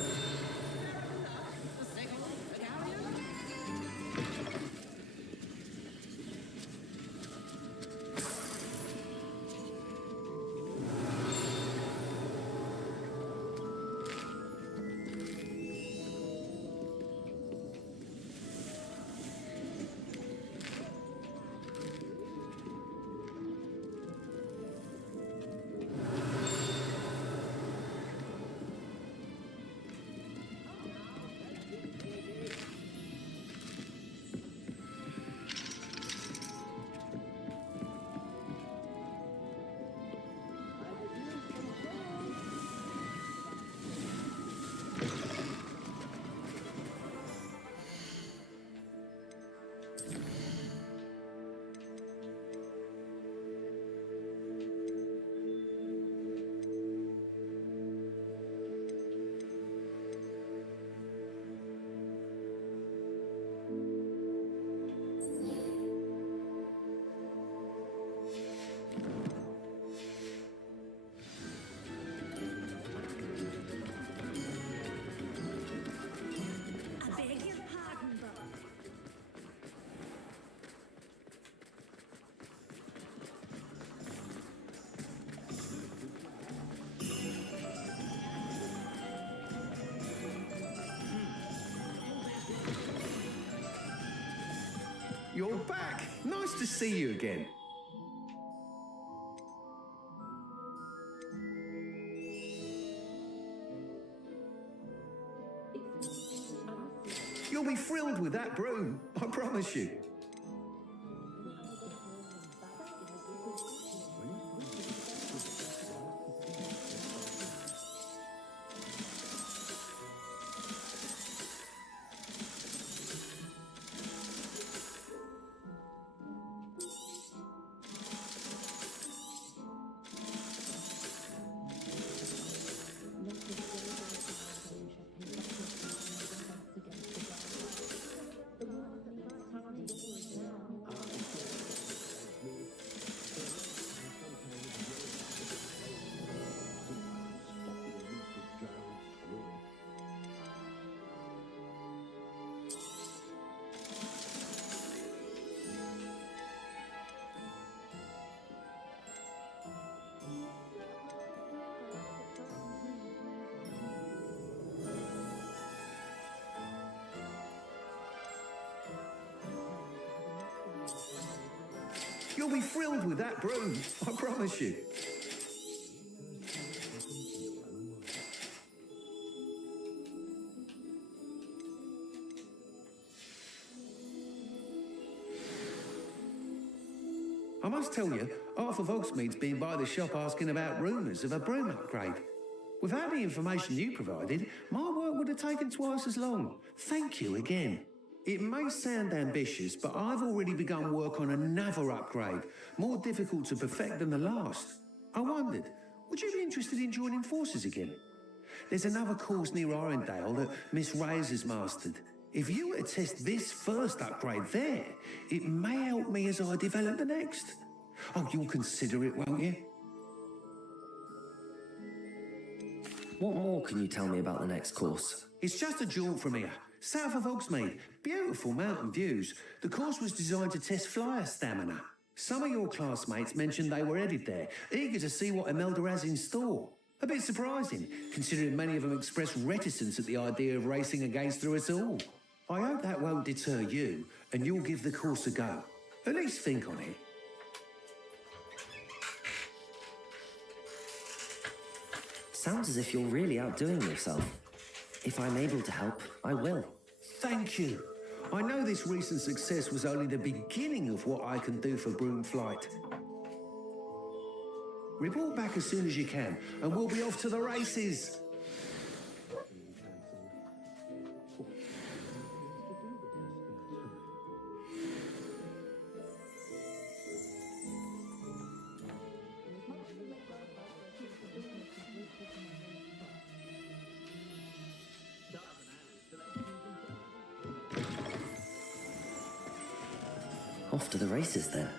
You're back. Nice to see you again. You'll be thrilled with that broom, I promise you. You'll be thrilled with that broom, I promise you. I must tell you, half of Hogsmeade's been by the shop asking about rumours of a broom upgrade. Without the information you provided, my work would have taken twice as long. Thank you again. It may sound ambitious, but I've already begun work on another upgrade, more difficult to perfect than the last. I wondered, would you be interested in joining forces again? There's another course near Arendelle that Miss Reyes has mastered. If you were to test this first upgrade there, it may help me as I develop the next. Oh, you'll consider it, won't you? What more can you tell me about the next course? It's just a jaunt from here, south of Hogsmeade. Beautiful mountain views. The course was designed to test flyer stamina. Some of your classmates mentioned they were headed there, eager to see what Imelda has in store. A bit surprising, considering many of them expressed reticence at the idea of racing against her at all. I hope that won't deter you, and you'll give the course a go. At least think on it. Sounds as if you're really outdoing yourself. If I'm able to help, I will. Thank you. I know this recent success was only the beginning of what I can do for Broomflight. Report back as soon as you can, and we'll be off to the races. Off to the races then.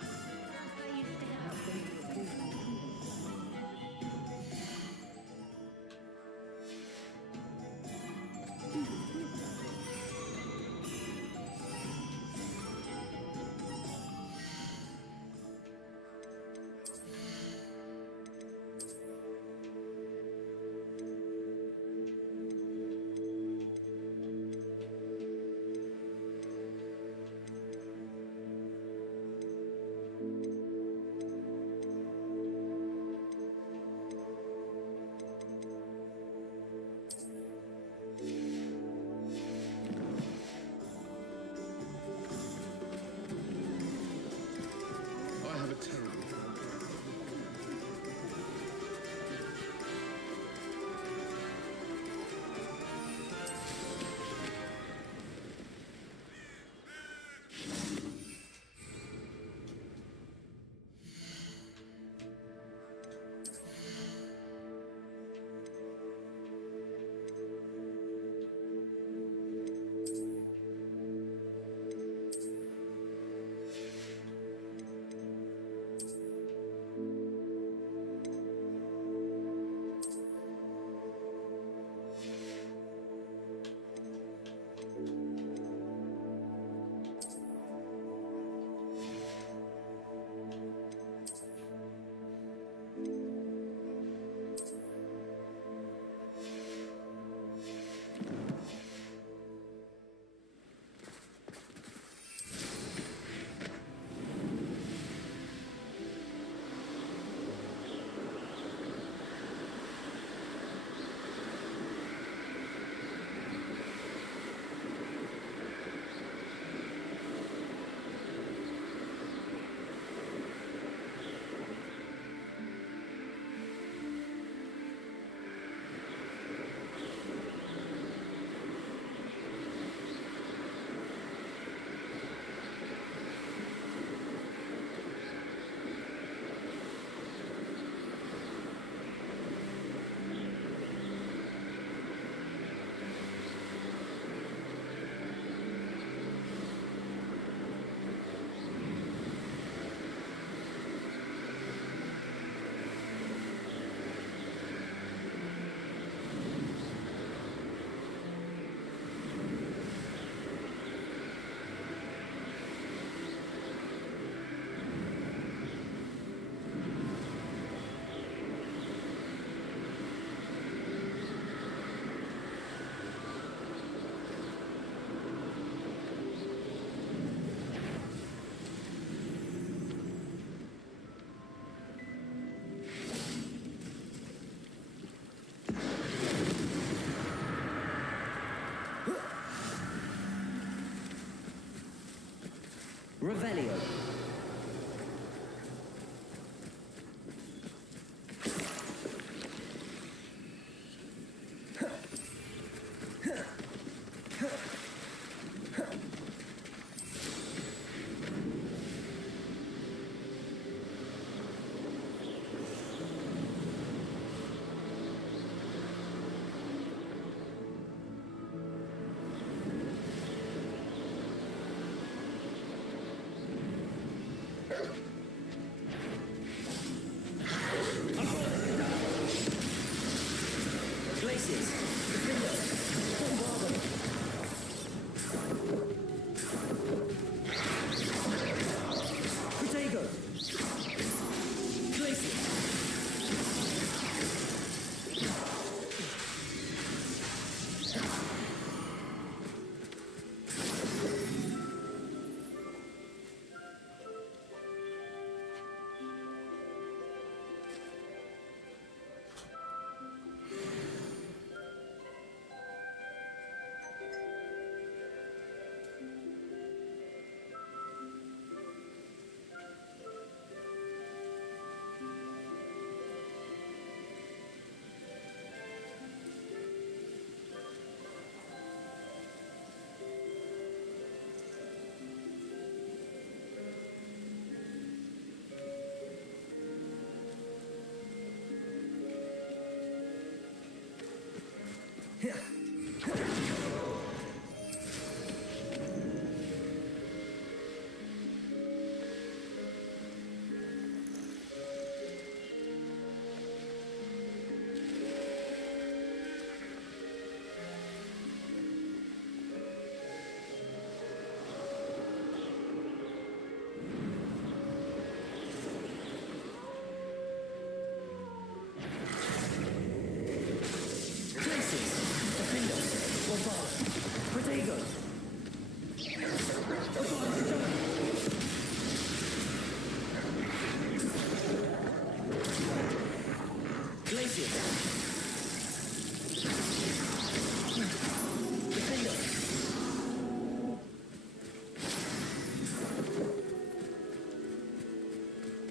Revelio.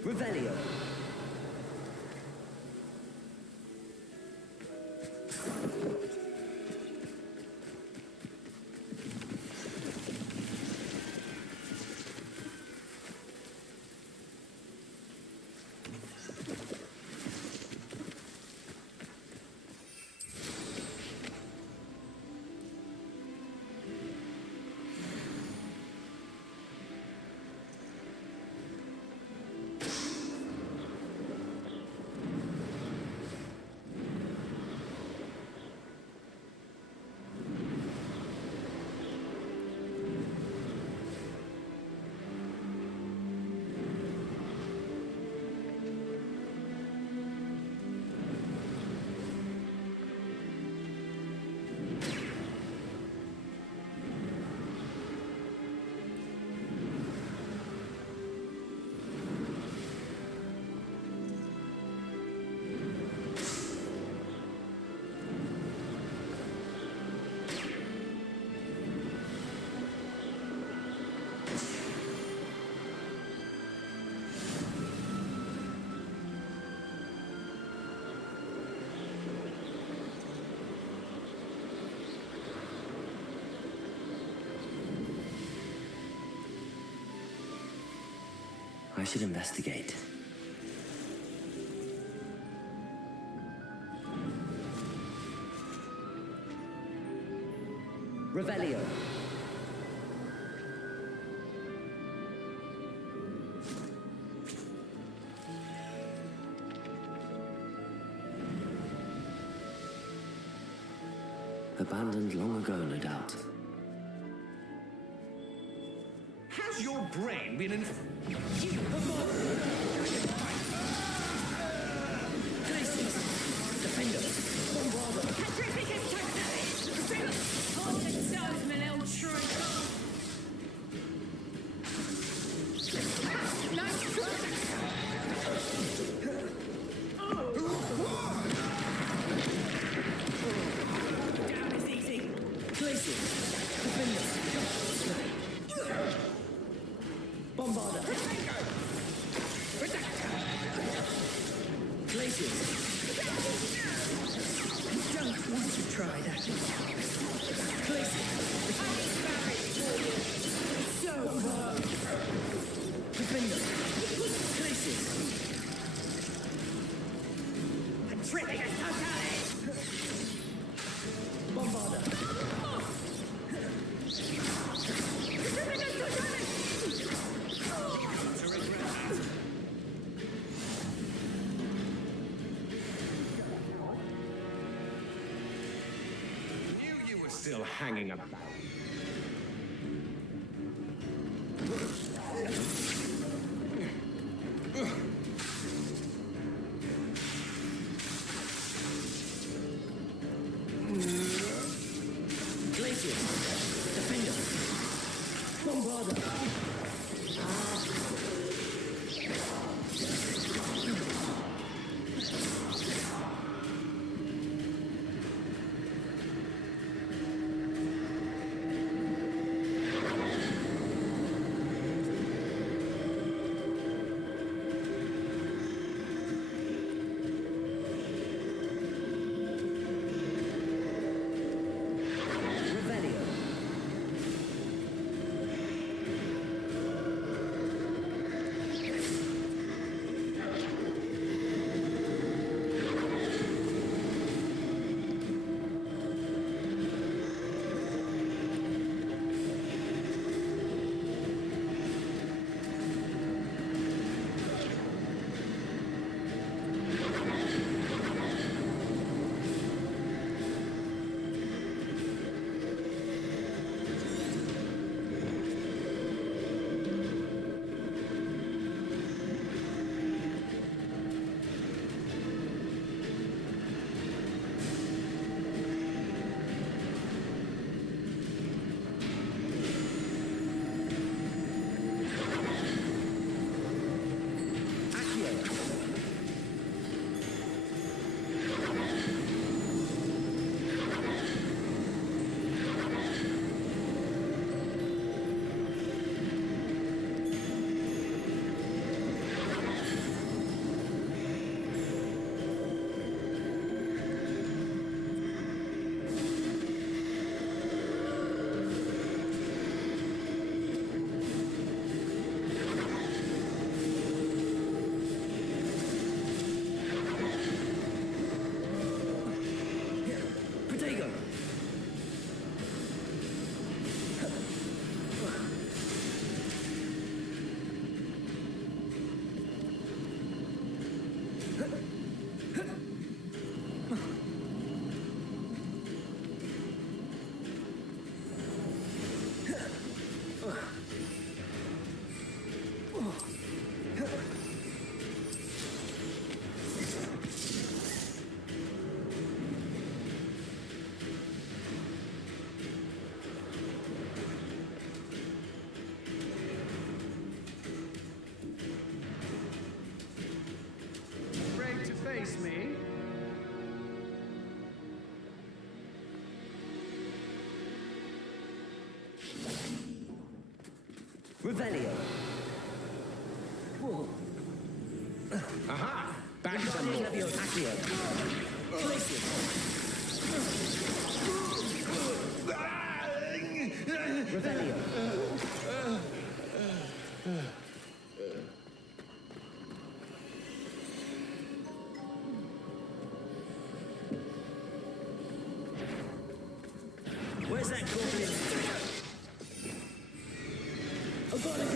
Revelio. I should investigate. Revelio. Abandoned long ago, no doubt. Has your brain been in... Still hanging about. Revelio. Whoa. Aha! Back some more. Levio Accio. Glacius. Revelio. Where's that goblin? I've got it.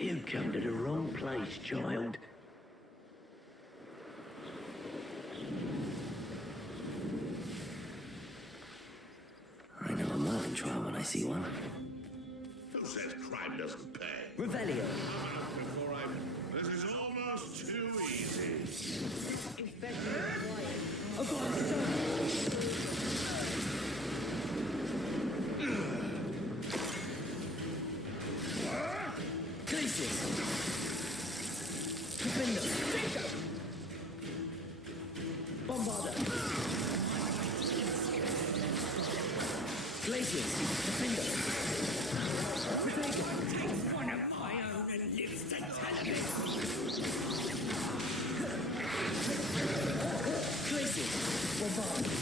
You come to the wrong place, child. I know a murder trial when I see one. Who says crime doesn't pay? Revelio. This is almost too easy. I've got it. Glacius. Defender. Bombarder. Glacius. Defender. Takes one of my own and lives to tell of it. Glacius. Bombarder.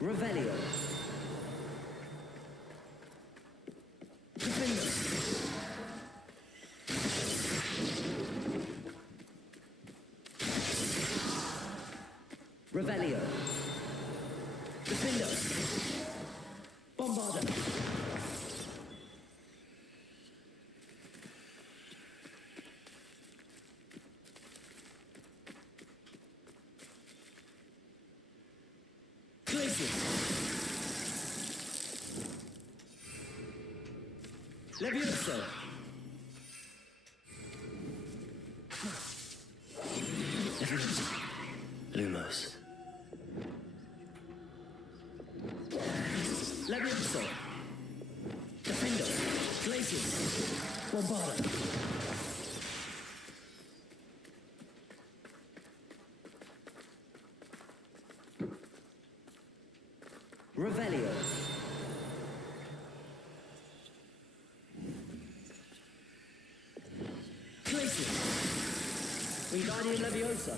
Revelio. Defender. Revelio. Defender. Bombarder. Levioso. Levioso. Lumos. Levioso. Defender. Glacius. Bombarder. Wingardium Leviosa.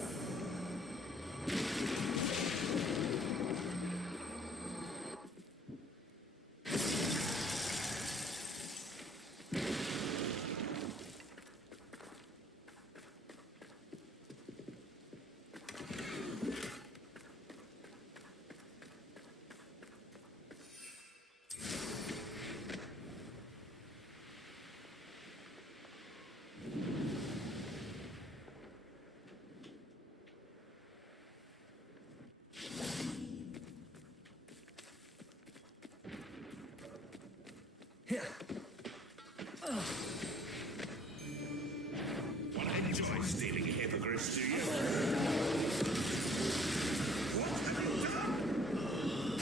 Well, I enjoy stealing hippogriffs, do you?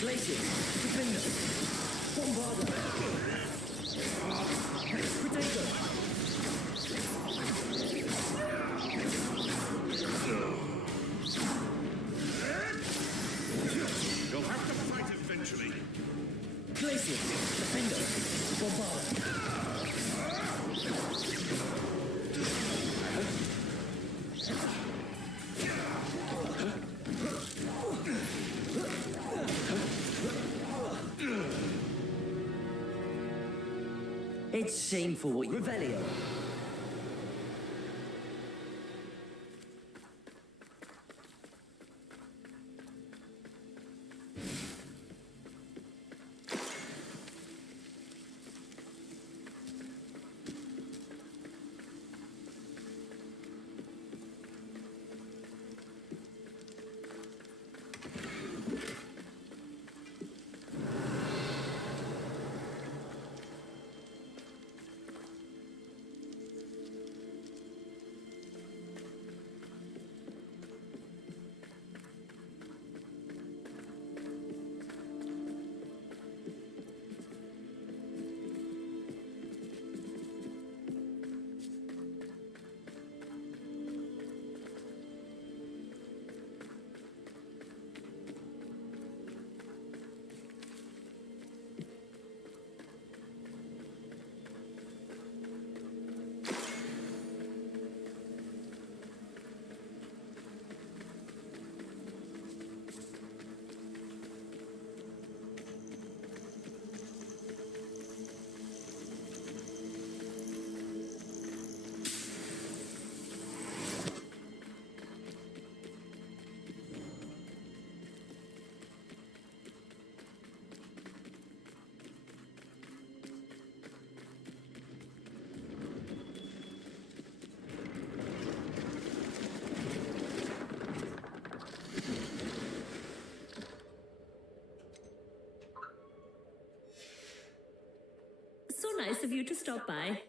Glacier, Defender, Bombarder, Potato. You'll have to fight eventually. Glacier, Defender, Bombarder. It's shameful what you... Revelio. So nice of you to stop by.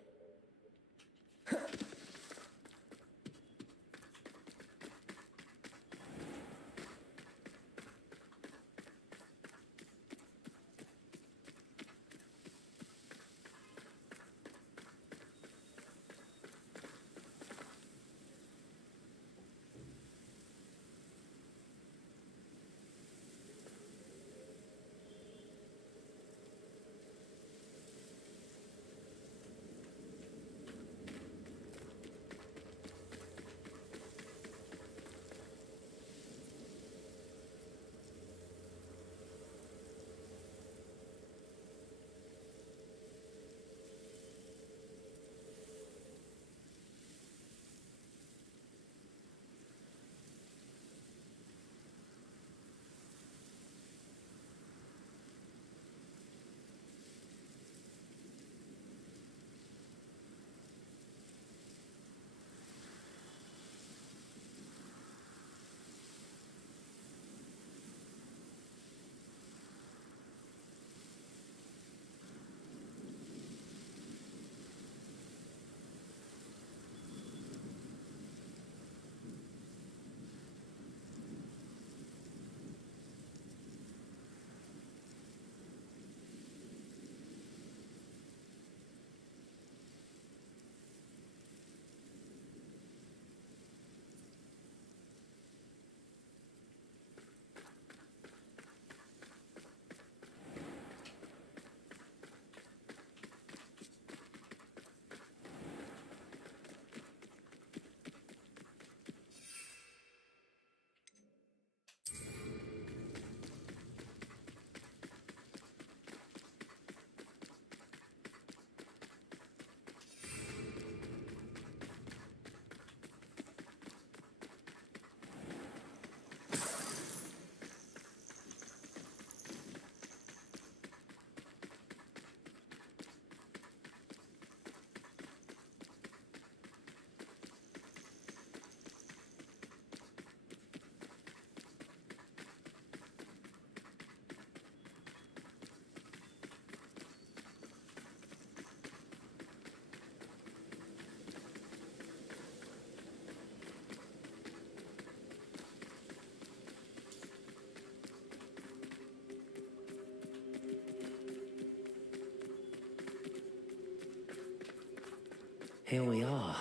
Here we are.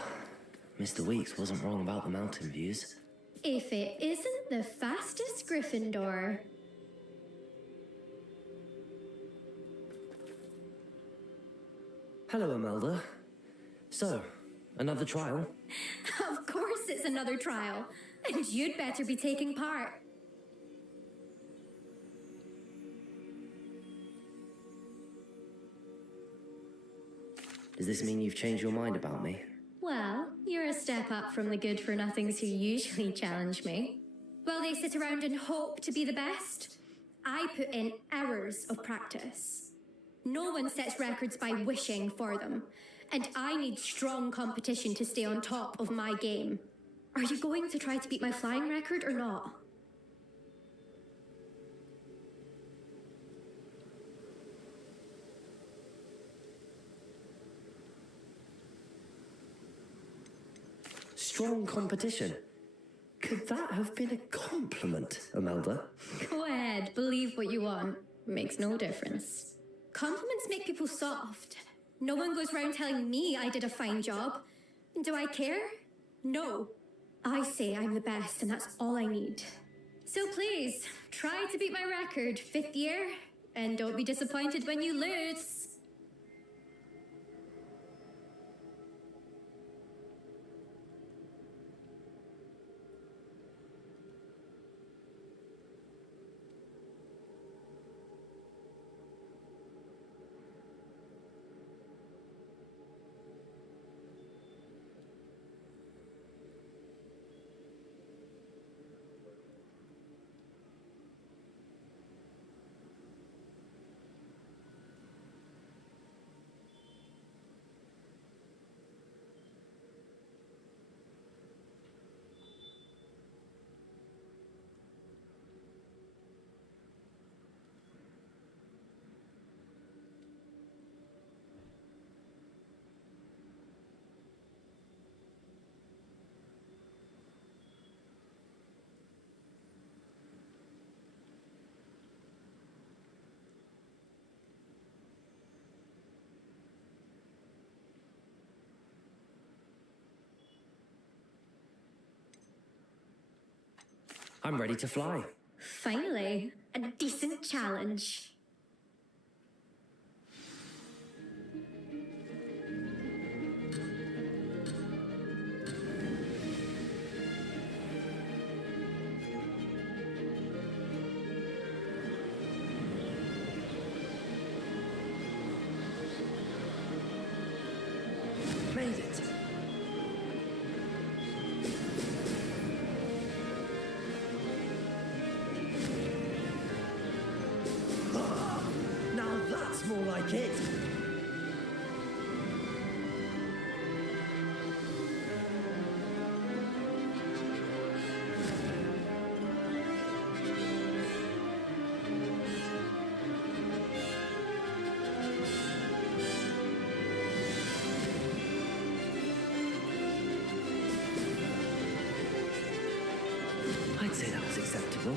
Mr. Weeks wasn't wrong about the mountain views. If it isn't the fastest Gryffindor. Hello, Imelda. So, another trial? Of course it's another trial. And you'd better be taking part. Does this mean you've changed your mind about me? Well, you're a step up from the good-for-nothings who usually challenge me. While they sit around and hope to be the best, I put in hours of practice. No one sets records by wishing for them, and I need strong competition to stay on top of my game. Are you going to try to beat my flying record or not? Strong competition. Could that have been a compliment, Imelda? Go ahead, believe what you want. Makes no difference. Compliments make people soft. No one goes round telling me I did a fine job. Do I care? No. I say I'm the best, and that's all I need. So please, try to beat my record, 5th year, and don't be disappointed when you lose. I'm ready to fly. Finally, a decent challenge. Made it. Now that's more like it. I'd say that was acceptable.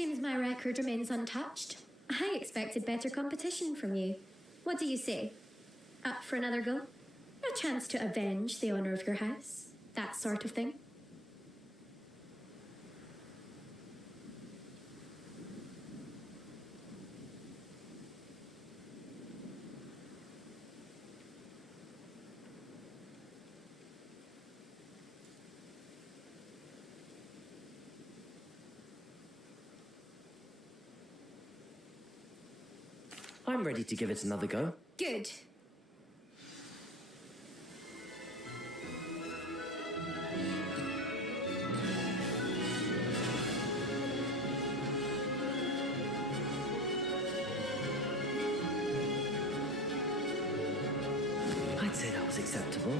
Seems my record remains untouched. I expected better competition from you. What do you say? Up for another go? A chance to avenge the honour of your house? That sort of thing? I'm ready to give it another go. Good. I'd say that was acceptable.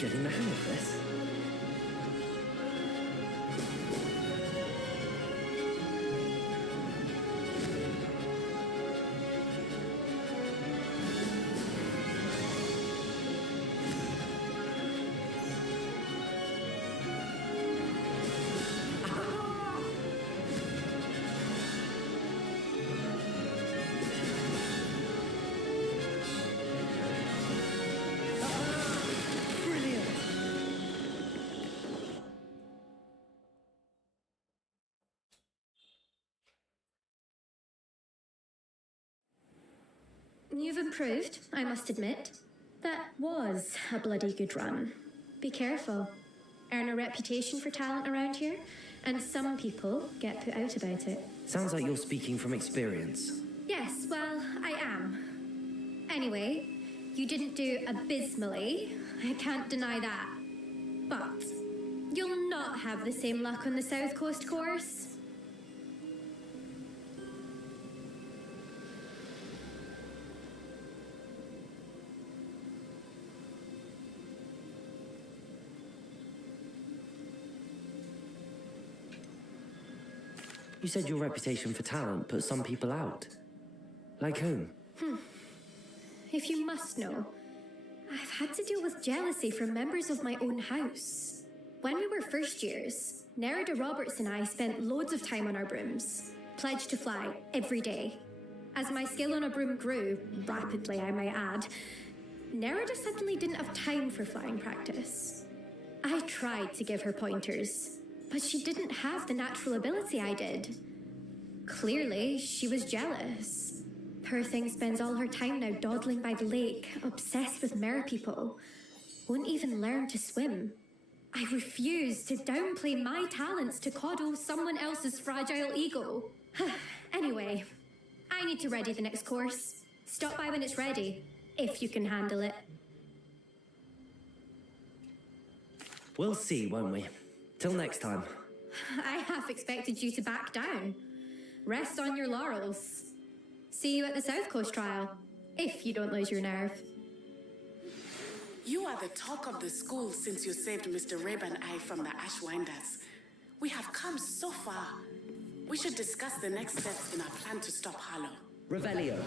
Getting the hang of this. You've improved, I must admit. That was a bloody good run. Be careful. Earn a reputation for talent around here, and some people get put out about it. Sounds like you're speaking from experience. Yes, well, I am. Anyway, you didn't do abysmally. I can't deny that. But you'll not have the same luck on the South Coast course. You said your reputation for talent put some people out. Like whom? If you must know, I've had to deal with jealousy from members of my own house. When we were first years, Nerida Roberts and I spent loads of time on our brooms, pledged to fly every day. As my skill on a broom grew, rapidly I might add, Nerida suddenly didn't have time for flying practice. I tried to give her pointers, but she didn't have the natural ability I did. Clearly, she was jealous. Poor thing spends all her time now dawdling by the lake, obsessed with merpeople. Won't even learn to swim. I refuse to downplay my talents to coddle someone else's fragile ego. Anyway, I need to ready the next course. Stop by when it's ready, if you can handle it. We'll see, won't we? Till next time. I half expected you to back down. Rest on your laurels. See you at the South Coast trial, if you don't lose your nerve. You are the talk of the school since you saved Mr. Rabe and I from the Ashwinders. We have come so far. We should discuss the next steps in our plan to stop Harlow. Revelio.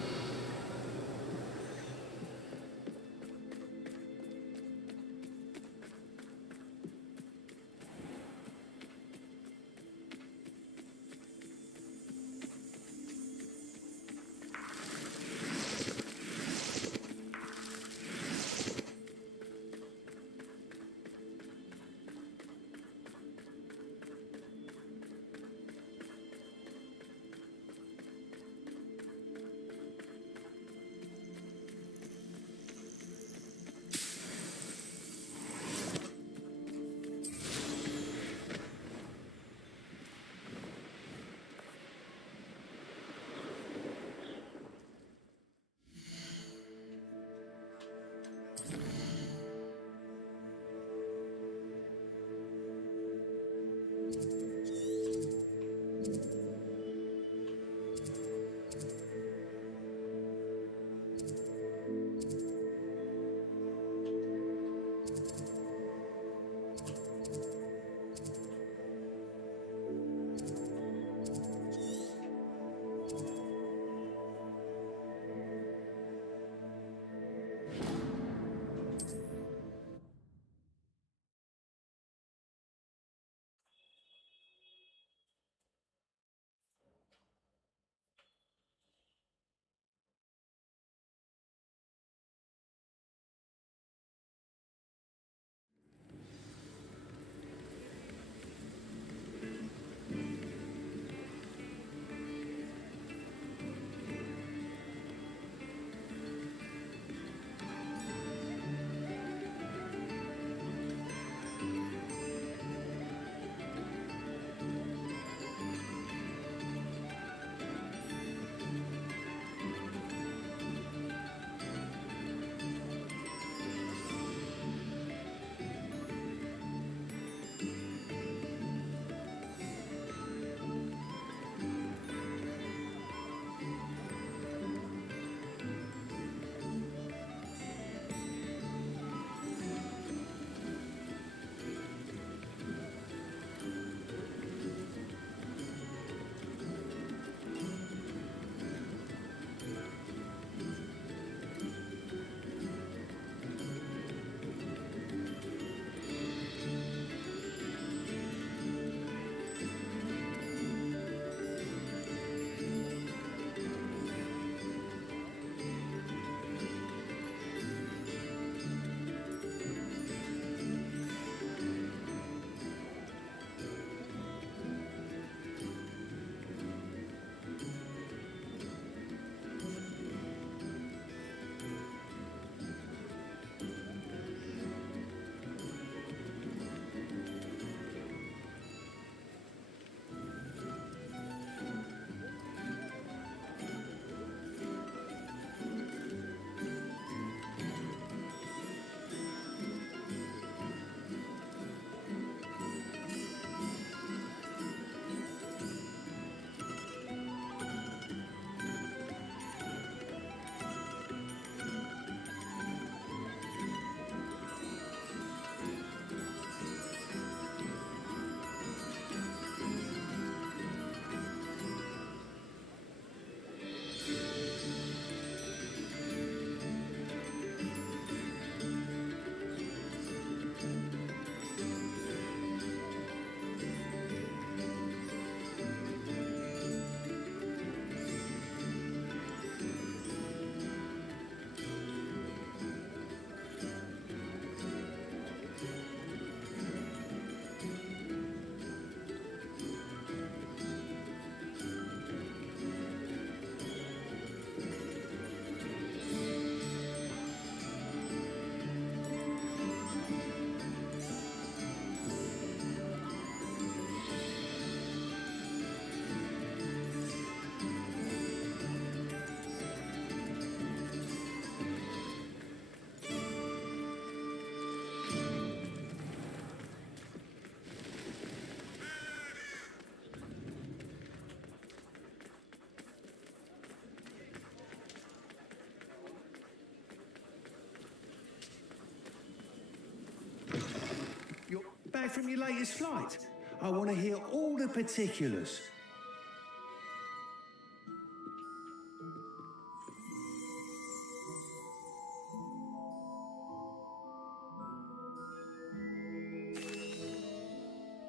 back from your latest flight? I want to hear all the particulars.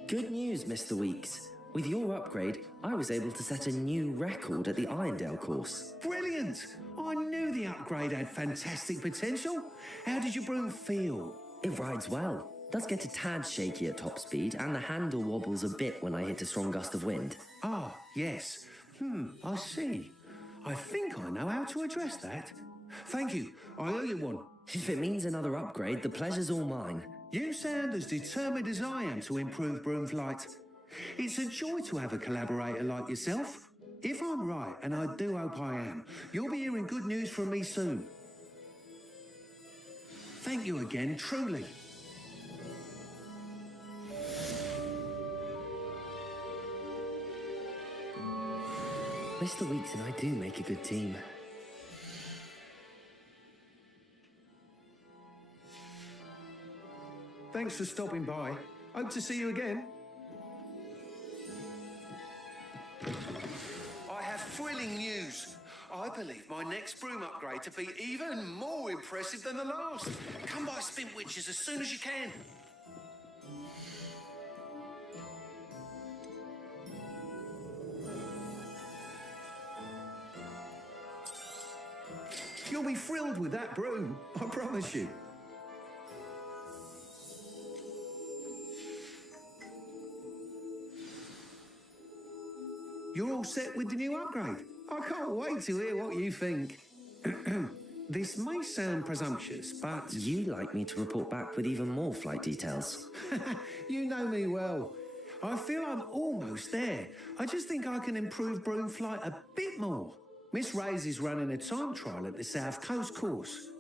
Good news, Mr. Weeks. With your upgrade, I was able to set a new record at the Irondale course. Brilliant! I knew the upgrade had fantastic potential. How did your broom feel? It rides well. Does get a tad shaky at top speed, and the handle wobbles a bit when I hit a strong gust of wind. Ah, yes. I see. I think I know how to address that. Thank you. I owe you one. If it means another upgrade, the pleasure's all mine. You sound as determined as I am to improve broom flight. It's a joy to have a collaborator like yourself. If I'm right, and I do hope I am, you'll be hearing good news from me soon. Thank you again, truly. Mr. Weeks and I do make a good team. Thanks for stopping by. Hope to see you again. I have thrilling news. I believe my next broom upgrade to be even more impressive than the last. Come by Spintwitches as soon as you can. You'll be thrilled with that broom, I promise you. You're all set with the new upgrade. I can't wait to hear what you think. This may sound presumptuous, but... You'd like me to report back with even more flight details. You know me well. I feel I'm almost there. I just think I can improve broom flight a bit more. Miss Ray's is running a time trial at the South Coast course.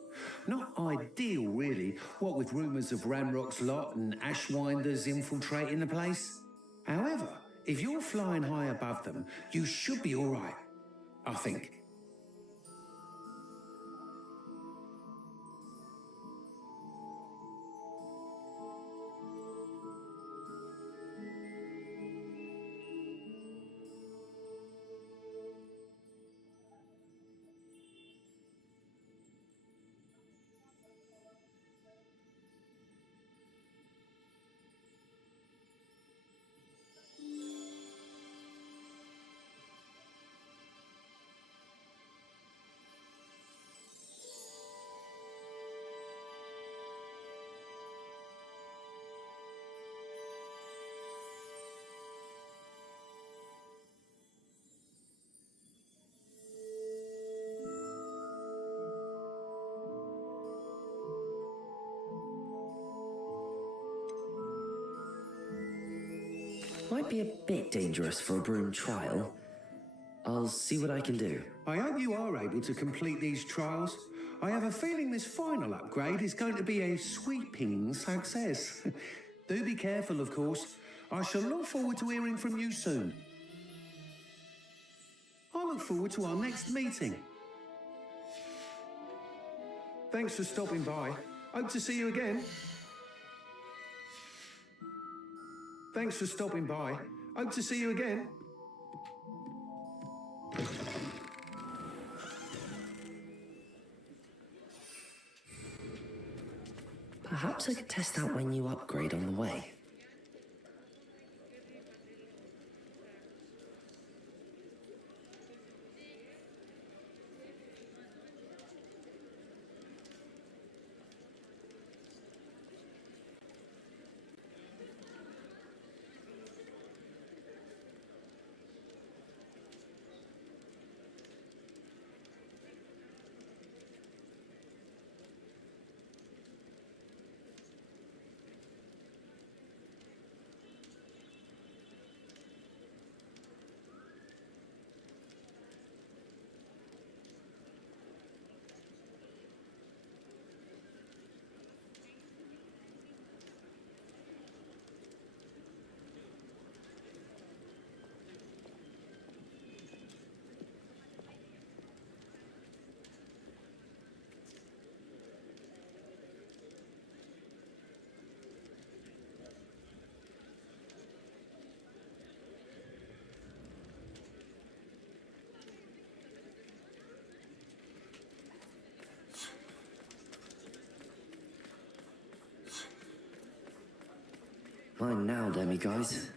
Not ideal, really, what with rumours of Ramrock's lot and Ashwinders infiltrating the place. However, if you're flying high above them, you should be all right, I think. Might be a bit dangerous for a broom trial. I'll see what I can do. I hope you are able to complete these trials. I have a feeling this final upgrade is going to be a sweeping success. Do be careful, of course. I shall look forward to hearing from you soon. I look forward to our next meeting. Thanks for stopping by. Hope to see you again. Thanks for stopping by. Hope to see you again. Perhaps I could test out my new upgrade on the way. Mine now, demiguise.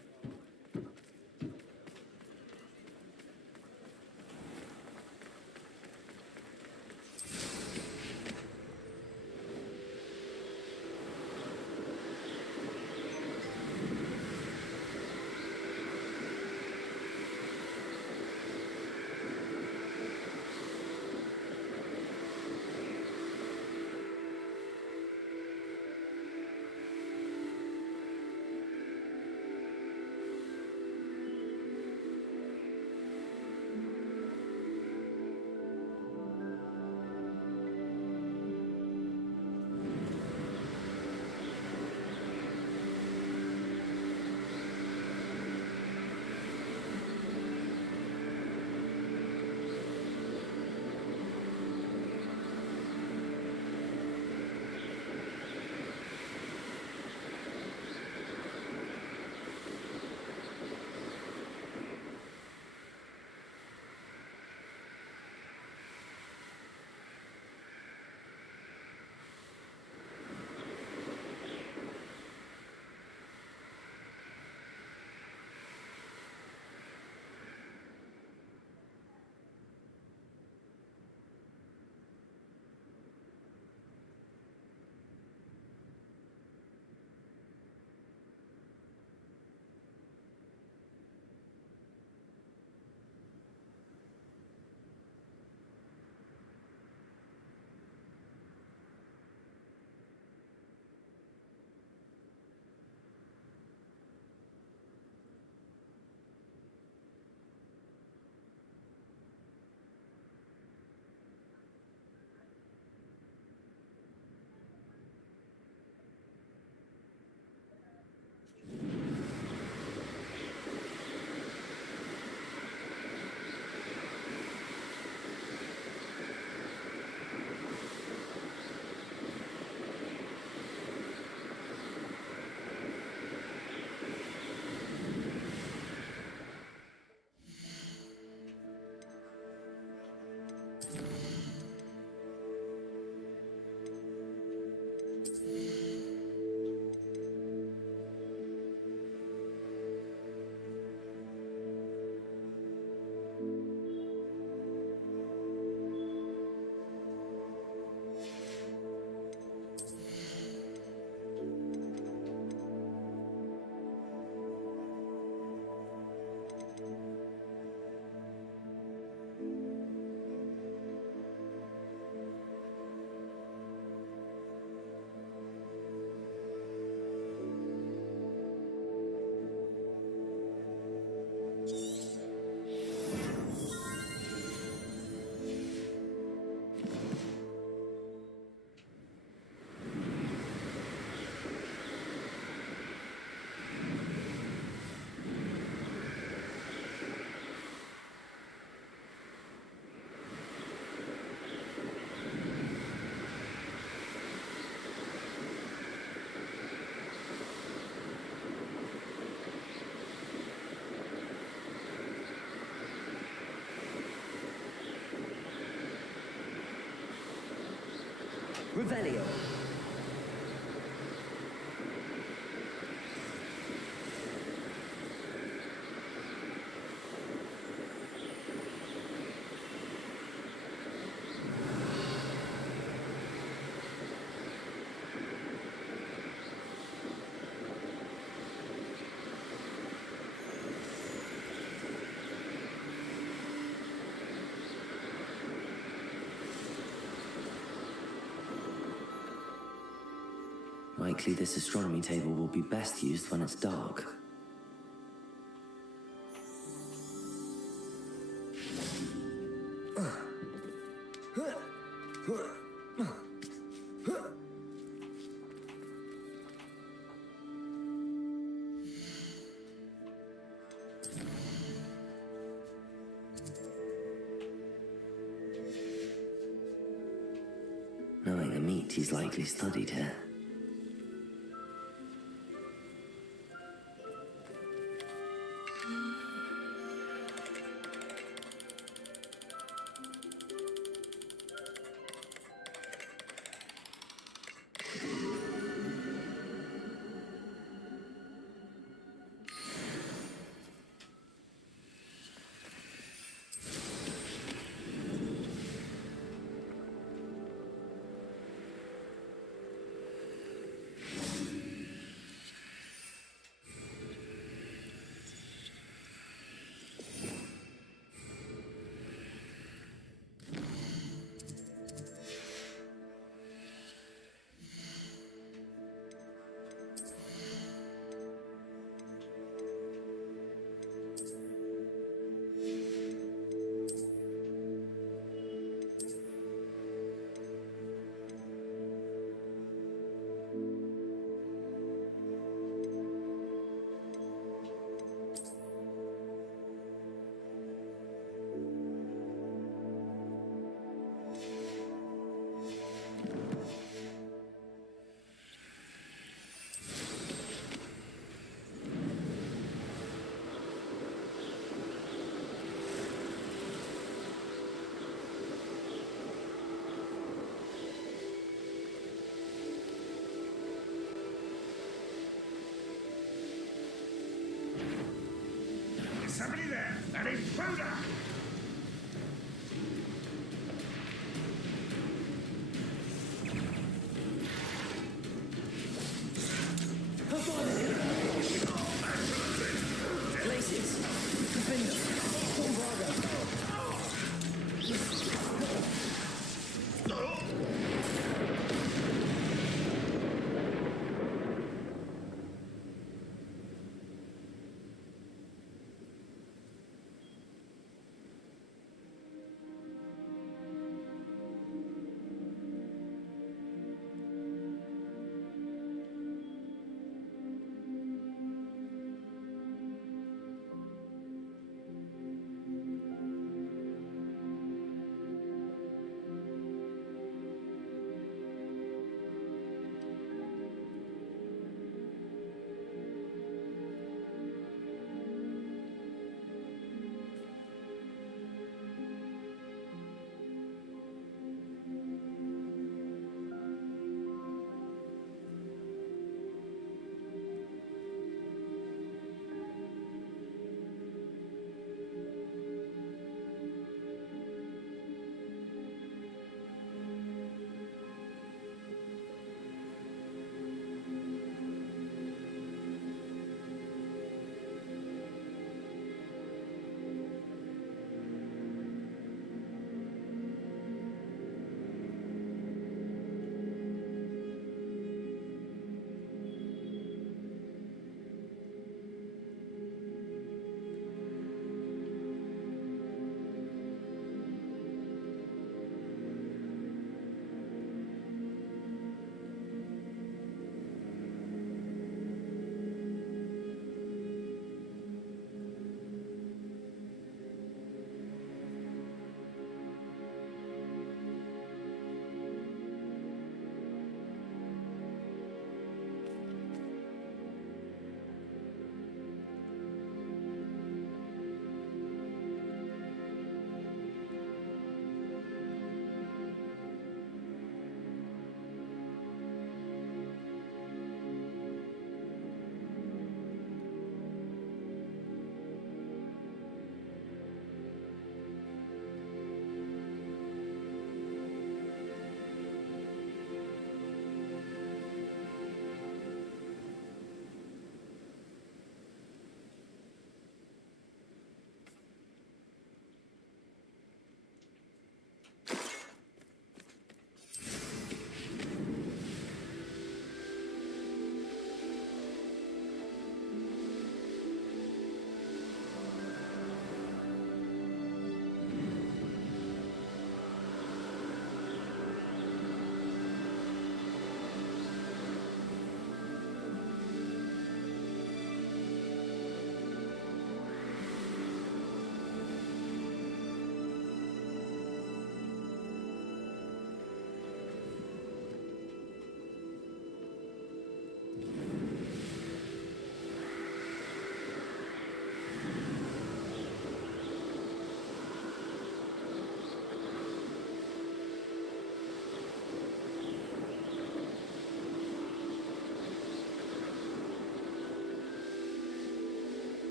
Revelio. Likely this astronomy table will be best used when it's dark. Knowing the meat, he's likely studied here.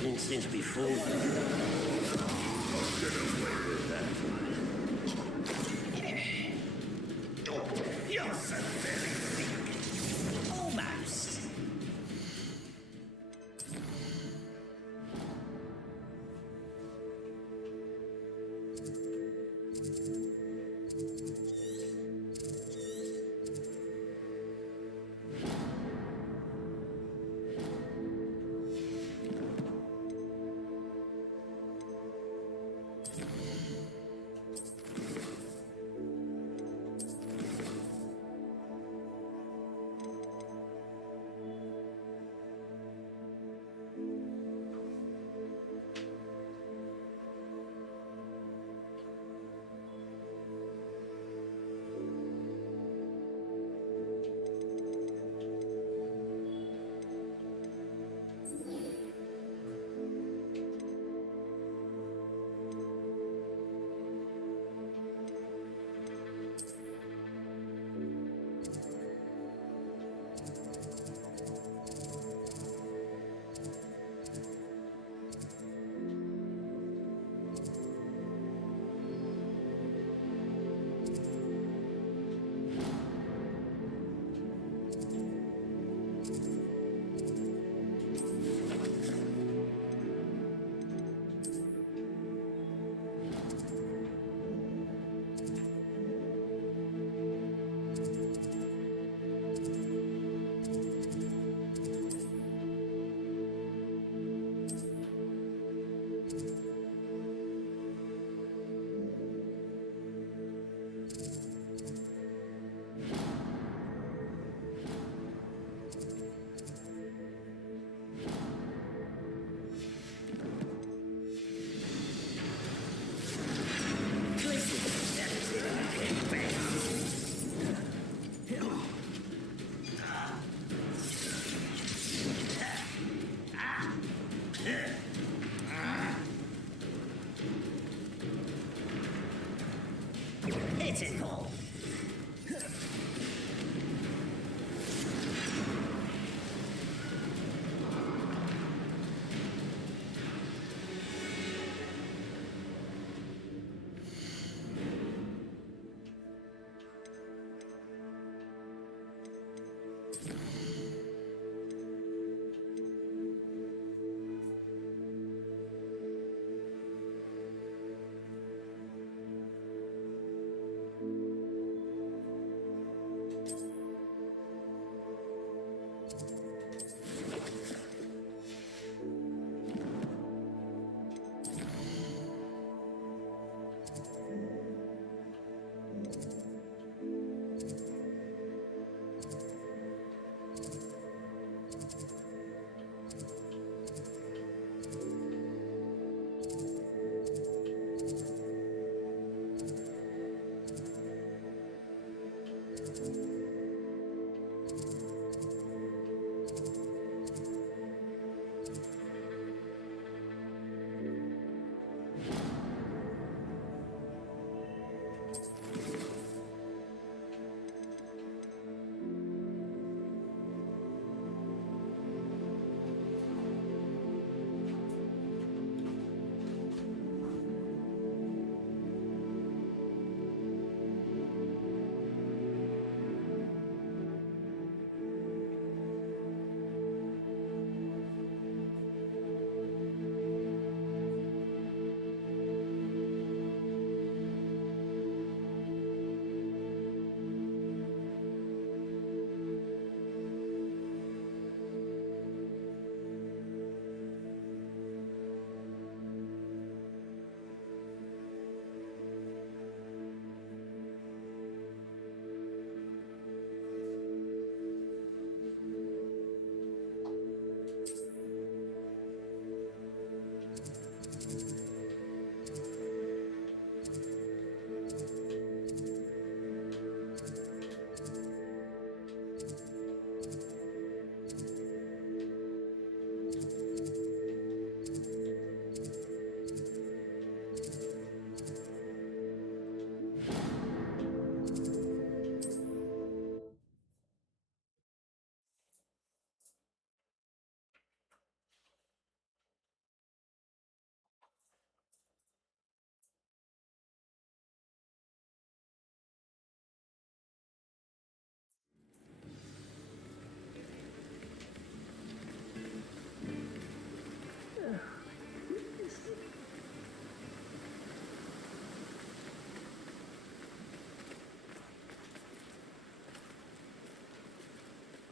Didn't seem to be full. You're so very weak. Almost.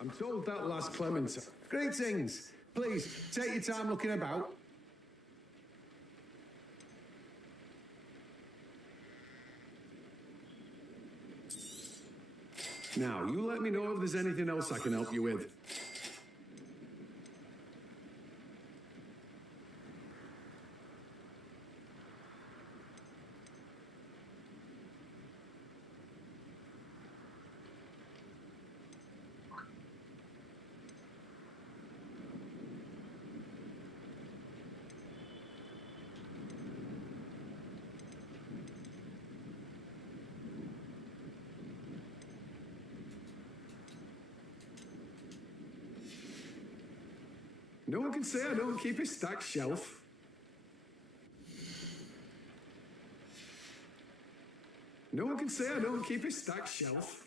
I'm told that last Clement. Greetings. Please, take your time looking about. Now, you let me know if there's anything else I can help you with. No one can say I don't keep a stacked shelf. No one can say I don't keep a stacked shelf.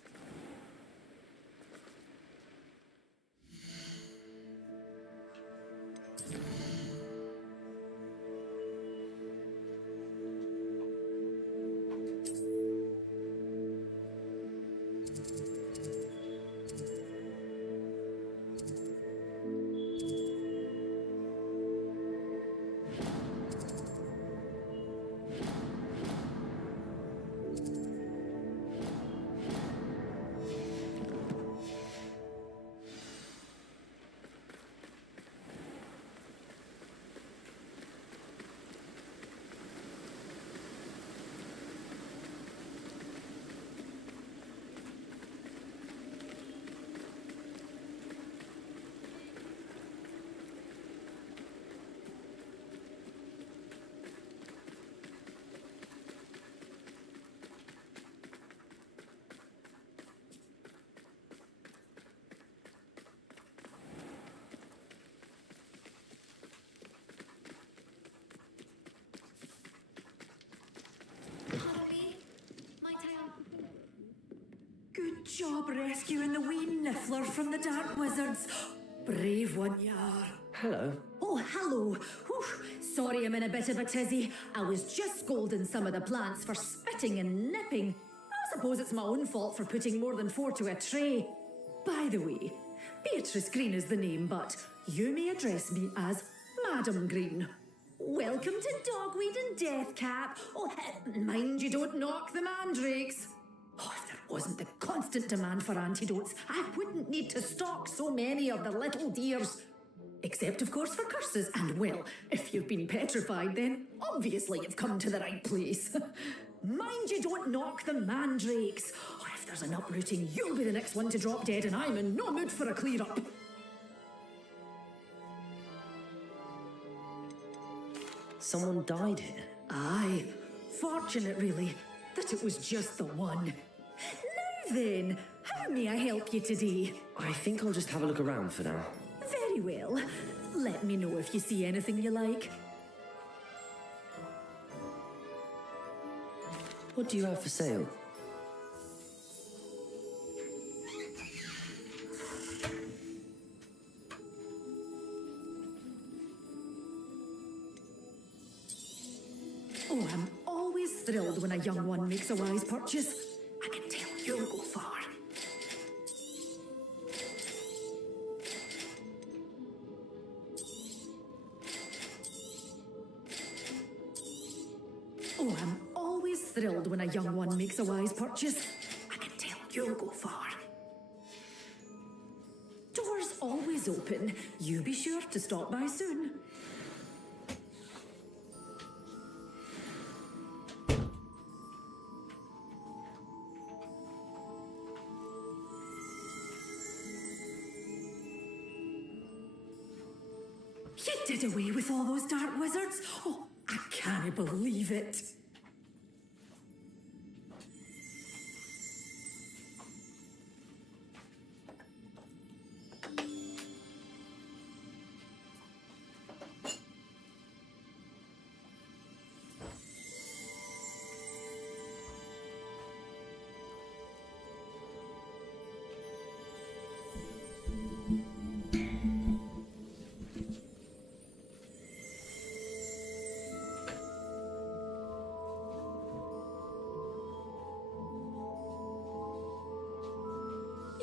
Good job rescuing the wee niffler from the Dark Wizards. Brave one you are. Hello. Oh, hello. Whew. Sorry I'm in a bit of a tizzy. I was just scolding some of the plants for spitting and nipping. I suppose it's my own fault for putting more than 4 to a tray. By the way, Beatrice Green is the name, but you may address me as Madam Green. Welcome to Dogweed and Deathcap. Oh, mind you don't knock the mandrakes. Oh, if there wasn't the constant demand for antidotes, I wouldn't need to stock so many of the little dears. Except, of course, for curses. And, well, if you've been petrified, then obviously you've come to the right place. Mind you don't knock the mandrakes. Or if there's an uprooting, you'll be the next one to drop dead, and I'm in no mood for a clear-up. Someone died here? Aye. Fortunate, really, that it was just the one. Now then, how may I help you today? I think I'll just have a look around for now. Very well. Let me know if you see anything you like. What do you have for sale? Oh, I'm always thrilled when a young one makes a wise purchase. I can tell you'll go far. Oh, I'm always thrilled when a young one makes a wise purchase. I can tell you'll go far. Doors always open. You be sure to stop by soon. You did away with all those dark wizards? Oh, I can't believe it.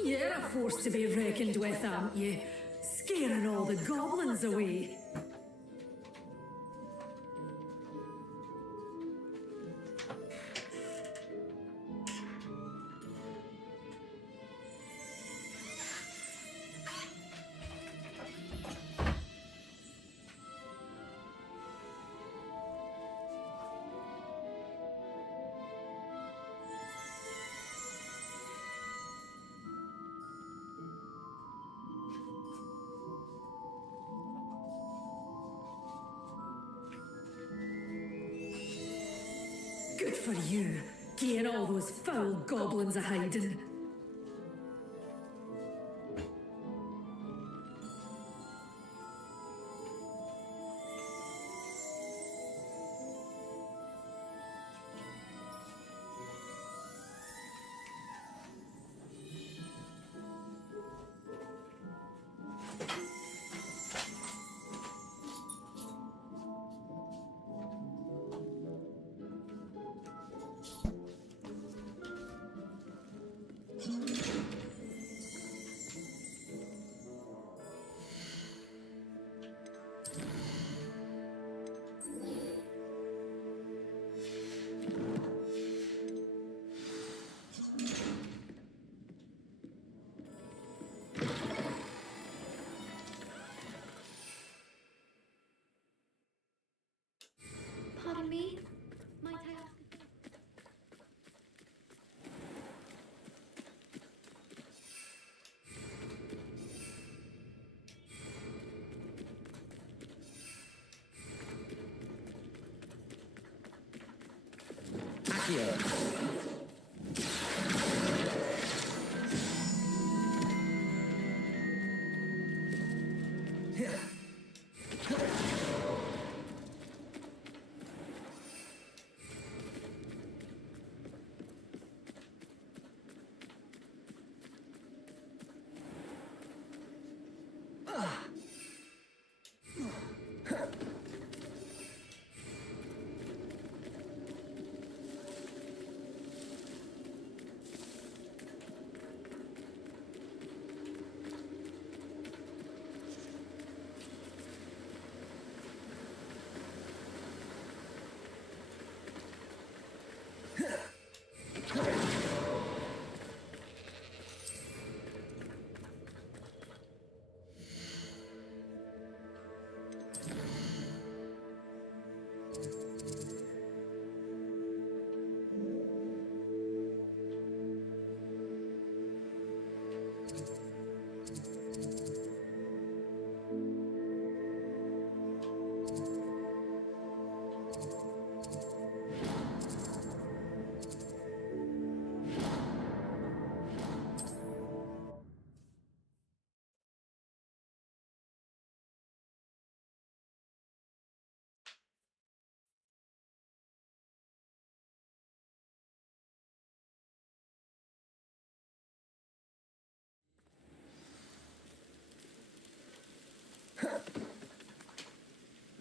You're a force to be reckoned with, aren't you? Scaring all the goblins away. Good for you, getting all those foul goblins a hiding. Pardon me? Might I ask? Accio.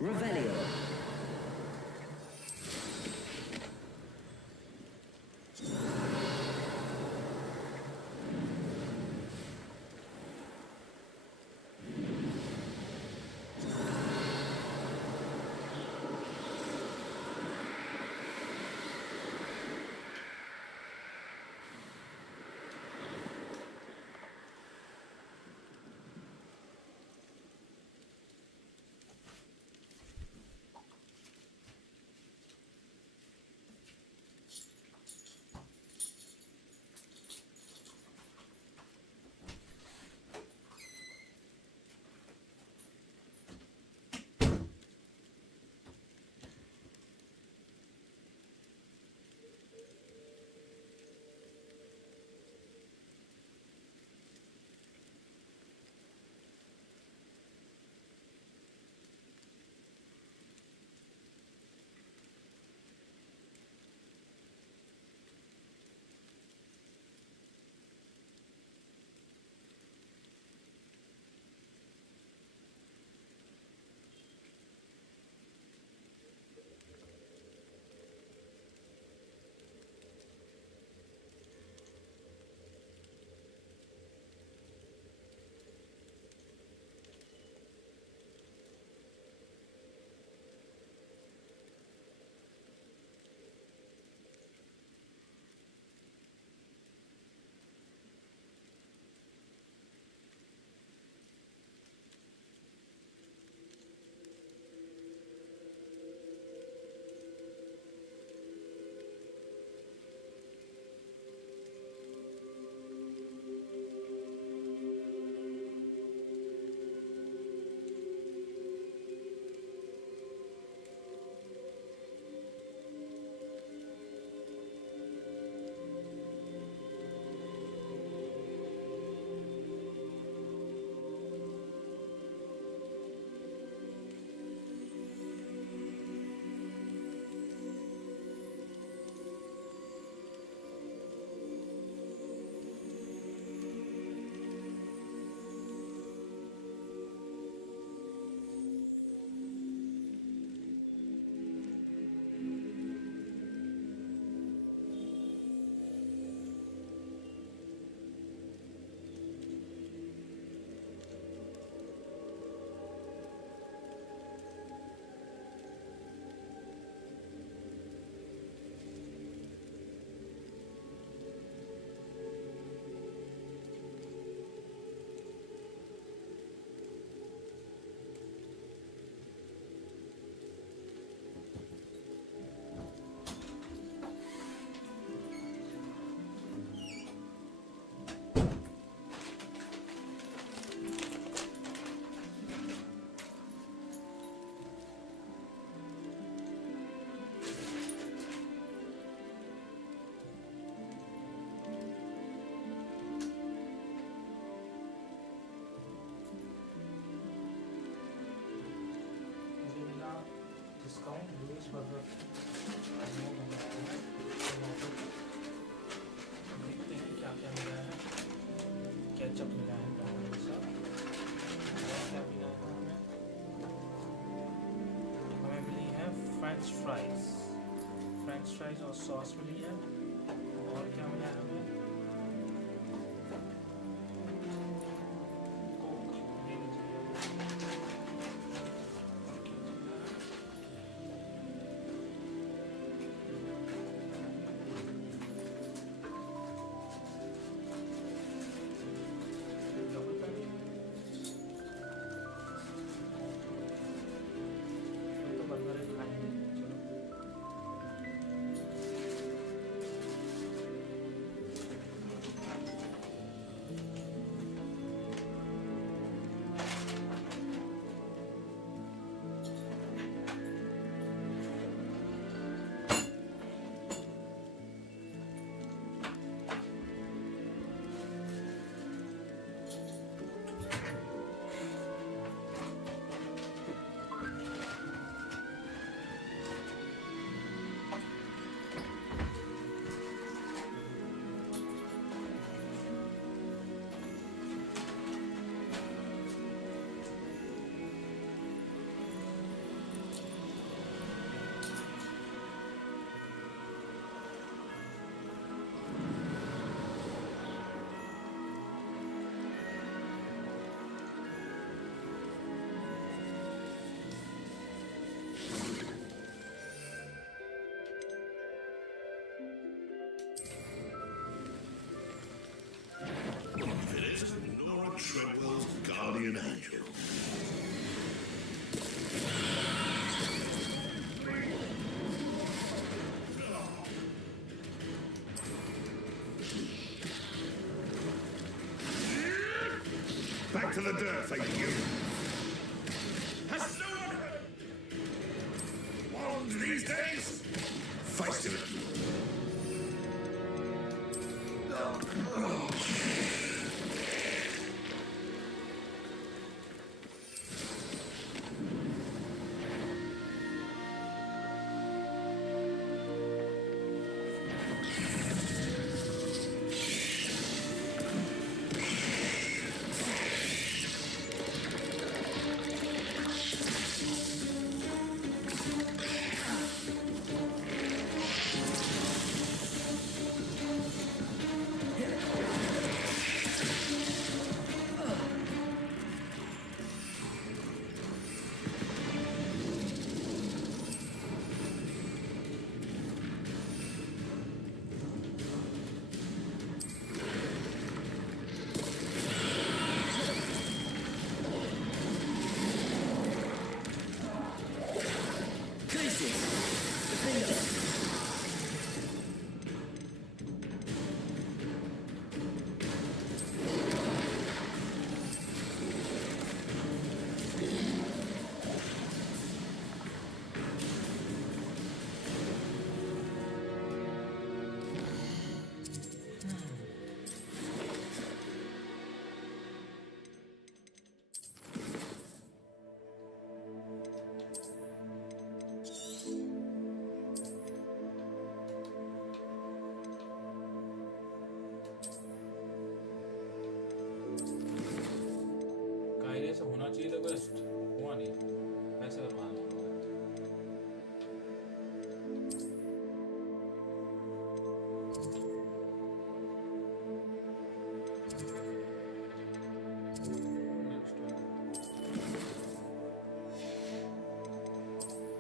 Revelio. discount use burger देखते हैं क्या क्या मिला है ketchup मिला है टमाटर सब और क्या मिला है हमें मिली है फ्रेंच फ्राइज और सॉस मिली है और क्या मिला है हमें Treadwell's guardian angel. Back to the dirt, thank you. Has no one wand these days? Face it. कायदे से होना चाहिए था बेस्ट हुआ नहीं